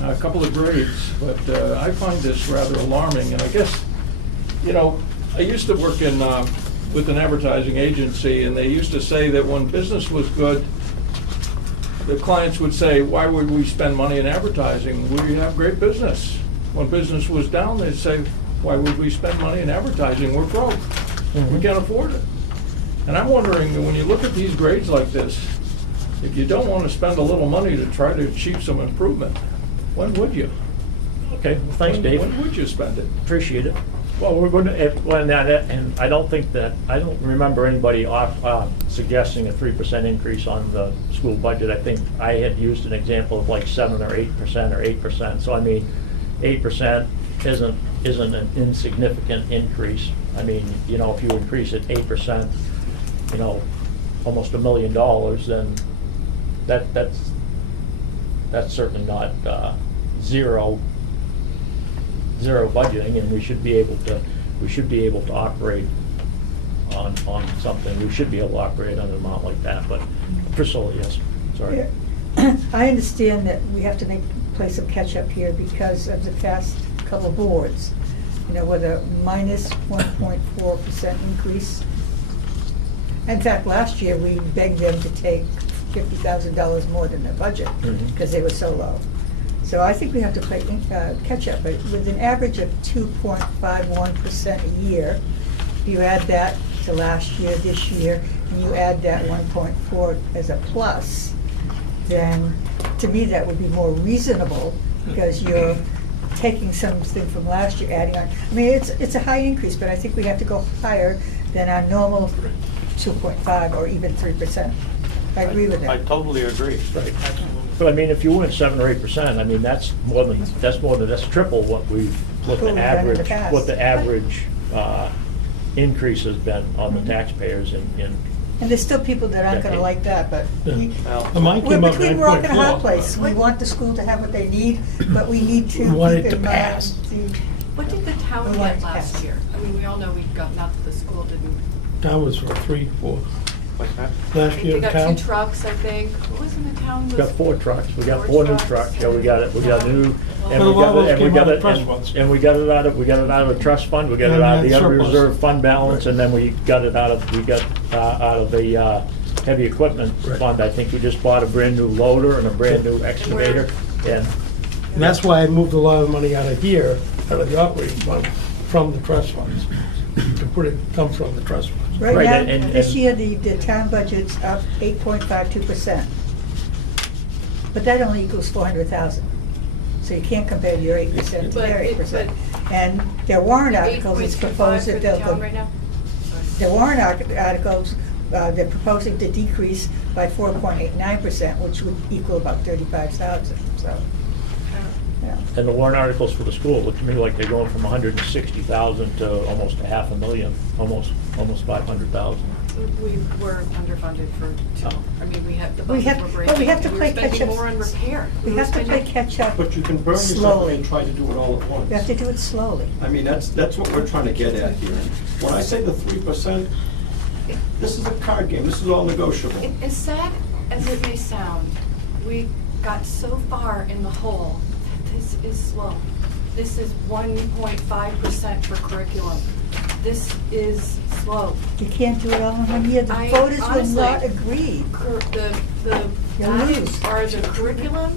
a couple of grades. But I find this rather alarming. And I guess, you know, I used to work in with an advertising agency, and they used to say that when business was good, the clients would say, why would we spend money in advertising? We have great business. When business was down, they'd say, why would we spend money in advertising? We're broke. We can't afford it. And I'm wondering, when you look at these grades like this, if you don't want to spend a little money to try to achieve some improvement, when would you? Okay, well, thanks, Dave. When would you spend it? Appreciate it. Well, we're going to, and I don't remember anybody suggesting a 3% increase on the school budget. I think I had used an example of like 7 or 8% or 8%. So I mean, 8% isn't an insignificant increase. I mean, you know, if you increase it 8%, you know, almost $1 million, then that's certainly not zero budgeting, and we should be able to operate on something. We should be able to operate on an amount like that. But Priscilla, yes, sorry. Yeah. I understand that we have to play some catch up here because of the past couple of boards. You know, with a minus 1.4% increase. In fact, last year we begged them to take $50,000 more than their budget because they were so low. So I think we have to play catch up. But with an average of 2.51% a year, if you add that to last year, this year, and you add that 1.4 as a plus, then to me that would be more reasonable because you're taking something from last year, adding on. I mean, it's a high increase, but I think we have to go higher than our normal 2.5 or even 3%. I agree with that. I totally agree. Right. But I mean, if you went 7 or 8%, I mean, that's triple what the average increase has been on the taxpayers in. And there's still people that aren't going to like that, but Mine we're came up between rock and a hard 9.4. place. We want the school to have what they need, but we need to We want keep it to in mind pass. What did the town We want it get to last pass. year? I mean, we all know we got, not that the school didn't. Town was for 3, 4. What's that? Last year, They the got town. 2 trucks, I think. What was in the town? We got 4 trucks. We got 4 new trucks. Yeah, we got it. We got a new, and Well, we got all those it, and we came got out of it, trust funds. and we got it out of the trust fund. We got it And out of we the had surplus. unreserved fund balance, and then we got it out of the heavy equipment Right. fund. I think we just bought a brand new loader and a brand new excavator, and And that's why I moved a lot of money out of here, out of the operating fund, from the trust funds, to come from the trust funds. Right Right, now, and this year, the town budget's up 8.52%. But that only equals 400,000. So you can't compare your 8% to But their it- 8%. And their warrant articles, it's 8.25 proposed for that the they'll town go. right now? Sorry. The warrant articles, they're proposing to decrease by 4.89%, which would equal about 35,000, so, yeah. And the warrant articles for the school look to me like they're going from 160,000 to almost a 500,000, almost 500,000. We were underfunded for two, Oh. I mean, we have, the We have- buses were but we breaking, have to and we play were spending catch-up. more on repair. We were have to play spending- catch-up But you can burn yourself slowly. and try to do it all at once. You have to do it slowly. I mean, that's what we're trying to get at here. When I say the 3%, this is a card game, this is all negotiable. As sad as it may sound, we got so far in the hole that this is slow. This is 1.5% for curriculum. This is slow. You can't do it all in 1 year. The I voters will honestly- not agree. The You values lose. are the curriculum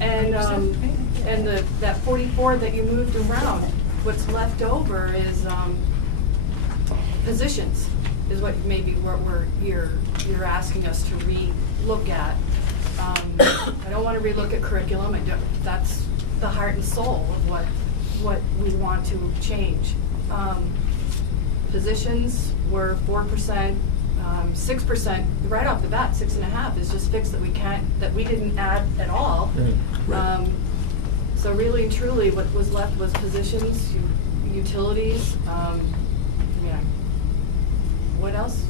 and that 44 that you moved around. What's left over is positions, is what maybe you're asking us to re-look at. I don't want to re-look at curriculum. That's the heart and soul of what we want to change. Positions were 4%, 6%, right off the bat, 6.5 is just fixed that we didn't add at all. Right. So really and truly, what was left was positions, utilities, what else?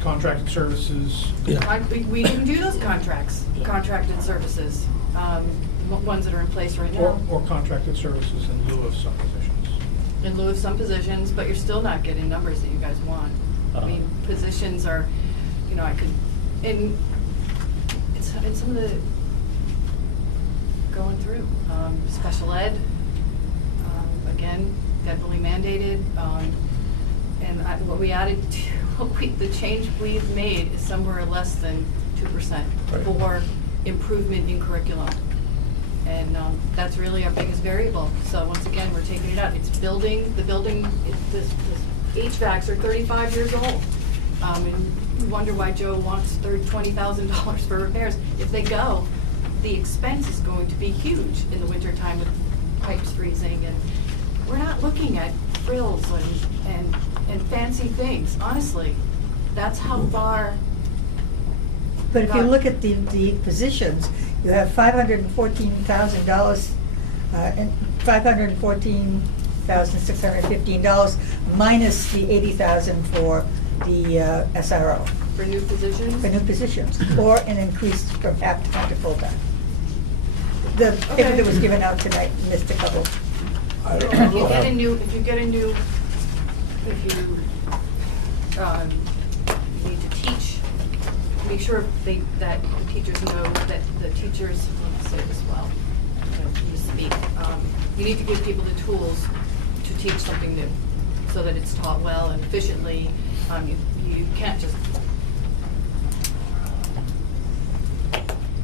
Contracted services. We didn't do those contracts, contracted services, ones that are in place right now. Or contracted services in lieu of some positions. In lieu of some positions, but you're still not getting numbers that you guys want. I mean, positions are, I could, in some of the, going through, special ed, again, federally mandated, and what we added to, the change we've made is somewhere less than 2% Right. for improvement in curriculum. And that's really our biggest variable. So once again, we're taking it out. It's building, the HVACs are 35 years old. And we wonder why Joe wants $20,000 for repairs. If they go, the expense is going to be huge in the wintertime with pipes freezing. And we're not looking at frills and fancy things, honestly. That's how far. But if you look at the positions, you have $514,000, and $514,615 minus the $80,000 for the SRO. For new positions? For new positions, or an increase from half-time to full-time. The paper that was given out tonight missed a couple. If you get a new, if you need to teach, make sure that the teachers know that the teachers, let me say this well, you speak, you need to give people the tools to teach something new, so that it's taught well and efficiently. You can't just,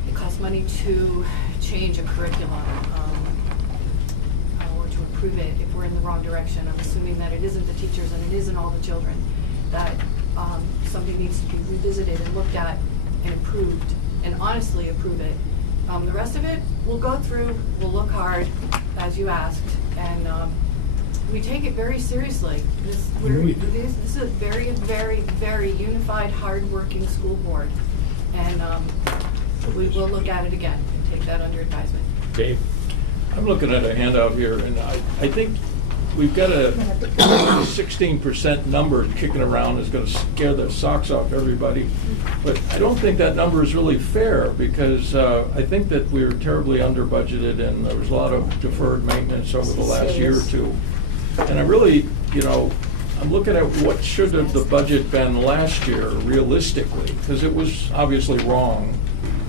it costs money to change a curriculum, or to improve it if we're in the wrong direction. I'm assuming that it isn't the teachers and it isn't all the children, that something needs to be revisited and looked at and improved, and honestly approve it. The rest of it, we'll go through, we'll look hard, as you asked, and we take it very seriously. This is a very, very, very unified, hard-working school board, and we will look at it again and take that under advisement. Dave? I'm looking at a handout here, and I think we've got a 16% number kicking around is going to scare the socks off everybody. But I don't think that number is really fair, because I think that we were terribly under budgeted, and there was a lot of deferred maintenance over the last year or two. And I really, I'm looking at what should have the budget been last year realistically, because it was obviously wrong.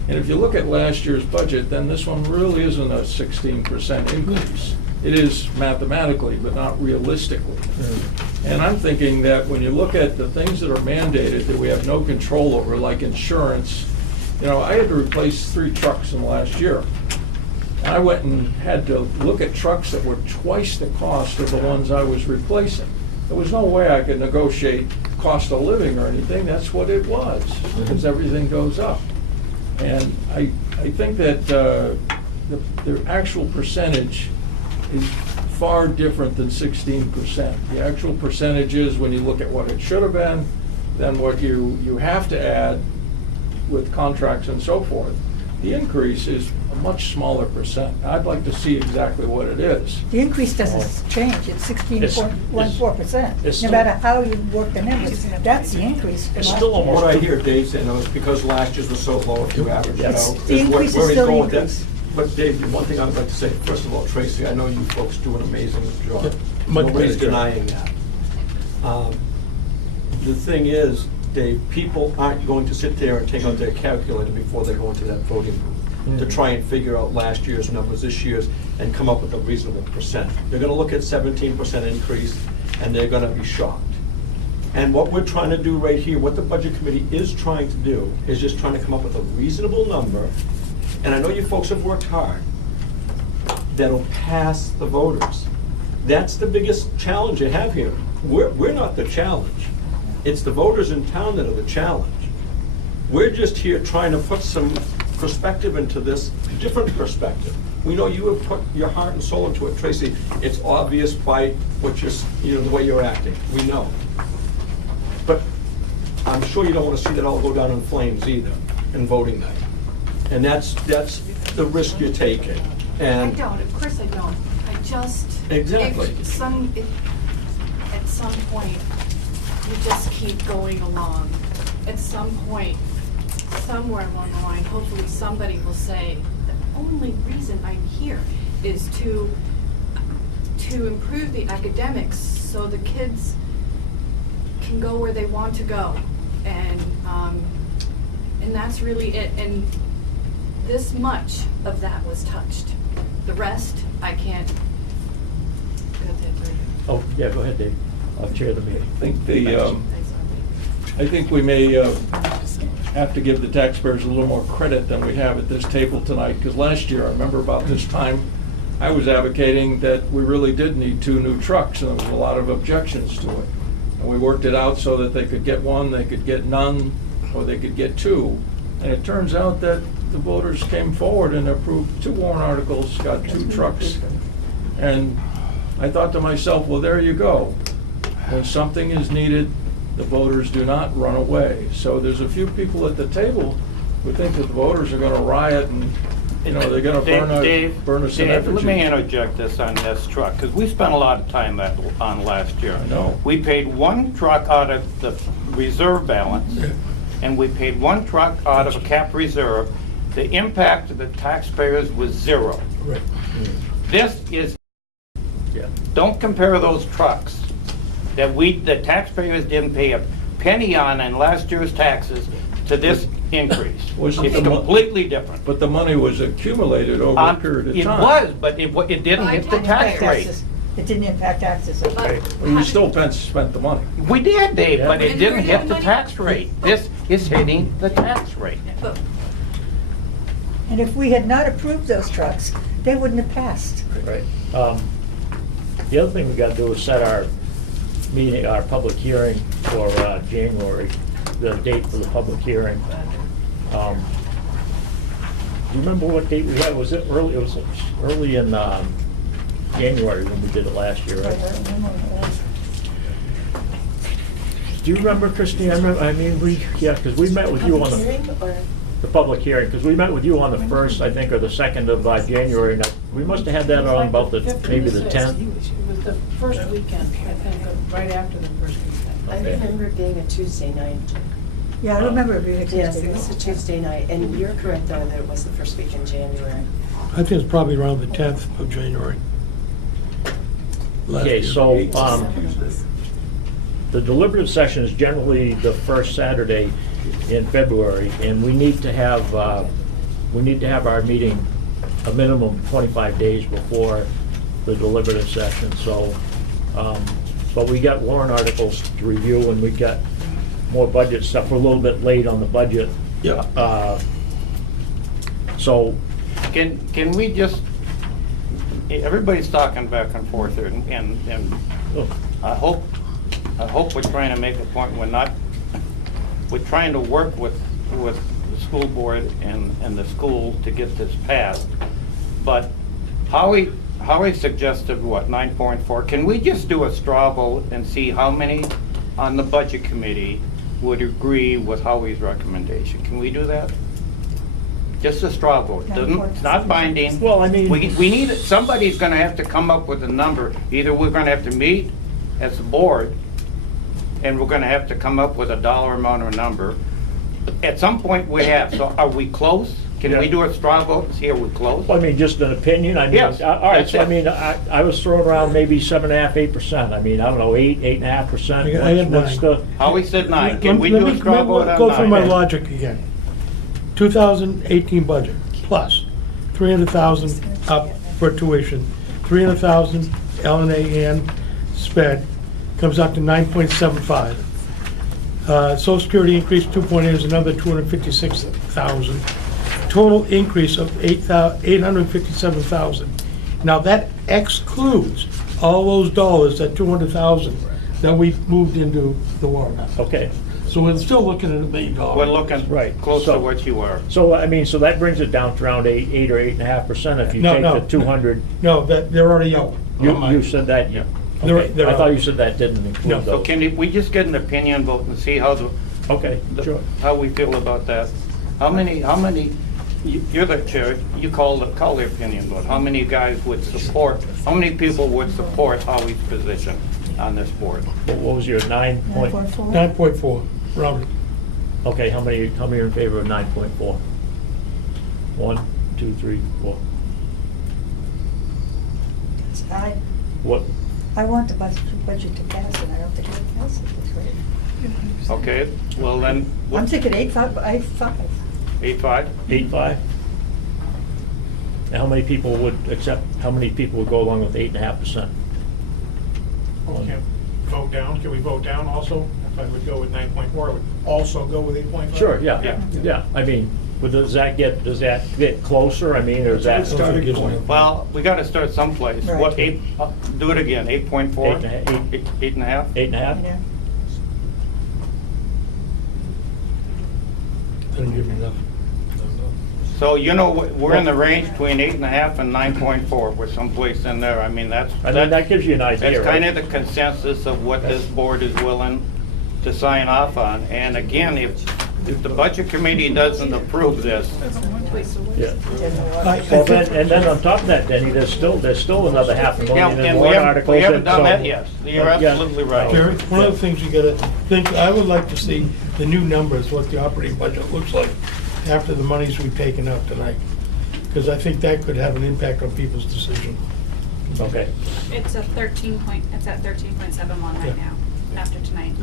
And if you look at last year's budget, then this one really isn't a 16% increase. It is mathematically, but not realistically. And I'm thinking that when you look at the things that are mandated that we have no control over, like insurance, I had to replace 3 trucks in the last year. And I went and had to look at trucks that were twice the cost of the ones I was replacing. There was no way I could negotiate cost of living or anything. That's what it was, because everything goes up. And I think that the actual percentage is far different than 16%. The actual percentage is, when you look at what it should have been, then what you have to add with contracts and so forth, the increase is a much smaller percent. I'd like to see exactly what it is. The increase doesn't change, it's 16.14%. It's No still- matter how you work the numbers, that's the increase. It's still almost. What I hear Dave saying, though, is because last year's was so low, if you average it It's- out. the is what- increase is where he's still the going with that. increase. But Dave, the one thing I would like to say, first of all, Tracy, I know you folks do an amazing job. much Nobody's better job. denying that. The thing is, Dave, people aren't going to sit there and take out their calculator before they go into that voting booth to try and figure out last year's numbers, this year's, and come up with a reasonable percent. They're gonna look at 17% increase, and they're gonna be shocked. And what we're trying to do right here, what the Budget Committee is trying to do, is just trying to come up with a reasonable number, and I know you folks have worked hard, that'll pass the voters. That's the biggest challenge you have here. We're not the challenge. It's the voters in town that are the challenge. We're just here trying to put some perspective into this, different perspective. We know you have put your heart and soul into it, Tracy. It's obvious by what you're, the way you're acting. We know. But I'm sure you don't want to see that all go down in flames either, in voting night. And that's the risk you're taking. I And don't, of course I don't. I just. Exactly. At some point, you just keep going along. At some point, somewhere along the line, hopefully somebody will say, the only reason I'm here is to improve the academics so the kids can go where they want to go. And that's really it. And this much of that was touched. The rest, I can't. Oh, yeah, go ahead, Dave. I'll chair the meeting. I think we may have to give the taxpayers a little more credit than we have at this table tonight, because last year, I remember about this time, I was advocating that we really did need 2 new trucks, and there was a lot of objections to it. And we worked it out so that they could get 1, they could get none, or they could get 2. And it turns out that the voters came forward and approved 2 warrant articles, got 2 trucks. And I thought to myself, well, there you go. When something is needed, the voters do not run away. So there's a few people at the table who think that the voters are gonna riot and, they're gonna burn us in effigy. Let me interject this on this truck, because we spent a lot of time on last year. I know. We paid 1 truck out of the reserve balance, and we paid 1 truck out of a cap reserve. The impact to the taxpayers was 0. Right. This is, Yeah. don't compare those trucks that the taxpayers didn't pay a penny on in last year's taxes to this increase. Wasn't It's the mo- completely different. But the money was accumulated over a period of time. It was, but it didn't hit the tax rate. It didn't impact taxes. Well, you still spent the money. We did, Dave, but Yeah. it didn't hit the tax rate. This is hitting the tax rate. But And if we had not approved those trucks, they wouldn't have passed. Right. The other thing we gotta do is set our meeting, our public hearing for January, the date for the public hearing. Do you remember what date we had? Was it early? It was early in January when we did it last year, right? Do you remember, Christine? Because we met with you on the public hearing, because we met with you on the 1st, I think, or the 2nd of January. And we must have had that on about maybe the 10th. It was the first weekend, I think, right after the first weekend. I remember it being a Tuesday night. Yeah, I remember it being a Tuesday. Yes, it was a Tuesday night, and you're correct, though, that it was the first week in January. I think it's probably around the 10th of January. Last Okay, year. so the deliberative session is generally the first Saturday in February, and we need to have our meeting a minimum 25 days before the deliberative session. So, but we got warrant articles to review, and we got more budget stuff. We're a little bit late on the budget. Yeah. So, Can we just, everybody's talking back and forth here, and I hope we're trying to make a point, we're trying to work with the school board and the school to get this passed. But Howie suggested, what, 9.4? Can we just do a straw vote and see how many on the budget committee would agree with Howie's recommendation? Can we do that? Just a straw vote. It's not binding. Well, I mean- We need, somebody's gonna have to come up with a number. Either we're gonna have to meet as a board, and we're gonna have to come up with a dollar amount or number. At some point we have, so are we close? Can we Yeah. do a straw vote and see are we close? Well, I mean, just an opinion, I mean, Yes, all right, that's so I it. mean, I was throwing around maybe 7.5%, 8%. I mean, I don't know, 8.5%. I got What's 9. the, Howie said 9. Can Let we me- do a straw let me vote on Go through my 9? logic again. 2018 budget, plus 300,000 up for tuition, 300,000 LNA and sped, comes out to 9.75. Social Security increase 2.8 is another 256,000. Total increase of 857,000. Now that excludes all those dollars, that 200,000 that we moved into the warrant. okay. So we're still looking at $1 million. We're looking Right, close to so- what you are. So, I mean, so that brings it down to around 8 or 8.5% if you No, take no. the 200. No, that, they're already out. You said that, yeah. They're- Okay, they're I thought out. you said that didn't No. include So those. can we just get an opinion vote and see how Okay, sure. how we feel about that? How many, you're the chair, you call the opinion vote. How many guys would support, how many people would support Howie's position on this board? What was your 9 point? 9.4? 9.4, rounded. Okay, how many are in favor of 9.4? 1, 2, 3, 4. What, I want the budget to pass, and I don't think it'll pass it this way. Okay, well then, I'm what, thinking 8.5, 8.5. 8.5? 8.5? And how many people would accept, how many people would go along with 8.5%? Can vote down, can we vote down also? If I would go with 9.4, I would also go with 8.5? Sure, yeah, Yeah. yeah. I mean, does that get closer? I mean, or is that? Starting point. Well, we gotta start someplace. Right. What, do it again, 8.4? 8.5. 8.5? 8.5? Yeah. Doesn't give me enough. So, you know, we're in the range between 8.5 and 9.4. We're someplace in there. I mean, I mean, that gives you an idea, That's kind right? of the consensus of what this board is willing to sign off on. And again, if the budget committee doesn't approve this, Yeah. I Well, think- then, and then on top of that, Denny, there's still another $500,000 yeah, in and warrant we articles. haven't done so- that yet. You're Yeah. absolutely right. Jerry, one of the things you gotta think, I would like to see the new numbers, what the operating budget looks like after the monies we've taken out tonight. Because I think that could have an impact on people's decision. Okay. It's at 13.71 right Yeah. now, after tonight.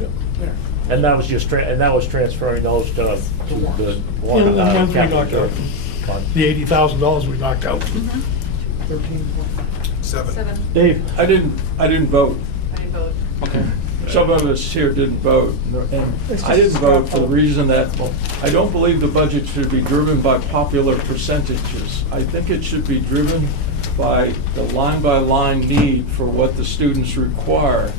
And that was just, and that was transferring those to the Yeah, warrant the ones we capital knocked out. fund. The $80,000 we knocked out. Seven. Dave? I didn't vote. I vote. Okay. Some of us here didn't vote. And I didn't vote for the reason that I don't believe the budget should be driven by popular percentages. I think it should be driven by the line-by-line need for what the students require.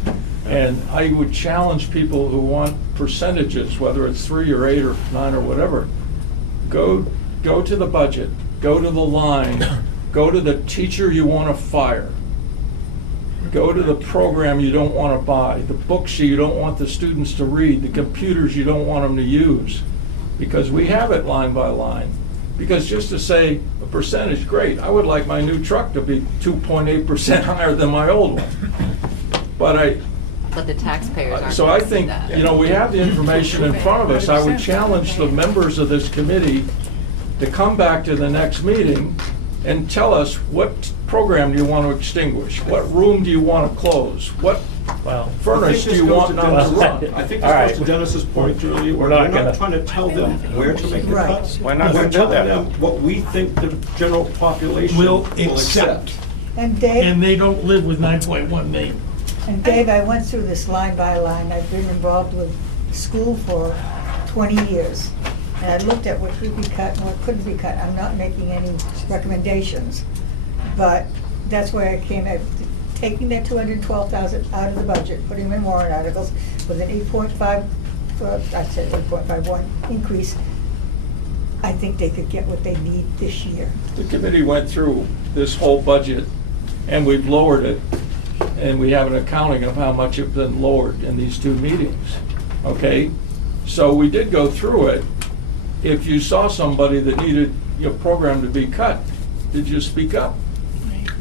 And I would challenge people who want percentages, whether it's 3 or 8 or 9 or whatever. Go to the budget, go to the line, go to the teacher you want to fire. Go to the program you don't want to buy, the books you don't want the students to read, the computers you don't want them to use. Because we have it line by line. Because just to say a percentage, great, I would like my new truck to be 2.8% higher than my old one. But the taxpayers aren't. so I gonna see think, that. you know, we have the information in front of us. I would challenge the members of this committee to come back to the next meeting and tell us what program do you want to extinguish? What room do you want to close? What Well, furnace do you want them to run? I think All this right. goes to Dennis's point, Julie, We're we're not not gonna- trying to tell them where to make the Right. cuts. We're not gonna We're do telling that. them what we think the general population Will will accept. accept. And Dave, And they don't live with 9.1 million. I went through this line by line. I've been involved with school for 20 years. And I looked at what could be cut and what couldn't be cut. I'm not making any recommendations. But that's where I came at, taking that 212,000 out of the budget, putting them in warrant articles with an 8.5, I said 8.51 increase. I think they could get what they need this year. The committee went through this whole budget, and we've lowered it, and we have an accounting of how much it's been lowered in these 2 meetings, okay? So we did go through it. If you saw somebody that needed your program to be cut, did you speak up?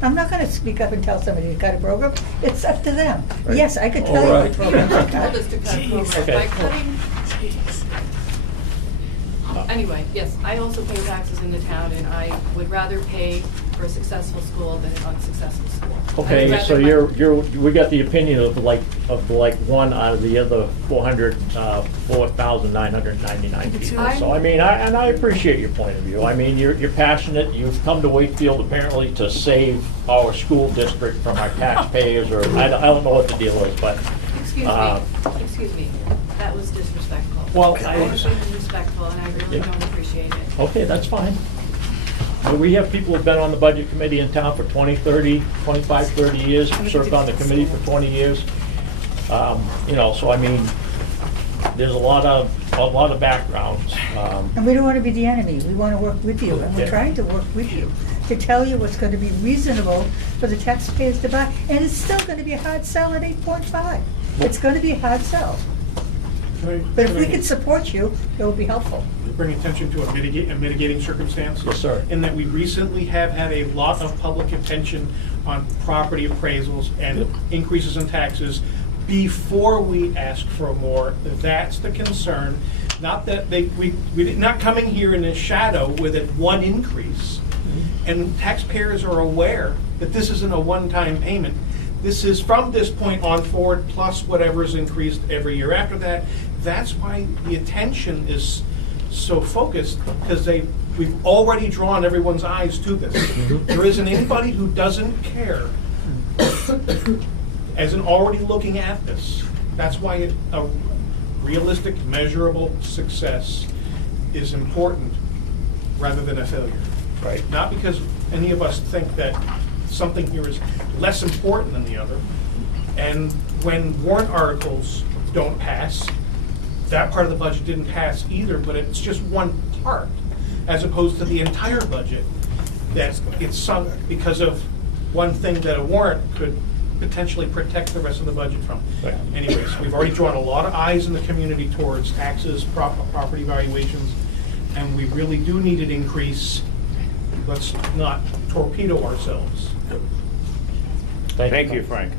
I'm not gonna speak up and tell somebody to cut a program. It's up to them. Right. Yes, I could All tell you right. what programs to Told cut. us to cut programs. Okay. By cutting, anyway, yes, I also pay taxes in the town, and I would rather pay for a successful school than an unsuccessful school. I would Okay, rather so my- we got the opinion of like one out of the other 4,999 people. So I mean, I appreciate your point of view. I mean, you're passionate. You've come to Wakefield apparently to save our school district from our taxpayers, or I don't know what the deal is, but. Excuse me, that was disrespectful. Well, I was being respectful, and I really Yeah. don't appreciate it. Okay, that's fine. But we have people who've been on the budget committee in town for 20, 30, 25, 30 years, served on the committee for 20 years. You know, so I mean, there's a lot of backgrounds. And we don't wanna be the enemy. We wanna work with you, and we're Yeah. trying to work with you to tell you what's gonna be reasonable for the taxpayers to buy. And it's still gonna be a hard sell at 8.5. It's gonna be a hard sell. But if we can support you, it will be helpful. Bring attention to a mitigating circumstance. Yes, sir. In that we recently have had a lot of public attention on property appraisals and increases in taxes before we ask for more. That's the concern. Not that we're not coming here in a shadow with a one increase. And taxpayers are aware that this isn't a one-time payment. This is from this point on forward, plus whatever's increased every year after that. That's why the attention is so focused, because we've already drawn everyone's eyes to this. There isn't anybody who doesn't care as in already looking at this. That's why a realistic, measurable success is important rather than a failure. Right. Not because any of us think that something here is less important than the other. And when warrant articles don't pass, that part of the budget didn't pass either, but it's just one part, as opposed to the entire budget that gets sunk because of one thing that a warrant could potentially protect the rest of the budget from. Right. Anyways, we've already drawn a lot of eyes in the community towards taxes, property valuations, and we really do need an increase. Let's not torpedo ourselves. Thank you, Frank.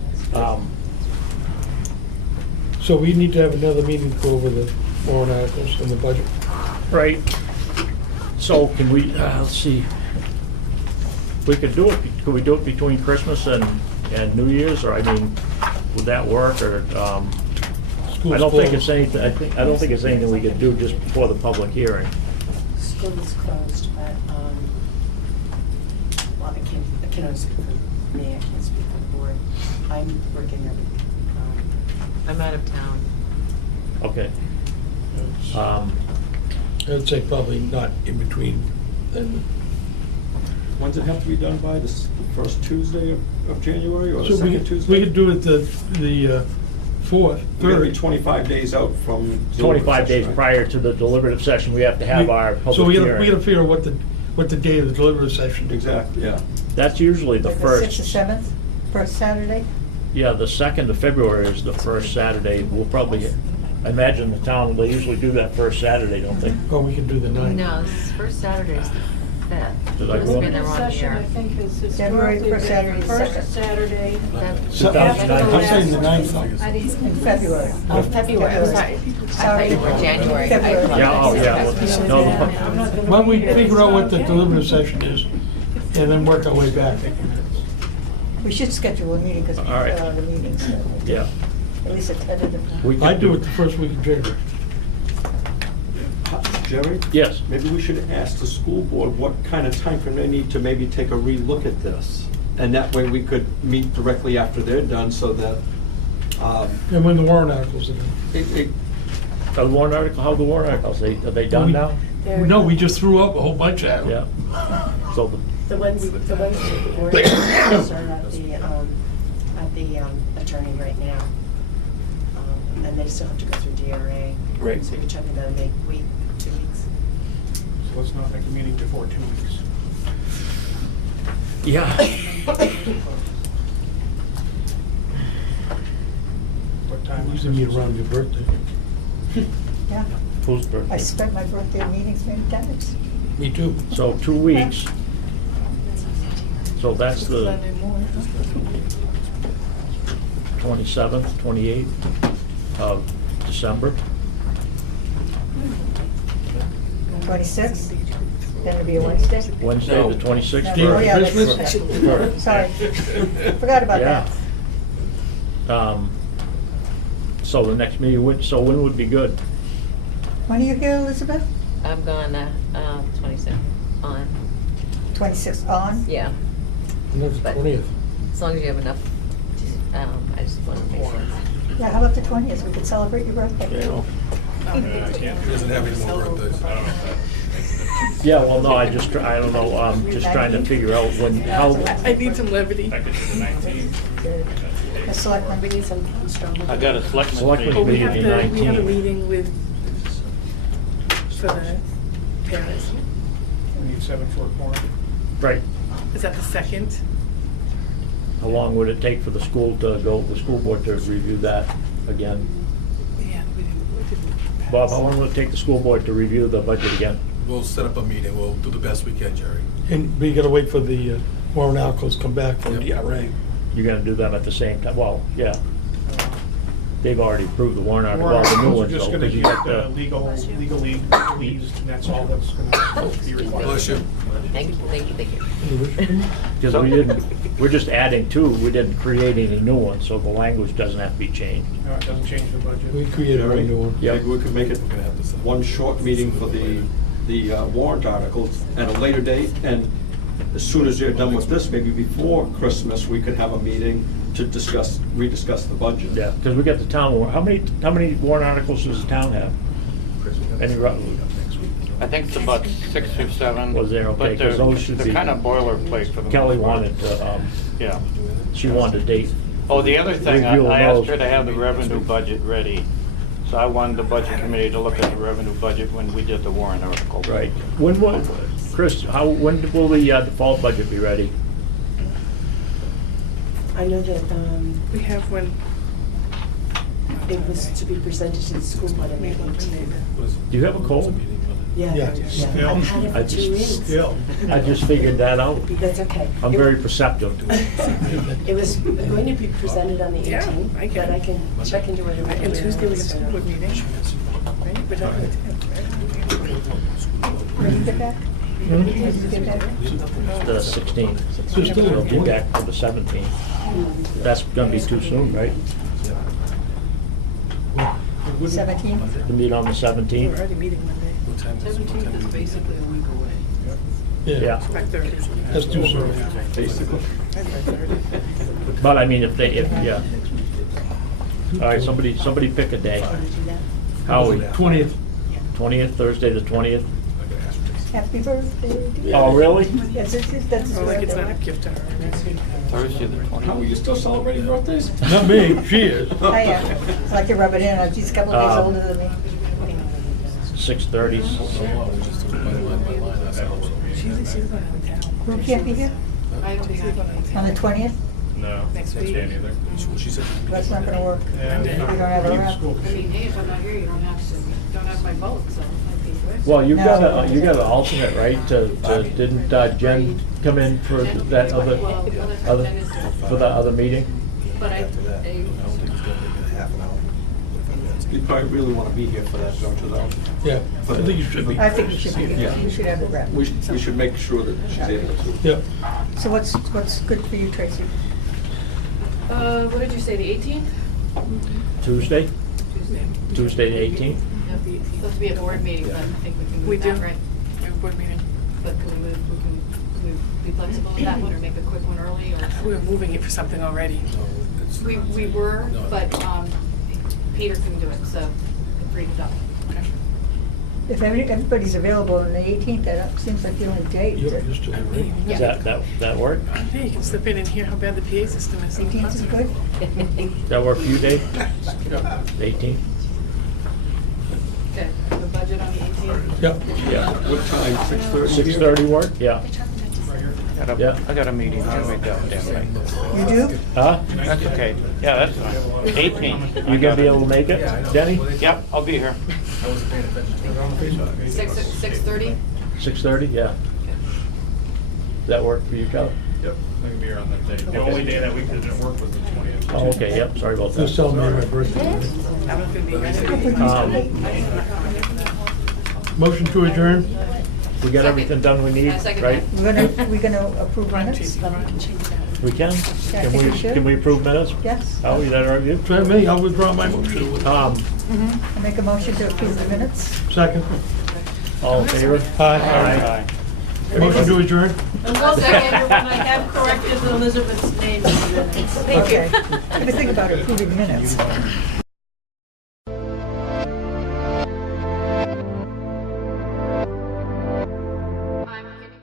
So we need to have another meeting to go over the warrant articles and the budget. Right. So can we, let's see, we could do we do it between Christmas and New Year's, or I mean, would that work, or, I School's don't think closed. it's anything, I don't think it's anything we could do just before the public hearing. School is closed, but, well, I can only speak for me, I can't speak for the board. I'm working every, I'm out of town. Okay. I'd say probably not in between then. When's it have to be done by, the first Tuesday of January, or the So we second Tuesday? we could do it the 4th, We're gonna be 3rd. 25 days out from. 25 days right? prior to the deliberative session, we have to have our So we public gotta hearing. figure out what the day of the deliberative session is. Exactly, yeah. That's usually the Like the 6th or first. 7th, first Saturday? Yeah, the 2nd of February is the first Saturday. We'll probably, I imagine the town, they usually do that first Saturday, don't they? Or we can do the 9th. No, this is first Saturday is the 5th. Did I Must go? be in the wrong Session, year. I think, has January historically first been Saturday, the first second. Saturday. That's- So, I'm saying the 9th. I didn't. In February. Oh, February, I'm sorry. I thought you were January. I February. Yeah, oh, apologize. yeah. No, the- Why don't we figure out what the deliberative session is, and then work our way back. We should schedule a meeting, because we All right. fill out the meetings, so Yeah. at least a tentative. We could I'd do it the first week of January. Jerry? Yes. Maybe we should ask the school board what kind of time frame they need to maybe take a relook at this. And that way we could meet directly after they're done, so that, And when the warrant articles are done. The warrant article, how the warrant articles, are they done now? No, we just threw up a whole bunch of them. Yeah. So, the ones that the board members are at the attorney right now. And they still have to go through DRA. Right. So you're talking about a week, 2 weeks. let's not make a meeting before 2 weeks. Yeah. What time I'm is using you it? around your birthday. Yeah, Whose birthday? I spent my birthday meetings many times. Me too. So 2 weeks. So that's the Sunday morning. 27th, 28th of December. 26th, then it'll be a Wednesday. Wednesday, the 26th. Oh, yeah, that's Christmas? right. Sorry, forgot about Yeah. that. So the next meeting, so when would be good? When are you here, Elizabeth? I'm gone, 27 on, 26th on? yeah, And that's the But- 20th. as long as you have enough, I just want to make sure. Yeah, how about the 20th? We could celebrate your birthday. You know? Doesn't have any more birthdays. Yeah, well, no, I don't know, I'm just trying to figure out how, I need some levity. The selectmen. We need some strong. I got a selectmen's Selectmen's Oh, meeting. we meeting. have Meeting we have a 19. meeting with, for the parents. We need 7 for a quorum. right, Is that the second? how long would it take for the school board to review that again? Yeah, we didn't. Bob, how long will it take the school board to review the budget again? We'll set up a meeting, we'll do the best we can, Jerry. And we gotta wait for the warrant articles to come back from the DRA. You're gonna do them at the same time, well, yeah. They've already approved the warrant article, well, the new We're ones just though, gonna because you get got the the, legally pleased, and that's all that's gonna be required. Bless you. Thank you, thank you, thank you. because we're just adding two, we didn't create any new ones, so the language doesn't have to be changed. No, it doesn't change the budget. We created a new one. Yeah. Maybe we could make it We're gonna have to. one short meeting for the warrant articles at a later date, and as soon as you're done with this, maybe before Christmas, we could have a meeting to rediscuss the budget. Yeah, because we got the town warrant, how many warrant articles does the town have? Any, I think it's about 6 or 7. Was there, okay, But 'cause they're, those should be- they're kind of boilerplate for the Kelly most part. wanted to, Yeah. she wanted a date. Oh, the other thing, Review I of asked her those. to have the revenue budget ready. So I wanted the budget committee to look at the revenue budget when we did the warrant article. Right. When will, Chris, when will the default budget be ready? I know that We have one. it was to be presented to the school board on the 18th. Do you have a cold? Yeah, Yeah. yeah. I've had it I for 2 just- meetings. Still. I just figured that out. That's okay. I'm It- very perceptive. It was going to be presented on the Yeah, 18th, I but can. I can check into it. And Tuesday we have school board meeting. Right, but not the 10th, right? When do you get back? When do you get back? The 16th. Just do it. We'll be back for the 17th. That's gonna be too soon, right? 17th? To meet on the We're 17th? already meeting Monday. 17th is basically a week away. Yeah. 5:30. That's too soon. Basically. 5:30. But I mean, yeah. All right, somebody pick a day. Howie, 20th. 20th, Thursday the 20th? Happy birthday. dear. Oh, really? That's his Oh, like it's not a birthday. gift to her. Thursday the 20th. How, are you still celebrating birthdays? Not me, she is. I am. I like to rub it in. She's a couple of days Um, older than me. 6:30. She's going out of town. Who can't be here? I don't have. On the 20th? No. Next week. She said. That's not gonna work. Yeah, We I'm don't not- have leave a rep. school. I mean, hey, if I'm not here, you don't have my vote, so I'd be switched. Well, you No. got you got an alternate, right? Didn't Jen come in for that Well, other, Jen is doing- for that other meeting? But I, I don't think it's gonna be half an hour. You probably really want to be here for that, don't you, though? Yeah, I think you should be. I think you should be, Yeah. you should have a rep. We should make sure that she's able to. Yeah. So what's good for you, Tracy? what did you say, the 18th? Tuesday? Tuesday. Tuesday the 18th? Supposed to be a board meeting, but I think we can We move do. that, right? We have a board meeting. But can we be flexible with that one, or make a quick one early, or? We were moving it for something already. We were, but, Peter couldn't do it, so it freed it up. If everybody's available on the 18th, that seems like the only date. You're used to it, right? Does that work? Yeah, you can slip in and hear how bad the PA system is. 18th is good? Does that work for you, Dave? The 18th? Okay, the budget on the 18th. Yep. Yeah. What time, 6:30? 6:30 work? Yeah. Yeah. I got a meeting, I'll make that damn right. You do? Huh? That's okay, yeah, that's fine. 18. You gonna be able to make it, Denny? Yep, I'll be here. 6:30? 6:30, yeah. Does that work for you, Kelly? Yep, I can be here on that day. The only day that week that didn't work was the 20th. Oh, okay, yep, sorry about Just that. celebrate my birthday. Motion to adjourn? We got everything done we need, I second right? We're gonna approve minutes? We can? Yeah, I Can think we, we should. can we approve minutes? Yes. Oh, is that all right with you? Try me, I'll withdraw my motion. I make a motion to approve the minutes. Second. All in favor? Aye. Motion to adjourn? And we'll second when I have corrected Elizabeth's name in the minutes. Okay. Have to think about approving minutes.